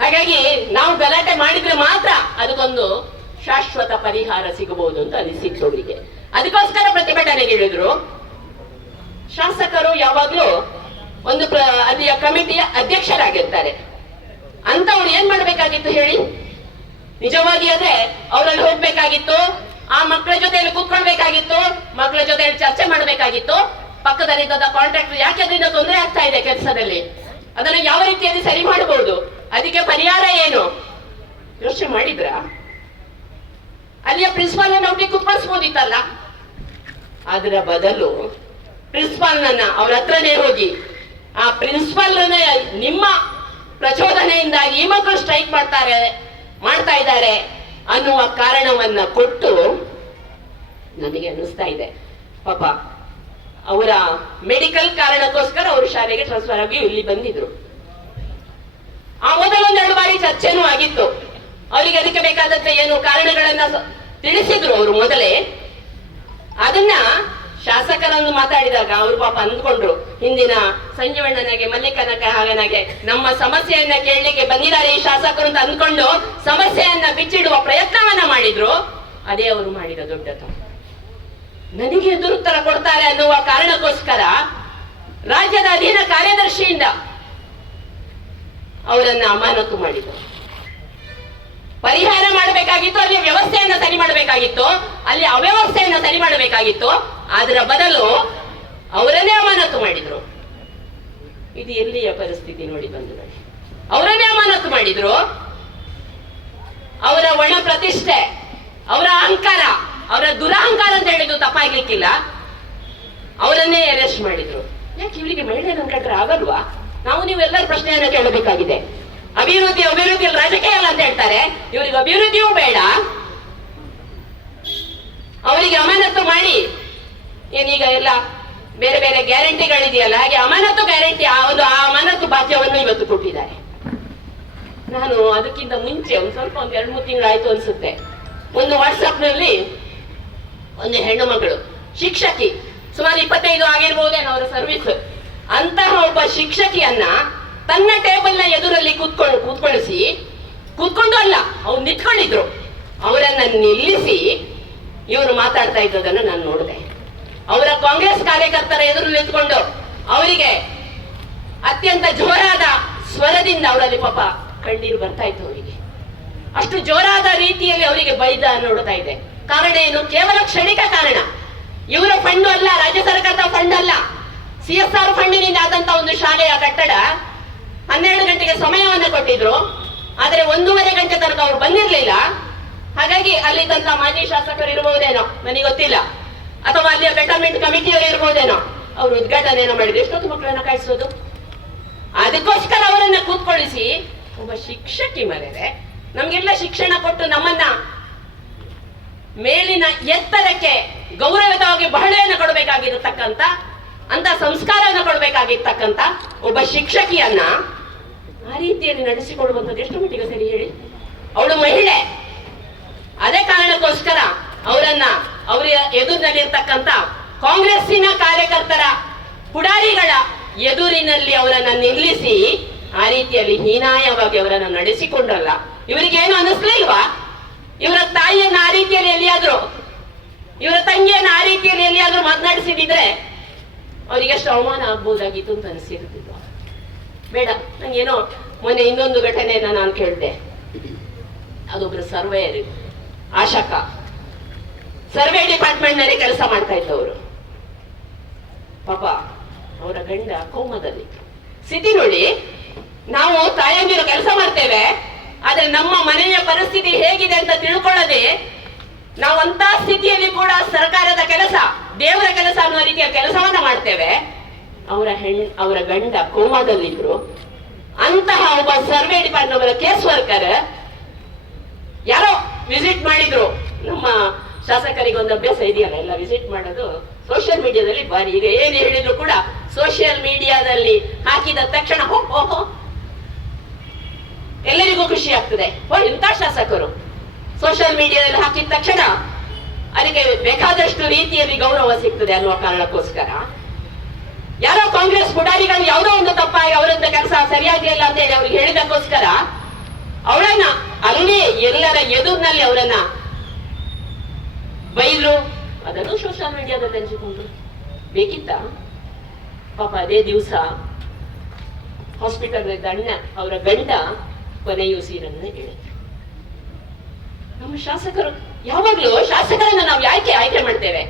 ಹಾಗಾಗಿ ನಾವು ಗಲಾಟೆ ಮಾಡಿದ್ರೆ ಮಾತ್ರ ಅದಕ್ಕೊಂದು ಶಾಶ್ವತ ಪರಿಹಾರ ಸಿಗಬಹುದು ಅಂತ ಅನಿಸಿತ್ತು ಅವರಿಗೆ. ಅದಕ್ಕೋಸ್ಕರ ಪ್ರತಿಭಟನೆಗೆ ಇಳಿದ್ರು. ಶಾಸಕರು ಯಾವಾಗ್ಲೂ ಒಂದು ಅಲ್ಲಿಯ ಕಮಿಟಿಯ ಅಧ್ಯಕ್ಷರಾಗಿರ್ತಾರೆ. ಅಂತವ್ರು ಏನ್ ಮಾಡ್ಬೇಕಾಗಿತ್ತು ಹೇಳಿ? ನಿಜವಾಗಿ ಅದೇ ಅವರಲ್ಲಿ ಹೋಗ್ಬೇಕಾಗಿತ್ತು, ಆ ಮಕ್ಕಳ ಜೊತೆಯಲ್ಲಿ ಕೂತ್ಕೊಳ್ಬೇಕಾಗಿತ್ತು, ಮಕ್ಕಳ ಜೊತೆಯಲ್ಲಿ ಚರ್ಚೆ ಮಾಡ್ಬೇಕಾಗಿತ್ತು, ಪಕ್ಕದಲ್ಲಿದ್ದ ಕಾಂಟ್ರಾಕ್ಟರ್ ಯಾಕೆ ಅದರಿಂದ ತೊಂದರೆ ಆಗ್ತಾ ಇದೆ ಕೆಲಸದಲ್ಲಿ, ಅದನ್ನ ಯಾವ ರೀತಿಯಲ್ಲಿ ಸರಿ ಮಾಡಬಹುದು, ಅದಕ್ಕೆ ಪರಿಹಾರ ಏನು ಯೋಚನೆ ಮಾಡಿದ್ರ? ಅಲ್ಲಿಯ ಪ್ರಿನ್ಸಿಪಾಲ್ ಒಟ್ಟಿಗೆ ಕುತ್ಕೊಳಿಸ್ಬೋದಿತ್ತಲ್ಲ. ಅದರ ಬದಲು ಪ್ರಿನ್ಸಿಪಾಲ್ ಅವ್ರ ಹತ್ರನೇ ಹೋಗಿ ಆ ಪ್ರಿನ್ಸಿಪಾಲ್ ನಿಮ್ಮ ಪ್ರಚೋದನೆಯಿಂದಾಗಿ ಈ ಮಕ್ಕಳು ಸ್ಟ್ರೈಕ್ ಮಾಡ್ತಾ ಇದ್ದಾರೆ ಅನ್ನುವ ಕಾರಣವನ್ನ ಕೊಟ್ಟು ನನಗೆ ಅನ್ನಿಸ್ತಾ ಇದೆ ಪಾಪ ಅವರ ಮೆಡಿಕಲ್ ಕಾರಣಕ್ಕೋಸ್ಕರ ಅವರು ಶಾಲೆಗೆ ಟ್ರಾನ್ಸ್ಫರ್ ಆಗಿ ಇಲ್ಲಿ ಬಂದಿದ್ರು. ಆ ಮೊದಲೊಂದೆರಡು ಬಾರಿ ಚರ್ಚೆನೂ ಆಗಿತ್ತು. ಅವರಿಗೆ ಅದಕ್ಕೆ ಬೇಕಾದಂತೆ ಏನು ಕಾರಣಗಳನ್ನ ತಿಳಿಸಿದ್ರು ಅವರು ಮೊದಲೇ. ಅದನ್ನ ಶಾಸಕರನ್ನು ಮಾತಾಡಿದಾಗ ಅವರು ಪಾಪ ಅಂದ್ಕೊಂಡ್ರು, ಹಿಂದಿನ ಸಂಜೀವಣ್ಣನಿಗೆ ಮಲ್ಲಿಕನಗೆ ನಮ್ಮ ಸಮಸ್ಯೆಯನ್ನ ಕೇಳಲಿಕ್ಕೆ ಬಂದಿದ್ದಾರೆ ಈ ಶಾಸಕರು ಅಂತ ಅಂದ್ಕೊಂಡು ಸಮಸ್ಯೆಯನ್ನ ಬಿಚ್ಚಿಡುವ ಪ್ರಯತ್ನವನ್ನ ಮಾಡಿದ್ರು. ಅದೇ ಅವರು ಮಾಡಿದ ದೊಡ್ಡ ತಪ್ಪು. ನನಗೆ ಎದುರುತ್ತರ ಕೊಡ್ತಾರೆ ಅನ್ನುವ ಕಾರಣಕ್ಕೋಸ್ಕರ ರಾಜ್ಯದ ಅಧೀನ ಕಾರ್ಯದರ್ಶಿಯಿಂದ ಅವರನ್ನ ಅಮಾನತು ಮಾಡಿದ್ರು. ಪರಿಹಾರ ಮಾಡಬೇಕಾಗಿತ್ತು, ಅಲ್ಲಿ ವ್ಯವಸ್ಥೆಯನ್ನ ಸರಿ ಮಾಡಬೇಕಾಗಿತ್ತು, ಅಲ್ಲಿ ಅವ್ಯವಸ್ಥೆಯನ್ನ ಸರಿ ಮಾಡಬೇಕಾಗಿತ್ತು. ಅದರ ಬದಲು ಅವರನ್ನೇ ಅಮಾನತು ಮಾಡಿದ್ರು. ಇದು ಎಲ್ಲಿಯ ಪರಿಸ್ಥಿತಿ ನೋಡಿ ಬಂಧುಗಳೇ. ಅವರನ್ನೇ ಅಮಾನತು ಮಾಡಿದ್ರು. ಅವರ ಒಣ ಪ್ರತಿಷ್ಠೆ, ಅವರ ಅಹಂಕಾರ, ಅವರ ದುರಹಂಕಾರ ಅಂತ ಹೇಳಿದ್ದು ತಪ್ಪಾಗ್ಲಿಕ್ಕಿಲ್ಲ. ಅವರನ್ನೇ ಅರೆಸ್ಟ್ ಮಾಡಿದ್ರು. ಯಾಕೆ ಇವರಿಗೆ ಮಹಿಳೆಯರನ್ನು ಕಂಡ್ರೆ ಆಗಲ್ವಾ? ನಾವು ನೀವೆಲ್ಲರೂ ಪ್ರಶ್ನೆಯನ್ನ ಕೇಳಬೇಕಾಗಿದೆ. ಅಭಿವೃದ್ಧಿ ರಾಜಕೀಯ ಅಲ್ಲ ಅಂತ ಹೇಳ್ತಾರೆ. ಇವರಿಗೆ ಅಭಿವೃದ್ಧಿಯೂ ಬೇಡ, ಅವರಿಗೆ ಅಮಾನತು ಮಾಡಿ ಏನೀಗ ಎಲ್ಲ ಬೇರೆ ಬೇರೆ ಗ್ಯಾರಂಟಿಗಳಿದೆಯಲ್ಲ, ಹಾಗೆ ಅಮಾನತು ಗ್ಯಾರಂಟಿ ಆ ಅಮಾನತು ಭಾಗ್ಯವನ್ನು ಇವತ್ತು ಕೊಟ್ಟಿದ್ದಾರೆ. ನಾನು ಅದಕ್ಕಿಂತ ಮುಂಚೆ ಸ್ವಲ್ಪ 2-3 ತಿಂಗಳಾಯ್ತು ಅನ್ಸುತ್ತೆ, ಒಂದು ವಾಟ್ಸಪ್ ನಲ್ಲಿ ಒಂದು ಹೆಣ್ಣು ಮಗಳು ಶಿಕ್ಷಕಿ, ಸುಮಾರು 25 ಆಗಿರ್ಬಹುದೇನೋ ಅವರ ಸರ್ವಿಸ್, ಅಂತಹ ಒಬ್ಬ ಶಿಕ್ಷಕಿಯನ್ನ ತನ್ನ ಟೇಬಲ್ ನ ಎದುರಲ್ಲಿ ಕೂತ್ಕೊಂಡು ಅಲ್ಲ, ಅವ್ರು ನಿಂತ್ಕೊಂಡಿದ್ರು. ಅವರನ್ನ ನಿಲ್ಲಿಸಿ ಇವರು ಮಾತಾಡ್ತಾ ಇದ್ದದನ್ನು ನಾನು ನೋಡಿದೆ. ಅವರ ಕಾಂಗ್ರೆಸ್ ಕಾರ್ಯಕರ್ತರ ಎದುರು ನಿಂತ್ಕೊಂಡು ಅವರಿಗೆ ಅತ್ಯಂತ ಜೋರಾದ ಸ್ವರದಿಂದ ಅವರಲ್ಲಿ ಪಾಪ ಕಣ್ಣೀರು ಬರ್ತಾ ಇತ್ತು. ಅವರಿಗೆ ಅಷ್ಟು ಜೋರಾದ ರೀತಿಯಲ್ಲಿ ಅವರಿಗೆ ಬೈದ ನೋಡ್ತಾ ಇದೆ. ಕಾರಣ ಏನು? ಕೇವಲ ಕ್ಷಣಿಕ ಕಾರಣ. ಇವರ ಫಂಡ್ ಅಲ್ಲ, ರಾಜ್ಯ ಸರ್ಕಾರದ ಫಂಡ್ ಅಲ್ಲ, CSR ಫಂಡಿನಿಂದ ಆದಂತ ಒಂದು ಶಾಲೆಯ ಕಟ್ಟಡ 12 ಗಂಟೆಗೆ ಸಮಯವನ್ನು ಕೊಟ್ಟಿದ್ರು. ಆದ್ರೆ 1:30 ಗಂಟೆ ತನಕ ಅವ್ರು ಬಂದಿರ್ಲಿಲ್ಲ. ಹಾಗಾಗಿ ಅಲ್ಲಿ ತನಕ ಮಾಜಿ ಶಾಸಕರು ಇರಬಹುದೇನೋ, ನನಗೆ ಗೊತ್ತಿಲ್ಲ, ಅಥವಾ ಅಲ್ಲಿಯ ಬೆಟರ್ಮೆಂಟ್ ಕಮಿಟಿಯವರು ಇರಬಹುದೇನೋ, ಅವರು ಉದ್ಘಾಟನೆಯನ್ನು ಮಾಡಿದ್ರು. ಎಷ್ಟೊತ್ತು ಮಕ್ಕಳನ್ನ ಕಾಯಿಸೋದು? ಅದಕ್ಕೋಸ್ಕರ ಅವರನ್ನ ಕೂತ್ಕೊಳ್ಳಿಸಿ ಒಬ್ಬ ಶಿಕ್ಷಕಿ ಮರೆರೆ ನಮ್ಗೆಲ್ಲ ಶಿಕ್ಷಣ ಕೊಟ್ಟು ನಮ್ಮನ್ನ ಮೇಲಿನ ಎತ್ತರಕ್ಕೆ ಗೌರವಯುತವಾಗಿ ಬಹಳೆಯನ್ನು ಕೊಡಬೇಕಾಗಿರತಕ್ಕಂತ ಅಂತ ಸಂಸ್ಕಾರವನ್ನು ಕೊಡಬೇಕಾಗಿರ್ತಕ್ಕಂತ ಒಬ್ಬ ಶಿಕ್ಷಕಿಯನ್ನ ಆ ರೀತಿಯಲ್ಲಿ ನಡೆಸಿಕೊಳ್ಳುವಂಥದ್ದು ಎಷ್ಟು ಮಟ್ಟಿಗೆ ಸರಿ ಹೇಳಿ? ಅವಳು ಮಹಿಳೆ. ಅದೇ ಕಾರಣಕ್ಕೋಸ್ಕರ ಅವರ ಎದುರಿನಲ್ಲಿರ್ತಕ್ಕಂಥ ಕಾಂಗ್ರೆಸ್ಸಿನ ಕಾರ್ಯಕರ್ತರ ಪುಡಾರಿಗಳ ಎದುರಿನಲ್ಲಿ ಅವರನ್ನ ನಿಲ್ಲಿಸಿ ಆ ರೀತಿಯಲ್ಲಿ ಹೀನಾಯವಾಗಿ ಅವರನ್ನು ನಡೆಸಿಕೊಂಡ್ರಲ್ಲ, ಇವರಿಗೇನು ಅನ್ನಿಸ್ಲಿಲ್ವಾ? ಇವರ ತಾಯಿಯನ್ನ ಆ ರೀತಿಯಲ್ಲಿ ಎಲ್ಲಿಯಾದ್ರೂ, ಇವರ ತಂಗಿಯನ್ನ ಆ ರೀತಿಯಲ್ಲಿ ಎಲ್ಲಿಯಾದ್ರೂ ಮಾತನಾಡಿಸಿದ್ರೆ ಅವರಿಗೆ ಎಷ್ಟು ಅವಮಾನ ಆಗ್ಬೋದಾಗಿತ್ತು ಅಂತ ಅನಿಸಿರ್ತಿದ್ವು. ಬೇಡ, ನಂಗೇನೋ ಮೊನ್ನೆ ಇನ್ನೊಂದು ಘಟನೆಯನ್ನ ನಾನು ಕೇಳಿದೆ. ಅದೊಬ್ರು ಸರ್ವೇಯರ್, ಆಶಕ, ಸರ್ವೆ ಡಿಪಾರ್ಟ್ಮೆಂಟ್ ನಲ್ಲಿ ಕೆಲಸ ಮಾಡ್ತಾ ಇದ್ದವರು. ಪಾಪ ಅವರ ಗಂಡ ಕೋಮದಲ್ಲಿ. ಸ್ಥಿತಿ ನೋಡಿ, ನಾವು ತಾಯಂದಿರು ಕೆಲಸ ಮಾಡ್ತೇವೆ, ಆದ್ರೆ ನಮ್ಮ ಮನೆಯ ಪರಿಸ್ಥಿತಿ ಹೇಗಿದೆ ಅಂತ ತಿಳ್ಕೊಳ್ಳದೆ ನಾವು ಅಂತ ಸ್ಥಿತಿಯಲ್ಲಿ ಕೂಡ ಸರ್ಕಾರದ ಕೆಲಸ, ದೇವರ ಕೆಲಸ ಅನ್ನೋ ರೀತಿಯ ಕೆಲಸವನ್ನ ಮಾಡ್ತೇವೆ. ಅವರ ಗಂಡ ಕೋಮಾದಲ್ಲಿದ್ರು. ಅಂತಹ ಒಬ್ಬ ಸರ್ವೆ ಡಿಪಾರ್ಟ್ಮೆಂಟ್ ಕೇಸ್ ವರ್ಕರ್ ಯಾರೋ ವಿಸಿಟ್ ಮಾಡಿದ್ರು. ನಮ್ಮ ಶಾಸಕರಿಗೆ ಒಂದು ಅಭ್ಯಾಸ ಇದೆಯಲ್ಲ, ಎಲ್ಲ ವಿಸಿಟ್ ಮಾಡೋದು ಸೋಷಿಯಲ್ ಮೀಡಿಯಾದಲ್ಲಿ ಬಾರಿ. ಈಗ ಏನ್ ಹೇಳಿದ್ರು ಕೂಡ ಸೋಷಿಯಲ್ ಮೀಡಿಯಾದಲ್ಲಿ ಹಾಕಿದ ತಕ್ಷಣ ಓಹೋ ಎಲ್ಲರಿಗೂ ಖುಷಿ ಆಗ್ತದೆ. ಇಂಥ ಶಾಸಕರು ಸೋಷಿಯಲ್ ಮೀಡಿಯಾದಲ್ಲಿ ಹಾಕಿದ ತಕ್ಷಣ ಅದಕ್ಕೆ ಬೇಕಾದಷ್ಟು ರೀತಿಯಲ್ಲಿ ಗೌರವ ಸಿಗ್ತದೆ ಅನ್ನುವ ಕಾರಣಕ್ಕೋಸ್ಕರ ಯಾರೋ ಕಾಂಗ್ರೆಸ್ ಪುಡಾರಿಗಳು ಯಾವುದೋ ಒಂದು ತಪ್ಪಾಗಿ ಅವರದ್ದು ಕೆಲಸ ಸರಿಯಾಗಿಲ್ಲ ಅಂತ ಹೇಳಿ ಅವ್ರಿಗೆ ಹೇಳಿದಕ್ಕೋಸ್ಕರ ಅವಳನ್ನ ಅಲ್ಲಿ ಎಲ್ಲರ ಎದುರಿನಲ್ಲಿ ಅವರನ್ನ ಬೈದ್ರು. ಅದನ್ನು ಸೋಷಿಯಲ್ ಮೀಡಿಯಾದಲ್ಲಿ ಹಂಚಿಕೊಂಡ್ರು. ಬೇಕಿತ್ತ? ಪಾಪ ಅದೇ ದಿವಸ ಹಾಸ್ಪಿಟಲ್ ಅಣ್ಣ ಅವರ ಗಂಡ ಕೊನೆಯುಸಿರನ್ನ ಹೇಳಿದ್ರು. ನಮ್ಮ ಶಾಸಕರು ಯಾವಾಗ್ಲೂ ಶಾಸಕರನ್ನ ನಾವು ಆಯ್ಕೆ ಮಾಡ್ತೇವೆ.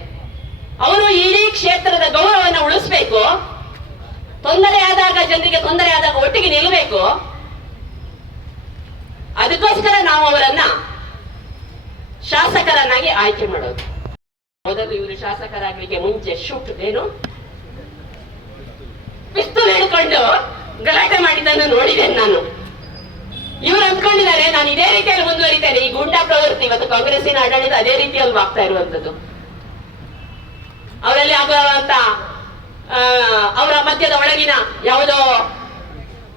ಅವರು ಇಡೀ ಕ್ಷೇತ್ರದ ಗೌರವವನ್ನು ಉಳಿಸ್ಬೇಕು, ತೊಂದರೆ ಆದಾಗ ಜನರಿಗೆ ತೊಂದರೆ ಆದಾಗ ಒಟ್ಟಿಗೆ ನಿಲ್ಲಬೇಕು. ಅದಕ್ಕೋಸ್ಕರ ನಾವು ಅವರನ್ನ ಶಾಸಕರನ್ನಾಗಿ ಆಯ್ಕೆ ಮಾಡೋದು. ಮೊದಲು ಇವರು ಶಾಸಕರಾಗಲಿಕ್ಕೆ ಮುಂಚೆ ಪಿಸ್ತೂಲ್ ಹಿಡ್ಕೊಂಡು ಗಲಾಟೆ ಮಾಡಿದ್ದನ್ನು ನೋಡಿದ್ದೇನೆ ನಾನು. ಇವರು ಅಂದ್ಕೊಂಡಿದ್ದಾರೆ ನಾನು ಇದೇ ರೀತಿಯಲ್ಲಿ ಮುಂದುವರಿತೇನೆ. ಈ ಗೂಂಡಾ ಪ್ರವೃತ್ತಿ ಇವತ್ತು ಕಾಂಗ್ರೆಸ್ಸಿನ ಆಡಳಿತ ಅದೇ ರೀತಿಯಲ್ಲಿ ಆಗ್ತಾ ಇರುವಂತದ್ದು. ಅವರಲ್ಲಿ ಆಗುವಂತ ಅವರ ಮಧ್ಯದ ಒಳಗಿನ ಯಾವುದೋ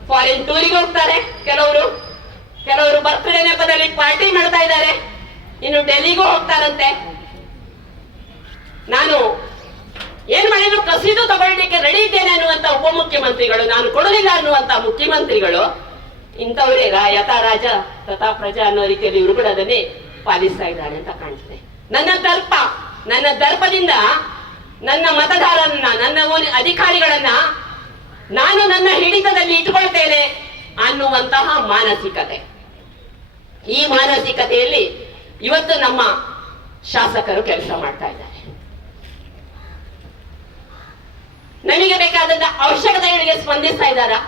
ಫಾರಿನ್ ಟೂರಿಗೆ ಹೋಗ್ತಾರೆ, ಕೆಲವರು ಬರ್ತ್ಡೇ ನೆಪದಲ್ಲಿ ಪಾರ್ಟಿ ಮಾಡ್ತಾ ಇದ್ದಾರೆ, ಇನ್ನು ಡೆಲ್ಲಿಗೂ ಹೋಗ್ತಾರಂತೆ. ನಾನು ಏನ್ ಮಾಡಿದ್ರು ಕಸಿದು ತಗೊಳ್ಳಿಕ್ಕೆ ರೆಡಿ ಇದ್ದೇನೆ ಅನ್ನುವಂತ ಉಪಮುಖ್ಯಮಂತ್ರಿಗಳು, ನಾನು ಕೊಡಲಿಲ್ಲ ಅನ್ನುವಂತ ಮುಖ್ಯಮಂತ್ರಿಗಳು ಇಂಥವರೇ ಯಥಾ ರಾಜ ತಥಾ ಪ್ರಜಾ ಅನ್ನೋ ರೀತಿಯಲ್ಲಿ ಇವರು ಕೂಡ ಅದನ್ನೇ ಪಾಲಿಸ್ತಾ ಇದ್ದಾರೆ ಅಂತ ಕಾಣಿಸ್ತದೆ. ನನ್ನ ದರ್ಪದಿಂದ ನನ್ನ ಮತದಾರರನ್ನ, ನನ್ನ ಅಧಿಕಾರಿಗಳನ್ನ ನಾನು ನನ್ನ ಹಿಡಿತದಲ್ಲಿ ಇಟ್ಕೊಳ್ತೇನೆ ಅನ್ನುವಂತಹ ಮಾನಸಿಕತೆ. ಈ ಮಾನಸಿಕತೆಯಲ್ಲಿ ಇವತ್ತು ನಮ್ಮ ಶಾಸಕರು ಕೆಲಸ ಮಾಡ್ತಾ ಇದ್ದಾರೆ. ನಮಗೆ ಬೇಕಾದಂತ ಅವಶ್ಯಕತೆಗಳಿಗೆ ಸ್ಪಂದಿಸ್ತಾ ಇದ್ದಾರಾ?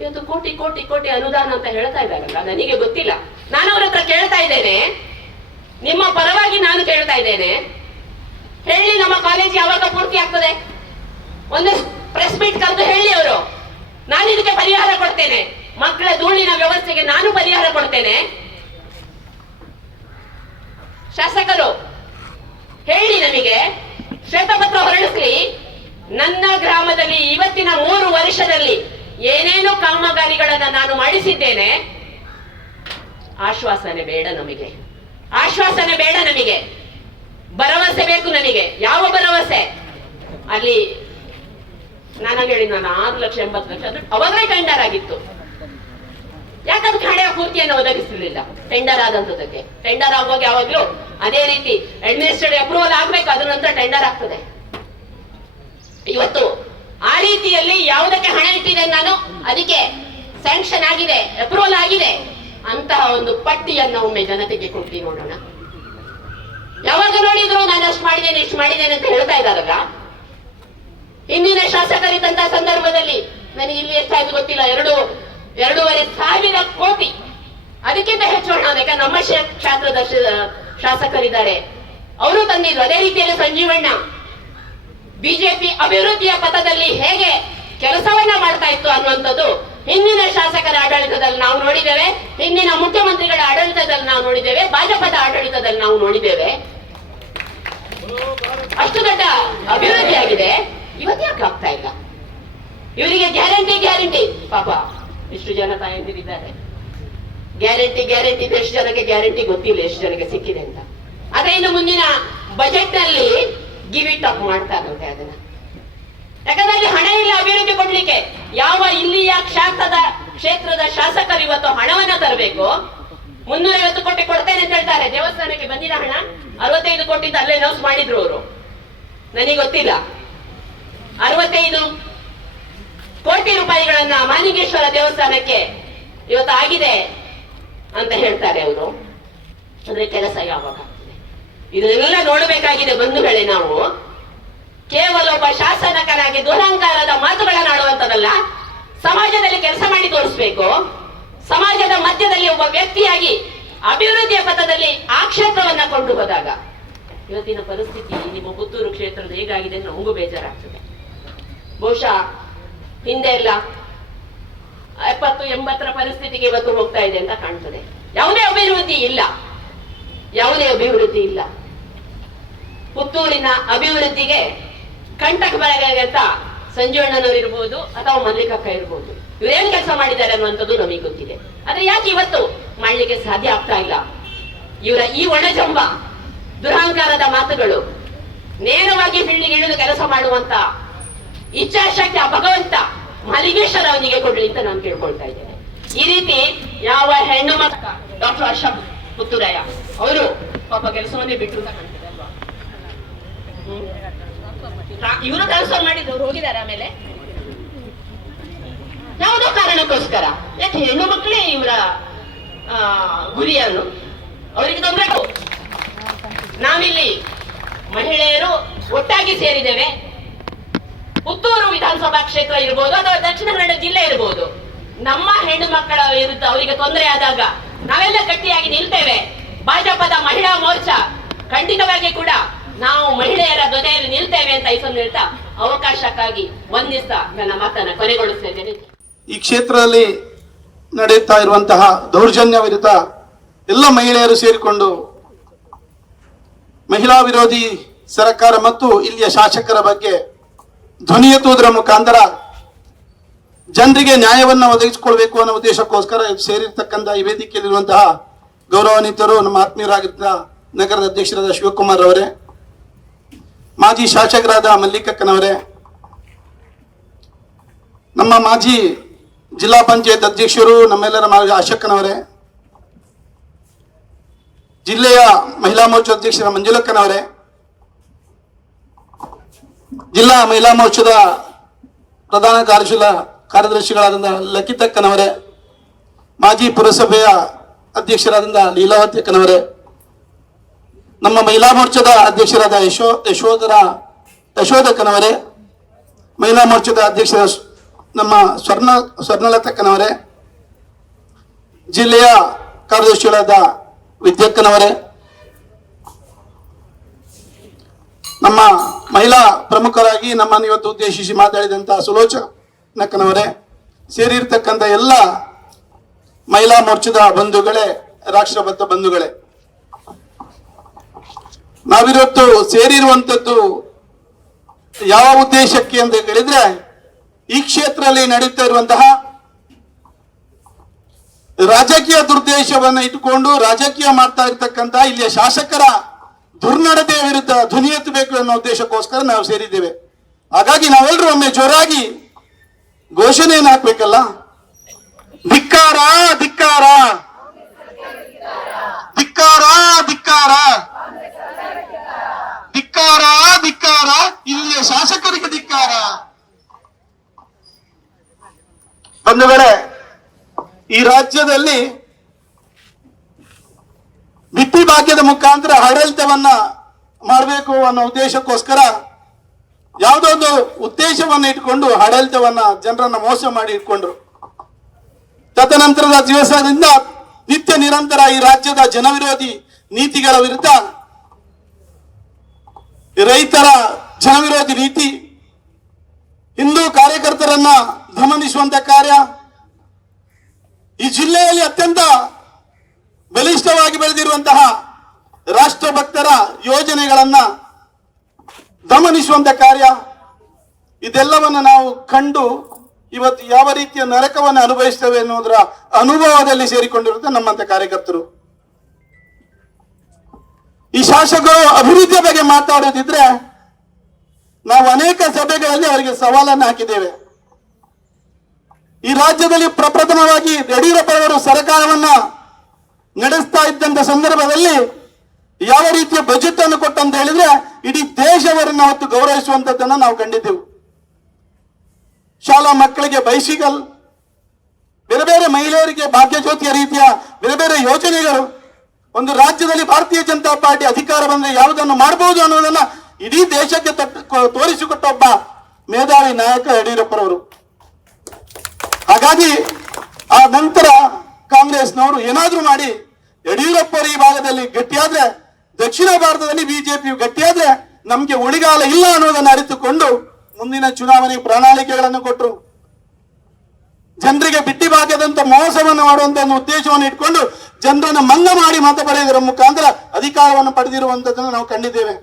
ಇವತ್ತು ಕೋಟಿ ಕೋಟಿ ಕೋಟಿ ಅನುದಾನ ಅಂತ ಹೇಳ್ತಾ ಇದ್ದಾರಲ್ಲ, ನನಗೆ ಗೊತ್ತಿಲ್ಲ. ನಾನು ಅವ್ರ ಹತ್ರ ಕೇಳ್ತಾ ಇದ್ದೇನೆ, ನಿಮ್ಮ ಪರವಾಗಿ ನಾನು ಕೇಳ್ತಾ ಇದ್ದೇನೆ, ಹೇಳಿ ನಮ್ಮ ಕಾಲೇಜ್ ಯಾವಾಗ ಪೂರ್ತಿ ಆಗ್ತದೆ? ಒಂದು ಪ್ರೆಸ್ ಮೀಟ್ ಕರೆದು ಹೇಳಿ ಅವರು, ನಾನು ಇದಕ್ಕೆ ಪರಿಹಾರ ಕೊಡ್ತೇನೆ, ಮಕ್ಕಳ ಧೂಳಿನ ವ್ಯವಸ್ಥೆಗೆ ನಾನು ಪರಿಹಾರ ಕೊಡ್ತೇನೆ. ಶಾಸಕರು ಹೇಳಿ, ನಮಗೆ ಶ್ವೇತಪತ್ರ ಹೊರಡಿಸ್ಲಿ. ನನ್ನ ಗ್ರಾಮದಲ್ಲಿ ಇವತ್ತಿನ 3 ವರ್ಷದಲ್ಲಿ ಏನೇನು ಕಾಮಗಾರಿಗಳನ್ನ ನಾನು ಮಾಡಿಸಿದ್ದೇನೆ. ಆಶ್ವಾಸನೆ ಬೇಡ ನಮಗೆ, ಆಶ್ವಾಸನೆ ಬೇಡ ನಮಗೆ, ಭರವಸೆ ಬೇಕು ನನಗೆ. ಯಾವ ಭರವಸೆ? ಅಲ್ಲಿ ನಾನು 6 ಲಕ್ಷ 80 ಲಕ್ಷ ಅದು ಅವಾಗಲೇ ಟೆಂಡರ್ ಆಗಿತ್ತು. ಯಾಕಂದ್ರೆ ಹಣೆಯ ಪೂರ್ತಿಯನ್ನು ಒದಗಿಸಲಿಲ್ಲ ಟೆಂಡರ್ ಆದಂತದಕ್ಕೆ. ಟೆಂಡರ್ ಆಗುವಾಗ ಯಾವಾಗ್ಲೂ ಅದೇ ರೀತಿ ಅಡ್ಮಿನಿಸ್ಟ್ರೇಟಿವ್ ಅಪ್ರೂವಲ್ ಆಗ್ಬೇಕು, ಅದ್ರ ನಂತರ ಟೆಂಡರ್ ಆಗ್ತದೆ. ಇವತ್ತು ಆ ರೀತಿಯಲ್ಲಿ ಯಾವುದಕ್ಕೆ ಹಣ ಇಟ್ಟಿದೆ ನಾನು, ಅದಕ್ಕೆ ಸ್ಯಾಂಕ್ಷನ್ ಆಗಿದೆ, ಅಪ್ರೂವಲ್ ಆಗಿದೆ ಅಂತಹ ಒಂದು ಪಟ್ಟಿಯನ್ನು ಒಮ್ಮೆ ಜನತೆಗೆ ಕೊಟ್ಟು ನೋಡೋಣ. ಯಾವಾಗ ನೋಡಿದ್ರು ನಾನು ಅಷ್ಟು ಮಾಡಿದ್ದೇನೆ ಇಷ್ಟು ಮಾಡಿದ್ದೇನೆ ಅಂತ ಹೇಳ್ತಾ ಇದ್ದಾರಲ್ಲ. ಹಿಂದಿನ ಶಾಸಕರಿದ್ದಂತಹ ಸಂದರ್ಭದಲ್ಲಿ ನನಗೆ ಇಲ್ಲಿ ಎಷ್ಟಾಯ್ತು ಗೊತ್ತಿಲ್ಲ, 2.5 ಕೋಟಿ, ಅದಕ್ಕಿಂತ ಹೆಚ್ಚು ಹಣ. ಯಾಕಂದ್ರೆ ನಮ್ಮ ಕ್ಷೇತ್ರದ ಶಾಸಕರಿದ್ದಾರೆ, ಅವರು ತಂದಿದ್ರು. ಅದೇ ರೀತಿಯಲ್ಲಿ ಸಂಜೀವಣ್ಣ ಬಿಜೆಪಿ ಅಭಿವೃದ್ಧಿಯ ಪಥದಲ್ಲಿ ಹೇಗೆ ಕೆಲಸವನ್ನ ಮಾಡ್ತಾ ಇತ್ತು ಅನ್ನುವಂಥದ್ದು ಹಿಂದಿನ ಶಾಸಕರ ಆಡಳಿತದಲ್ಲಿ ನಾವು ನೋಡಿದ್ದೇವೆ, ಹಿಂದಿನ ಮುಖ್ಯಮಂತ್ರಿಗಳ ಆಡಳಿತದಲ್ಲಿ ನಾವು ನೋಡಿದ್ದೇವೆ, ಭಾಜಪದ ಆಡಳಿತದಲ್ಲಿ ನಾವು ನೋಡಿದ್ದೇವೆ. ಅಷ್ಟು ದೊಡ್ಡ ಅಭಿವೃದ್ಧಿ ಆಗಿದೆ. ಇವತ್ತು ಯಾಕೆ ಆಗ್ತಾ ಇಲ್ಲ? ಇವರಿಗೆ ಗ್ಯಾರಂಟಿ ಪಾಪ ಇಷ್ಟು ಜನ ತಾಯಂದಿರಿದ್ದಾರೆ. ಗ್ಯಾರಂಟಿ ಎಷ್ಟು ಜನಕ್ಕೆ ಗ್ಯಾರಂಟಿ ಗೊತ್ತಿಲ್ಲ, ಎಷ್ಟು ಜನಕ್ಕೆ ಸಿಕ್ಕಿದೆ ಅಂತ. ಆದ್ರೆ ಇನ್ನು ಮುಂದಿನ ಬಜೆಟ್ ನಲ್ಲಿ ಗಿವ್ ಇಟ್ ಅಪ್ ಮಾಡ್ತಾರಂತೆ ಅದನ್ನ. ಯಾಕಂದ್ರೆ ಅಲ್ಲಿ ಹಣ ಇಲ್ಲ ಅಭಿವೃದ್ಧಿ ಕೊಡ್ಲಿಕ್ಕೆ. ಯಾವ ಇಲ್ಲಿಯ ಕ್ಷೇತ್ರದ ಶಾಸಕರು ಇವತ್ತು ಹಣವನ್ನ ತರಬೇಕು. 350 ಕೋಟಿ ಕೊಡ್ತೇನೆ ಅಂತ ಹೇಳ್ತಾರೆ. ದೇವಸ್ಥಾನಕ್ಕೆ ಬಂದಿದ ಹಣ 65 ಕೋಟಿ ಅಲ್ಲೇ ಅನೌನ್ಸ್ ಮಾಡಿದ್ರು ಅವರು, ನನಗೆ ಗೊತ್ತಿಲ್ಲ. 65 ಕೋಟಿ ರೂಪಾಯಿಗಳನ್ನ ಮಾಲಿಂಗೇಶ್ವರ ದೇವಸ್ಥಾನಕ್ಕೆ ಇವತ್ತು ಆಗಿದೆ ಅಂತ ಹೇಳ್ತಾರೆ ಅವರು. ಅಂದ್ರೆ ಕೆಲಸ ಯಾವಾಗ ಆಗ್ತದೆ? ಇದನ್ನೆಲ್ಲ ನೋಡಬೇಕಾಗಿದೆ ಬಂಧುಗಳೇ. ನಾವು ಕೇವಲ ಒಬ್ಬ ಶಾಸಕನಾಗಿ ದುರಹಂಕಾರದ ಮಾತುಗಳನ್ನ ಆಡುವಂತದಲ್ಲ, ಸಮಾಜದಲ್ಲಿ ಕೆಲಸ ಮಾಡಿ ತೋರಿಸ್ಬೇಕು. ಸಮಾಜದ ಮಧ್ಯದಲ್ಲಿ ಒಬ್ಬ ವ್ಯಕ್ತಿಯಾಗಿ ಅಭಿವೃದ್ಧಿಯ ಪಥದಲ್ಲಿ ಆ ಕ್ಷೇತ್ರವನ್ನ ಕೊಂಡು ಹೋದಾಗ ಇವತ್ತಿನ ಪರಿಸ್ಥಿತಿ ನಿಮ್ಮ ಪುತ್ತೂರು ಕ್ಷೇತ್ರದ ಹೇಗಾಗಿದೆ ಅಂತ ನಮಗೂ ಬೇಜಾರಾಗ್ತದೆ. ಬಹುಶಃ ಹಿಂದೆ ಎಲ್ಲ 70-80ರ ಪರಿಸ್ಥಿತಿಗೆ ಇವತ್ತು ಹೋಗ್ತಾ ಇದೆ ಅಂತ ಕಾಣ್ತದೆ. ಯಾವುದೇ ಅಭಿವೃದ್ಧಿ ಇಲ್ಲ. ಪುತ್ತೂರಿನ ಅಭಿವೃದ್ಧಿಗೆ ಕಂಟಕ ಬರಗಂತ ಸಂಜೀವಣ್ಣನವರು ಇರ್ಬೋದು ಅಥವಾ ಮಲ್ಲಿಕಕ್ಕ ಇರ್ಬೋದು, ಇವರೇನು ಕೆಲಸ ಮಾಡಿದ್ದಾರೆ ಅನ್ನುವಂಥದ್ದು ನಮಗೆ ಗೊತ್ತಿದೆ. ಆದ್ರೆ ಯಾಕೆ ಇವತ್ತು ಮಾಡ್ಲಿಕ್ಕೆ ಸಾಧ್ಯ ಆಗ್ತಾ ಇಲ್ಲ? ಇವರ ಈ ಒಣಜಂಬ ದುರಹಂಕಾರದ ಮಾತುಗಳು, ನೇರವಾಗಿ ಫೀಲ್ಡಿಗೆ ಇಳಿದು ಕೆಲಸ ಮಾಡುವಂತ ಇಚ್ಛಾಶಕ್ತಿ ಆ ಭಗವಂತ ಮಲ್ಲಿಗೇಶ್ವರ ಅವನಿಗೆ ಕೊಡ್ಲಿ ಅಂತ ನಾನು ಕೇಳ್ಕೊಳ್ತಾ ಇದ್ದೇನೆ. ಈ ರೀತಿ ಯಾವ ಹೆಣ್ಣು ಮಕ್ಕ ಡಾಕ್ಟರ್ ಅಶೋಕ್ ಪುತ್ತೂರಯ್ಯ ಅವರು ಪಾಪ ಕೆಲಸವನ್ನೇ ಬಿಟ್ಟು ಅಂತ ಕಾಣ್ತದೆ ಅಲ್ವಾ? ಇವರು ಟ್ರಾನ್ಸ್ಫರ್ ಮಾಡಿದ್ರು, ಹೋಗಿದ್ದಾರೆ. ಆಮೇಲೆ ಯಾವುದೋ ಕಾರಣಕ್ಕೋಸ್ಕರ, ಯಾಕೆ ಹೆಣ್ಣು ಮಕ್ಕಳೇ ಇವರ ಗುರಿಯನ್ನು ಅವರಿಗೆ ತೊಂದರೆ. ನಾವಿಲ್ಲಿ ಮಹಿಳೆಯರು ಒಟ್ಟಾಗಿ ಸೇರಿದ್ದೇವೆ. ಪುತ್ತೂರು ವಿಧಾನಸಭಾ ಕ್ಷೇತ್ರ ಇರ್ಬೋದು ಅಥವಾ ದಕ್ಷಿಣ ಕನ್ನಡ ಜಿಲ್ಲೆ ಇರ್ಬೋದು, ನಮ್ಮ ಹೆಣ್ಣು ಮಕ್ಕಳ ವಿರುದ್ಧ ಅವರಿಗೆ ತೊಂದರೆ ಆದಾಗ ನಾವೆಲ್ಲ ಗಟ್ಟಿಯಾಗಿ ನಿಲ್ತೇವೆ. ಭಾಜಪದ ಮಹಿಳಾ ಮೋರ್ಚಾ ಖಂಡಿತವಾಗಿ ಕೂಡ ನಾವು ಮಹಿಳೆಯರ ಜೊತೆಯಲ್ಲಿ ನಿಲ್ತೇವೆ ಅಂತ ಈ ಸಂದರ್ಭ ಹೇಳ್ತಾ ಅವಕಾಶಕ್ಕಾಗಿ ವಂದಿಸ್ತಾ ನನ್ನ ಮಾತನ್ನ ಕೊನೆಗೊಳಿಸ್ತಾ ಇದ್ದೇನೆ. ಈ ಕ್ಷೇತ್ರದಲ್ಲಿ ನಡೆಯುತ್ತಾ ಇರುವಂತಹ ದೌರ್ಜನ್ಯ ವಿರುದ್ಧ ಎಲ್ಲ ಮಹಿಳೆಯರು ಸೇರಿಕೊಂಡು ಮಹಿಳಾ ವಿರೋಧಿ ಸರ್ಕಾರ ಮತ್ತು ಇಲ್ಲಿಯ ಶಾಸಕರ ಬಗ್ಗೆ ಧ್ವನಿ ಎತ್ತುವುದರ ಮುಖಾಂತರ ಜನರಿಗೆ ನ್ಯಾಯವನ್ನು ಒದಗಿಸಿಕೊಳ್ಬೇಕು ಅನ್ನೋ ಉದ್ದೇಶಕ್ಕೋಸ್ಕರ ಸೇರಿರ್ತಕ್ಕಂಥ ಈ ವೇದಿಕೆಯಲ್ಲಿರುವಂತಹ ಗೌರವಾನ್ವಿತರು, ನಮ್ಮ ಆತ್ಮೀಯರಾಗಿದ್ದ ನಗರದ ಅಧ್ಯಕ್ಷರಾದ ಶಿವಕುಮಾರ್ ಅವರೇ, ಮಾಜಿ ಶಾಸಕರಾದ ಮಲ್ಲಿಕಕ್ಕನವರೇ, ನಮ್ಮ ಮಾಜಿ ಜಿಲ್ಲಾ ಪಂಚಾಯತ್ ಅಧ್ಯಕ್ಷರು, ನಮ್ಮೆಲ್ಲರ ಮಾಜಿ ಶಾಸಕನವರೇ, ಜಿಲ್ಲೆಯ ಮಹಿಳಾ ಮೋರ್ಚಾ ಅಧ್ಯಕ್ಷರ ಮಂಜುಲಕ್ಕನವರೇ, ಜಿಲ್ಲಾ ಮಹಿಳಾ ಮೋರ್ಚಾದ ಪ್ರಧಾನ ಕಾರ್ಯದರ್ಶಿಗಳಾದ ಲಕಿತಕ್ಕನವರೇ, ಮಾಜಿ ಪುರಸಭೆಯ ಅಧ್ಯಕ್ಷರಾದ ಲೀಲಾವತಿಯಕ್ಕನವರೇ, ನಮ್ಮ ಮಹಿಳಾ ಮೋರ್ಚಾದ ಅಧ್ಯಕ್ಷರಾದ ಯಶೋಧಕ್ಕನವರೇ, ಮಹಿಳಾ ಮೋರ್ಚಾದ ಅಧ್ಯಕ್ಷರ ನಮ್ಮ ಸ್ವರ್ಣಲತಕ್ಕನವರೇ, ಜಿಲ್ಲೆಯ ಕಾರ್ಯದರ್ಶಿಗಳಾದ ವಿದ್ಯಕ್ಕನವರೇ, ನಮ್ಮ ಮಹಿಳಾ ಪ್ರಮುಖರಾಗಿ ನಮ್ಮನ್ನು ಇವತ್ತು ಉದ್ದೇಶಿಸಿ ಮಾತಾಡಿದಂತಹ ಸುಲೋಚನಕ್ಕನವರೇ, ಸೇರಿರ್ತಕ್ಕಂಥ ಎಲ್ಲ ಮಹಿಳಾ ಮೋರ್ಚಾದ ಬಂಧುಗಳೇ, ರಾಷ್ಟ್ರಬದ್ಧ ಬಂಧುಗಳೇ, ನಾವಿವತ್ತು ಸೇರಿರುವಂಥದ್ದು ಯಾವ ಉದ್ದೇಶಕ್ಕೆ ಅಂತ ಹೇಳಿದ್ರೆ, ಈ ಕ್ಷೇತ್ರದಲ್ಲಿ ನಡೀತಾ ಇರುವಂತಹ ರಾಜಕೀಯ ದುರ್ದೇಶವನ್ನು ಇಟ್ಟುಕೊಂಡು ರಾಜಕೀಯ ಮಾಡ್ತಾ ಇರ್ತಕ್ಕಂಥ ಇಲ್ಲಿಯ ಶಾಸಕರ ದುರ್ನಡತೆಯ ವಿರುದ್ಧ ಧ್ವನಿ ಎತ್ತಬೇಕು ಅನ್ನೋ ಉದ್ದೇಶಕ್ಕೋಸ್ಕರ ನಾವು ಸೇರಿದ್ದೇವೆ. ಹಾಗಾಗಿ ನಾವೆಲ್ಲರೂ ಒಮ್ಮೆ ಜೋರಾಗಿ ಘೋಷಣೆಯನ್ನು ಹಾಕ್ಬೇಕಲ್ಲ, ಧಿಕ್ಕಾರ ಧಿಕ್ಕಾರ ಧಿಕ್ಕಾರ ಧಿಕ್ಕಾರ ಧಿಕ್ಕಾರ ಧಿಕ್ಕಾರ, ಇಲ್ಲಿಯ ಶಾಸಕರಿಗೆ ಧಿಕ್ಕಾರ. ಬಂಧುಗಳೇ, ಈ ರಾಜ್ಯದಲ್ಲಿ ಭಿತ್ತಿ ಭಾಗ್ಯದ ಮುಖಾಂತರ ಆಡಳಿತವನ್ನ ಮಾಡಬೇಕು ಅನ್ನೋ ಉದ್ದೇಶಕ್ಕೋಸ್ಕರ ಯಾವುದೋ ಒಂದು ಉದ್ದೇಶವನ್ನ ಇಟ್ಕೊಂಡು ಆಡಳಿತವನ್ನ ಜನರನ್ನ ಮೋಸ ಮಾಡಿ ಇಟ್ಕೊಂಡ್ರು. ತದನಂತರದ ದಿವಸದಿಂದ ನಿತ್ಯ ನಿರಂತರ ಈ ರಾಜ್ಯದ ಜನವಿರೋಧಿ ನೀತಿಗಳ ವಿರುದ್ಧ, ರೈತರ ಜನವಿರೋಧಿ ನೀತಿ, ಹಿಂದೂ ಕಾರ್ಯಕರ್ತರನ್ನ ದಮನಿಸುವಂತ ಕಾರ್ಯ, ಈ ಜಿಲ್ಲೆಯಲ್ಲಿ ಅತ್ಯಂತ ಬಲಿಷ್ಠವಾಗಿ ಬೆಳೆದಿರುವಂತಹ ರಾಷ್ಟ್ರಭಕ್ತರ ಯೋಜನೆಗಳನ್ನ ದಮನಿಸುವಂತ ಕಾರ್ಯ, ಇದೆಲ್ಲವನ್ನು ನಾವು ಕಂಡು ಇವತ್ತು ಯಾವ ರೀತಿಯ ನರಕವನ್ನು ಅನುಭವಿಸ್ತೇವೆ ಅನ್ನೋದರ ಅನುಭವದಲ್ಲಿ ಸೇರಿಕೊಂಡಿರುತ್ತೆ ನಮ್ಮಂತ ಕಾರ್ಯಕರ್ತರು. ಈ ಶಾಸಕರು ಅಭಿವೃದ್ಧಿಯ ಬಗ್ಗೆ ಮಾತಾಡೋದಿದ್ರೆ ನಾವು ಅನೇಕ ಸಭೆಗಳಲ್ಲಿ ಅವರಿಗೆ ಸವಾಲನ್ನು ಹಾಕಿದ್ದೇವೆ. ಈ ರಾಜ್ಯದಲ್ಲಿ ಪ್ರಪ್ರಥಮವಾಗಿ ಯಡಿಯೂರಪ್ಪನವರು ಸರ್ಕಾರವನ್ನ ನಡೆಸ್ತಾ ಇದ್ದಂತ ಸಂದರ್ಭದಲ್ಲಿ ಯಾವ ರೀತಿಯ ಬಜೆಟ್ ಅನ್ನು ಕೊಟ್ಟಂತ ಹೇಳಿದ್ರೆ ಇಡೀ ದೇಶವರನ್ನ ಅವತ್ತು ಗೌರವಿಸುವಂತದ್ದನ್ನ ನಾವು ಕಂಡಿದ್ದೆವು. ಶಾಲಾ ಮಕ್ಕಳಿಗೆ ಬೈಸಿಕಲ್, ಬೇರೆ ಬೇರೆ ಮಹಿಳೆಯರಿಗೆ ಭಾಗ್ಯಜ್ಯೋತಿಯ ರೀತಿಯ ಬೇರೆ ಬೇರೆ ಯೋಜನೆಗಳು, ಒಂದು ರಾಜ್ಯದಲ್ಲಿ ಭಾರತೀಯ ಜನತಾ ಪಾರ್ಟಿ ಅಧಿಕಾರ ಬಂದ್ರೆ ಯಾವುದನ್ನು ಮಾಡಬಹುದು ಅನ್ನೋದನ್ನ ಇಡೀ ದೇಶಕ್ಕೆ ತೋರಿಸಿಕೊಟ್ಟ ಒಬ್ಬ ಮೇಧಾವಿ ನಾಯಕ ಯಡಿಯೂರಪ್ಪರವರು. ಹಾಗಾಗಿ ಆ ನಂತರ ಕಾಂಗ್ರೆಸ್ನವರು ಏನಾದ್ರೂ ಮಾಡಿ ಯಡಿಯೂರಪ್ಪರು ಈ ಭಾಗದಲ್ಲಿ ಗಟ್ಟಿಯಾದ್ರೆ, ದಕ್ಷಿಣ ಭಾರತದಲ್ಲಿ ಬಿಜೆಪಿ ಗಟ್ಟಿಯಾದ್ರೆ ನಮ್ಗೆ ಉಳಿಗಾಲ ಇಲ್ಲ ಅನ್ನೋದನ್ನು ಅರಿತುಕೊಂಡು ಮುಂದಿನ ಚುನಾವಣೆ ಪ್ರಣಾಳಿಕೆಗಳನ್ನು ಕೊಟ್ಟರು. ಜನರಿಗೆ ಬಿಟ್ಟಿ ಭಾಗ್ಯದಂತ ಮೋಸವನ್ನು ಮಾಡುವಂತ ಉದ್ದೇಶವನ್ನು ಇಟ್ಕೊಂಡು ಜನರನ್ನು ಮಂಗ ಮಾಡಿ ಮತ ಪಡೆಯುವುದರ ಮುಖಾಂತರ ಅಧಿಕಾರವನ್ನು ಪಡೆದಿರುವಂತದ್ದನ್ನು ನಾವು ಕಂಡಿದ್ದೇವೆ.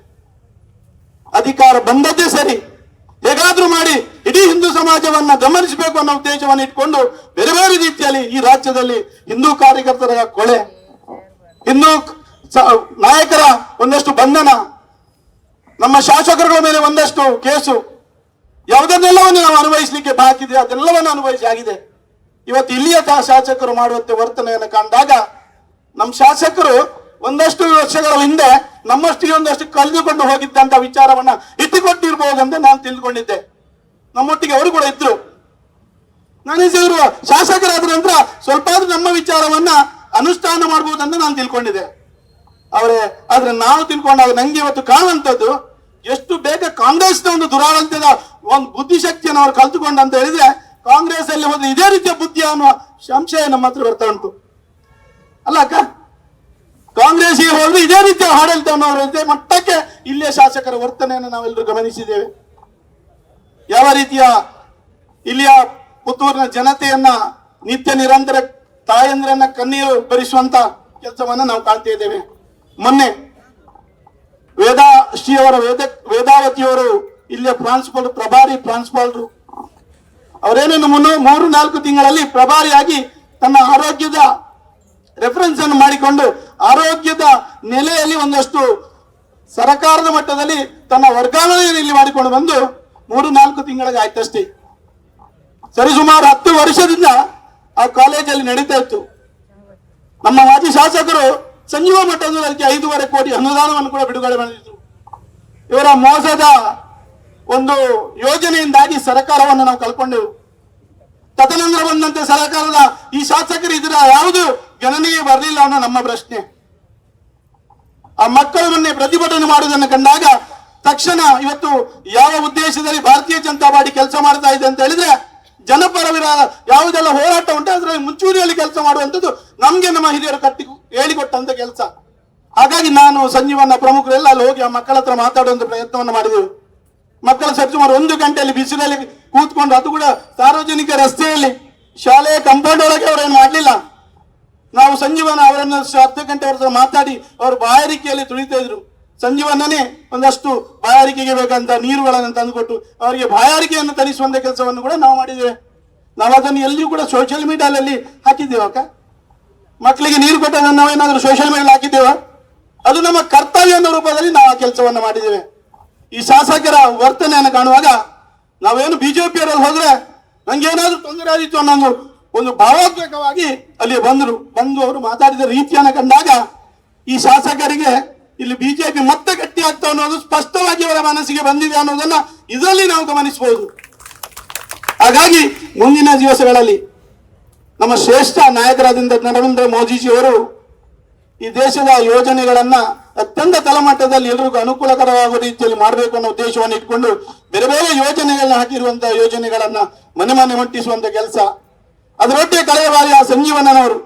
ಅಧಿಕಾರ ಬಂದದ್ದೇ ಸರಿ, ಹೇಗಾದ್ರೂ ಮಾಡಿ ಇಡೀ ಹಿಂದೂ ಸಮಾಜವನ್ನ ಗಮನಿಸಬೇಕು ಅನ್ನೋ ಉದ್ದೇಶವನ್ನು ಇಟ್ಕೊಂಡು ಬೇರೆ ಬೇರೆ ರೀತಿಯಲ್ಲಿ ಈ ರಾಜ್ಯದಲ್ಲಿ ಹಿಂದೂ ಕಾರ್ಯಕರ್ತರ ಕೊಲೆ, ಹಿಂದೂ ನಾಯಕರ ಒಂದಷ್ಟು ಬಂಧನ, ನಮ್ಮ ಶಾಸಕರುಗಳ ಮೇಲೆ ಒಂದಷ್ಟು ಕೇಸು, ಯಾವುದನ್ನೆಲ್ಲವನ್ನು ನಾವು ಅನುಭವಿಸಲಿಕ್ಕೆ ಬಾಕಿ ಇದೆ ಅದೆಲ್ಲವನ್ನು ಅನುಭವಿಸಿ ಆಗಿದೆ. ಇವತ್ತು ಇಲ್ಲಿಯ ಶಾಸಕರು ಮಾಡುವಂತೆ ವರ್ತನೆಯನ್ನು ಕಂಡಾಗ ನಮ್ಮ ಶಾಸಕರು ಒಂದಷ್ಟು ವರ್ಷಗಳ ಹಿಂದೆ ನಮ್ಮಷ್ಟಿಗೆ ಒಂದಷ್ಟು ಕಳೆದುಕೊಂಡು ಹೋಗಿದ್ದಂತ ವಿಚಾರವನ್ನ ಇಟ್ಟುಕೊಟ್ಟಿರ್ಬಹುದಂತ ನಾನು ತಿಳ್ಕೊಂಡಿದ್ದೆ. ನಮ್ಮೊಟ್ಟಿಗೆ ಅವರು ಕೂಡ ಇದ್ರು. ನಾನು ಇವರು ಶಾಸಕರಾದ ನಂತರ ಸ್ವಲ್ಪ ಆದ್ರೂ ನಮ್ಮ ವಿಚಾರವನ್ನ ಅನುಷ್ಠಾನ ಮಾಡಬಹುದಂತ ನಾನು ತಿಳ್ಕೊಂಡಿದ್ದೆ. ಆದ್ರೆ ನಾವು ತಿಳ್ಕೊಂಡಾಗ ನಂಗೆ ಇವತ್ತು ಕಾಣುವಂಥದ್ದು ಎಷ್ಟು ಬೇಗ ಕಾಂಗ್ರೆಸ್ನ ಒಂದು ದುರಾಡಳಿತದ ಒಂದು ಬುದ್ಧಿಶಕ್ತಿಯನ್ನು ಅವ್ರು ಕಲ್ತುಕೊಂಡ ಅಂತ ಹೇಳಿದ್ರೆ ಕಾಂಗ್ರೆಸ್ ಅಲ್ಲಿ ಹೋದ್ರೆ ಇದೇ ರೀತಿಯ ಬುದ್ಧಿ ಅನ್ನುವ ಸಂಶಯ ನಮ್ಮ ಹತ್ರ ಬರ್ತಾ ಉಂಟು. ಅಲ್ಲ ಅಕ್ಕ, ಕಾಂಗ್ರೆಸ್ಗೆ ಹೋದ್ರೆ ಇದೇ ರೀತಿಯ ಆಡಳಿತವನ್ನು ಅವರು ಇದೇ ಮಟ್ಟಕ್ಕೆ ಇಲ್ಲಿಯ ಶಾಸಕರ ವರ್ತನೆಯನ್ನು ನಾವೆಲ್ಲರೂ ಗಮನಿಸಿದ್ದೇವೆ. ಯಾವ ರೀತಿಯ ಇಲ್ಲಿಯ ಪುತ್ತೂರಿನ ಜನತೆಯನ್ನ ನಿತ್ಯ ನಿರಂತರ ತಾಯಂದ್ರನ್ನ ಕಣ್ಣೀರು ಭರಿಸುವಂತ ಕೆಲಸವನ್ನ ನಾವು ಕಾಣ್ತಾ ಇದ್ದೇವೆ. ಮೊನ್ನೆ ವೇದಾವತಿಯವರು ಇಲ್ಲಿಯ ಪ್ರಭಾರಿ ಪ್ರಾಂಶುಪಾಲರು ಅವರೇನೇನು 3-4 ತಿಂಗಳಲ್ಲಿ ಪ್ರಭಾರಿಯಾಗಿ ತನ್ನ ಆರೋಗ್ಯದ ರೆಫರೆನ್ಸ್ ಅನ್ನು ಮಾಡಿಕೊಂಡು ಆರೋಗ್ಯದ ನೆಲೆಯಲ್ಲಿ ಒಂದಷ್ಟು ಸರ್ಕಾರದ ಮಟ್ಟದಲ್ಲಿ ತನ್ನ ವರ್ಗಾವಣೆಯನ್ನು ಇಲ್ಲಿ ಮಾಡಿಕೊಂಡು ಬಂದು 3-4 ತಿಂಗಳಿಗೆ ಆಯ್ತಷ್ಟೇ. ಸರಿಸುಮಾರು 10 ವರ್ಷದಿಂದ ಆ ಕಾಲೇಜಲ್ಲಿ ನಡೀತಾ ಇತ್ತು. ನಮ್ಮ ಮಾಜಿ ಶಾಸಕರು ಸಂಜೀವ ಮಠದ ಅದಕ್ಕೆ 5.5 ಕೋಟಿ ಅನುದಾನವನ್ನು ಕೂಡ ಬಿಡುಗಡೆ ಮಾಡಿದ್ರು. ಇವರ ಮೋಸದ ಒಂದು ಯೋಜನೆಯಿಂದಾಗಿ ಸರ್ಕಾರವನ್ನು ನಾವು ಕಳ್ಕೊಂಡೆವು. ತದನಂತರ ಬಂದಂತೆ ಸರ್ಕಾರದ ಈ ಶಾಸಕರು ಇದರ ಯಾವುದು ಗಣನೆಗೆ ಬರಲಿಲ್ಲ ಅನ್ನೋ ನಮ್ಮ ಪ್ರಶ್ನೆ. ಆ ಮಕ್ಕಳು ಮೊನ್ನೆ ಪ್ರತಿಭಟನೆ ಮಾಡುವುದನ್ನು ಕಂಡಾಗ ತಕ್ಷಣ ಇವತ್ತು ಯಾವ ಉದ್ದೇಶದಲ್ಲಿ ಭಾರತೀಯ ಜನತಾ ಪಾರ್ಟಿ ಕೆಲಸ ಮಾಡ್ತಾ ಇದೆ ಅಂತ ಹೇಳಿದ್ರೆ ಜನಪರ ಯಾವುದೆಲ್ಲ ಹೋರಾಟ ಉಂಟು ಅದರಲ್ಲಿ ಮುಂಚೂಣಿಯಲ್ಲಿ ಕೆಲಸ ಮಾಡುವಂಥದ್ದು ನಮ್ಗೆ ನಮ್ಮ ಹಿರಿಯರು ಹೇಳಿಕೊಟ್ಟಂತ ಕೆಲಸ. ಹಾಗಾಗಿ ನಾನು ಸಂಜೀವನ ಪ್ರಮುಖರೆಲ್ಲ ಅಲ್ಲಿ ಹೋಗಿ ಆ ಮಕ್ಕಳ ಹತ್ರ ಮಾತಾಡುವಂತ ಪ್ರಯತ್ನವನ್ನು ಮಾಡಿದೆವು. ಮಕ್ಕಳು ಸುಮಾರು 1 ಗಂಟೆಯಲ್ಲಿ ಬಿಸಿಲಲ್ಲಿ ಕೂತ್ಕೊಂಡು, ಅದು ಕೂಡ ಸಾರ್ವಜನಿಕ ರಸ್ತೆಯಲ್ಲಿ, ಶಾಲೆಯ ಕಾಂಪೌಂಡ್ ಒಳಗೆ ಅವರೇನು ಮಾಡಲಿಲ್ಲ. ನಾವು ಸಂಜೀವನ ಅವರನ್ನು 10 ಗಂಟೆ ಅವರ ಹತ್ರ ಮಾತಾಡಿ ಅವರು ಬಾಯಾರಿಕೆಯಲ್ಲಿ ತುಳಿತಾ ಇದ್ರು. ಸಂಜೀವನನೇ ಒಂದಷ್ಟು ಬಾಯಾರಿಕೆಗೆ ಬೇಕಂತ ನೀರುಗಳನ್ನು ತಂದುಕೊಟ್ಟು ಅವರಿಗೆ ಬಾಯಾರಿಕೆಯನ್ನು ತರಿಸುವಂತ ಕೆಲಸವನ್ನು ಕೂಡ ನಾವು ಮಾಡಿದ್ದೇವೆ. ನಾವು ಅದನ್ನು ಎಲ್ಲಿಯೂ ಕೂಡ ಸೋಷಿಯಲ್ ಮೀಡಿಯಾದಲ್ಲಿ ಹಾಕಿದ್ದೇವೆ. ಅಕ್ಕ, ಮಕ್ಕಳಿಗೆ ನೀರು ಕೊಟ್ಟದನ್ನು ನಾವೇನಾದ್ರೂ ಸೋಷಿಯಲ್ ಮೀಡಿಯಾ ಹಾಕಿದ್ದೇವ? ಅದು ನಮ್ಮ ಕರ್ತವ್ಯ ಅನ್ನೋ ರೂಪದಲ್ಲಿ ನಾವು ಆ ಕೆಲಸವನ್ನು ಮಾಡಿದ್ದೇವೆ. ಈ ಶಾಸಕರ ವರ್ತನೆಯನ್ನು ಕಾಣುವಾಗ ನಾವೇನು ಬಿಜೆಪಿಯವರಲ್ಲಿ ಹೋದ್ರೆ ನಂಗೇನಾದ್ರೂ ತೊಂದರೆ ಆದಿತ್ತು ಅನ್ನೋ ಒಂದು ಭಾವೋದ್ವೇಗವಾಗಿ ಅಲ್ಲಿ ಬಂದು ಅವರು ಮಾತಾಡಿದ ರೀತಿಯನ್ನು ಕಂಡಾಗ ಈ ಶಾಸಕರಿಗೆ ಇಲ್ಲಿ ಬಿಜೆಪಿ ಮತ್ತೆ ಗಟ್ಟಿ ಆಗ್ತಾ ಅನ್ನೋದು ಸ್ಪಷ್ಟವಾಗಿ ಅವರ ಮನಸ್ಸಿಗೆ ಬಂದಿದೆ ಅನ್ನೋದನ್ನ ಇದರಲ್ಲಿ ನಾವು ಗಮನಿಸಬಹುದು. ಹಾಗಾಗಿ ಮುಂದಿನ ದಿವಸಗಳಲ್ಲಿ ನಮ್ಮ ಶ್ರೇಷ್ಠ ನಾಯಕರಾದ ನರೇಂದ್ರ ಮೋದಿಜಿಯವರು ಈ ದೇಶದ ಯೋಜನೆಗಳನ್ನ ಅತ್ಯಂತ ತಳಮಟ್ಟದಲ್ಲಿ ಎಲ್ರಿಗೂ ಅನುಕೂಲಕರವಾಗುವ ರೀತಿಯಲ್ಲಿ ಮಾಡಬೇಕು ಅನ್ನೋ ಉದ್ದೇಶವನ್ನು ಇಟ್ಕೊಂಡು ಬೇರೆ ಬೇರೆ ಯೋಜನೆಗಳನ್ನ ಹಾಕಿರುವಂತಹ ಯೋಜನೆಗಳನ್ನ ಮನೆ ಮನೆ ಮುಟ್ಟಿಸುವಂತ ಕೆಲಸ. ಅದರೊಟ್ಟಿಗೆ ಕಳೆಯ ಬಾರಿ ಆ ಸಂಜೀವನವರು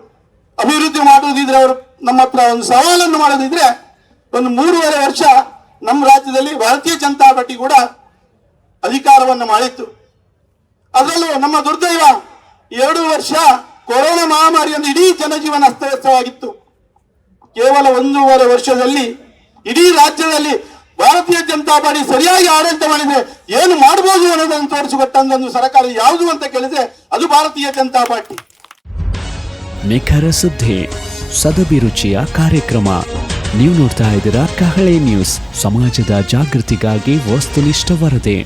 ಅಭಿವೃದ್ಧಿ ಮಾಡುವುದಿದ್ರೆ ಅವರು ನಮ್ಮ ಹತ್ರ ಒಂದು ಸವಾಲನ್ನು ಮಾಡೋದಿದ್ರೆ ಒಂದು 3.5 ವರ್ಷ ನಮ್ಮ ರಾಜ್ಯದಲ್ಲಿ ಭಾರತೀಯ ಜನತಾ ಪಾರ್ಟಿ ಕೂಡ ಅಧಿಕಾರವನ್ನು ಮಾಡಿತ್ತು. ಅದರಲ್ಲೂ ನಮ್ಮ ದುರ್ದೈವ 2 ವರ್ಷ ಕೊರೋನಾ ಮಹಾಮಾರಿಯಿಂದ ಇಡೀ ಜನಜೀವನ ಅಸ್ತವ್ಯಸ್ತವಾಗಿತ್ತು. ಕೇವಲ 1.5 ವರ್ಷದಲ್ಲಿ ಇಡೀ ರಾಜ್ಯದಲ್ಲಿ ಭಾರತೀಯ ಜನತಾ ಪಾರ್ಟಿ ಸರಿಯಾಗಿ ಆಡಳಿತ ಮಾಡಿದ್ರೆ ಏನು ಮಾಡಬಹುದು ಅನ್ನೋದನ್ನು ತೋರಿಸಿಕೊಟ್ಟಂತ ಒಂದು ಸರ್ಕಾರ ಯಾವುದು ಅಂತ ಕೇಳಿದ್ರೆ ಅದು ಭಾರತೀಯ ಜನತಾ ಪಾರ್ಟಿ. ನಿಖರ ಸುದ್ದಿ, ಸದಭಿರುಚಿಯ ಕಾರ್ಯಕ್ರಮ. ನೀವು ನೋಡ್ತಾ ಇದ್ದೀರಾ ಕಹಳೆ ನ್ಯೂಸ್, ಸಮಾಜದ ಜಾಗೃತಿಗಾಗಿ ವಸ್ತುನಿಷ್ಠ ವರದಿ.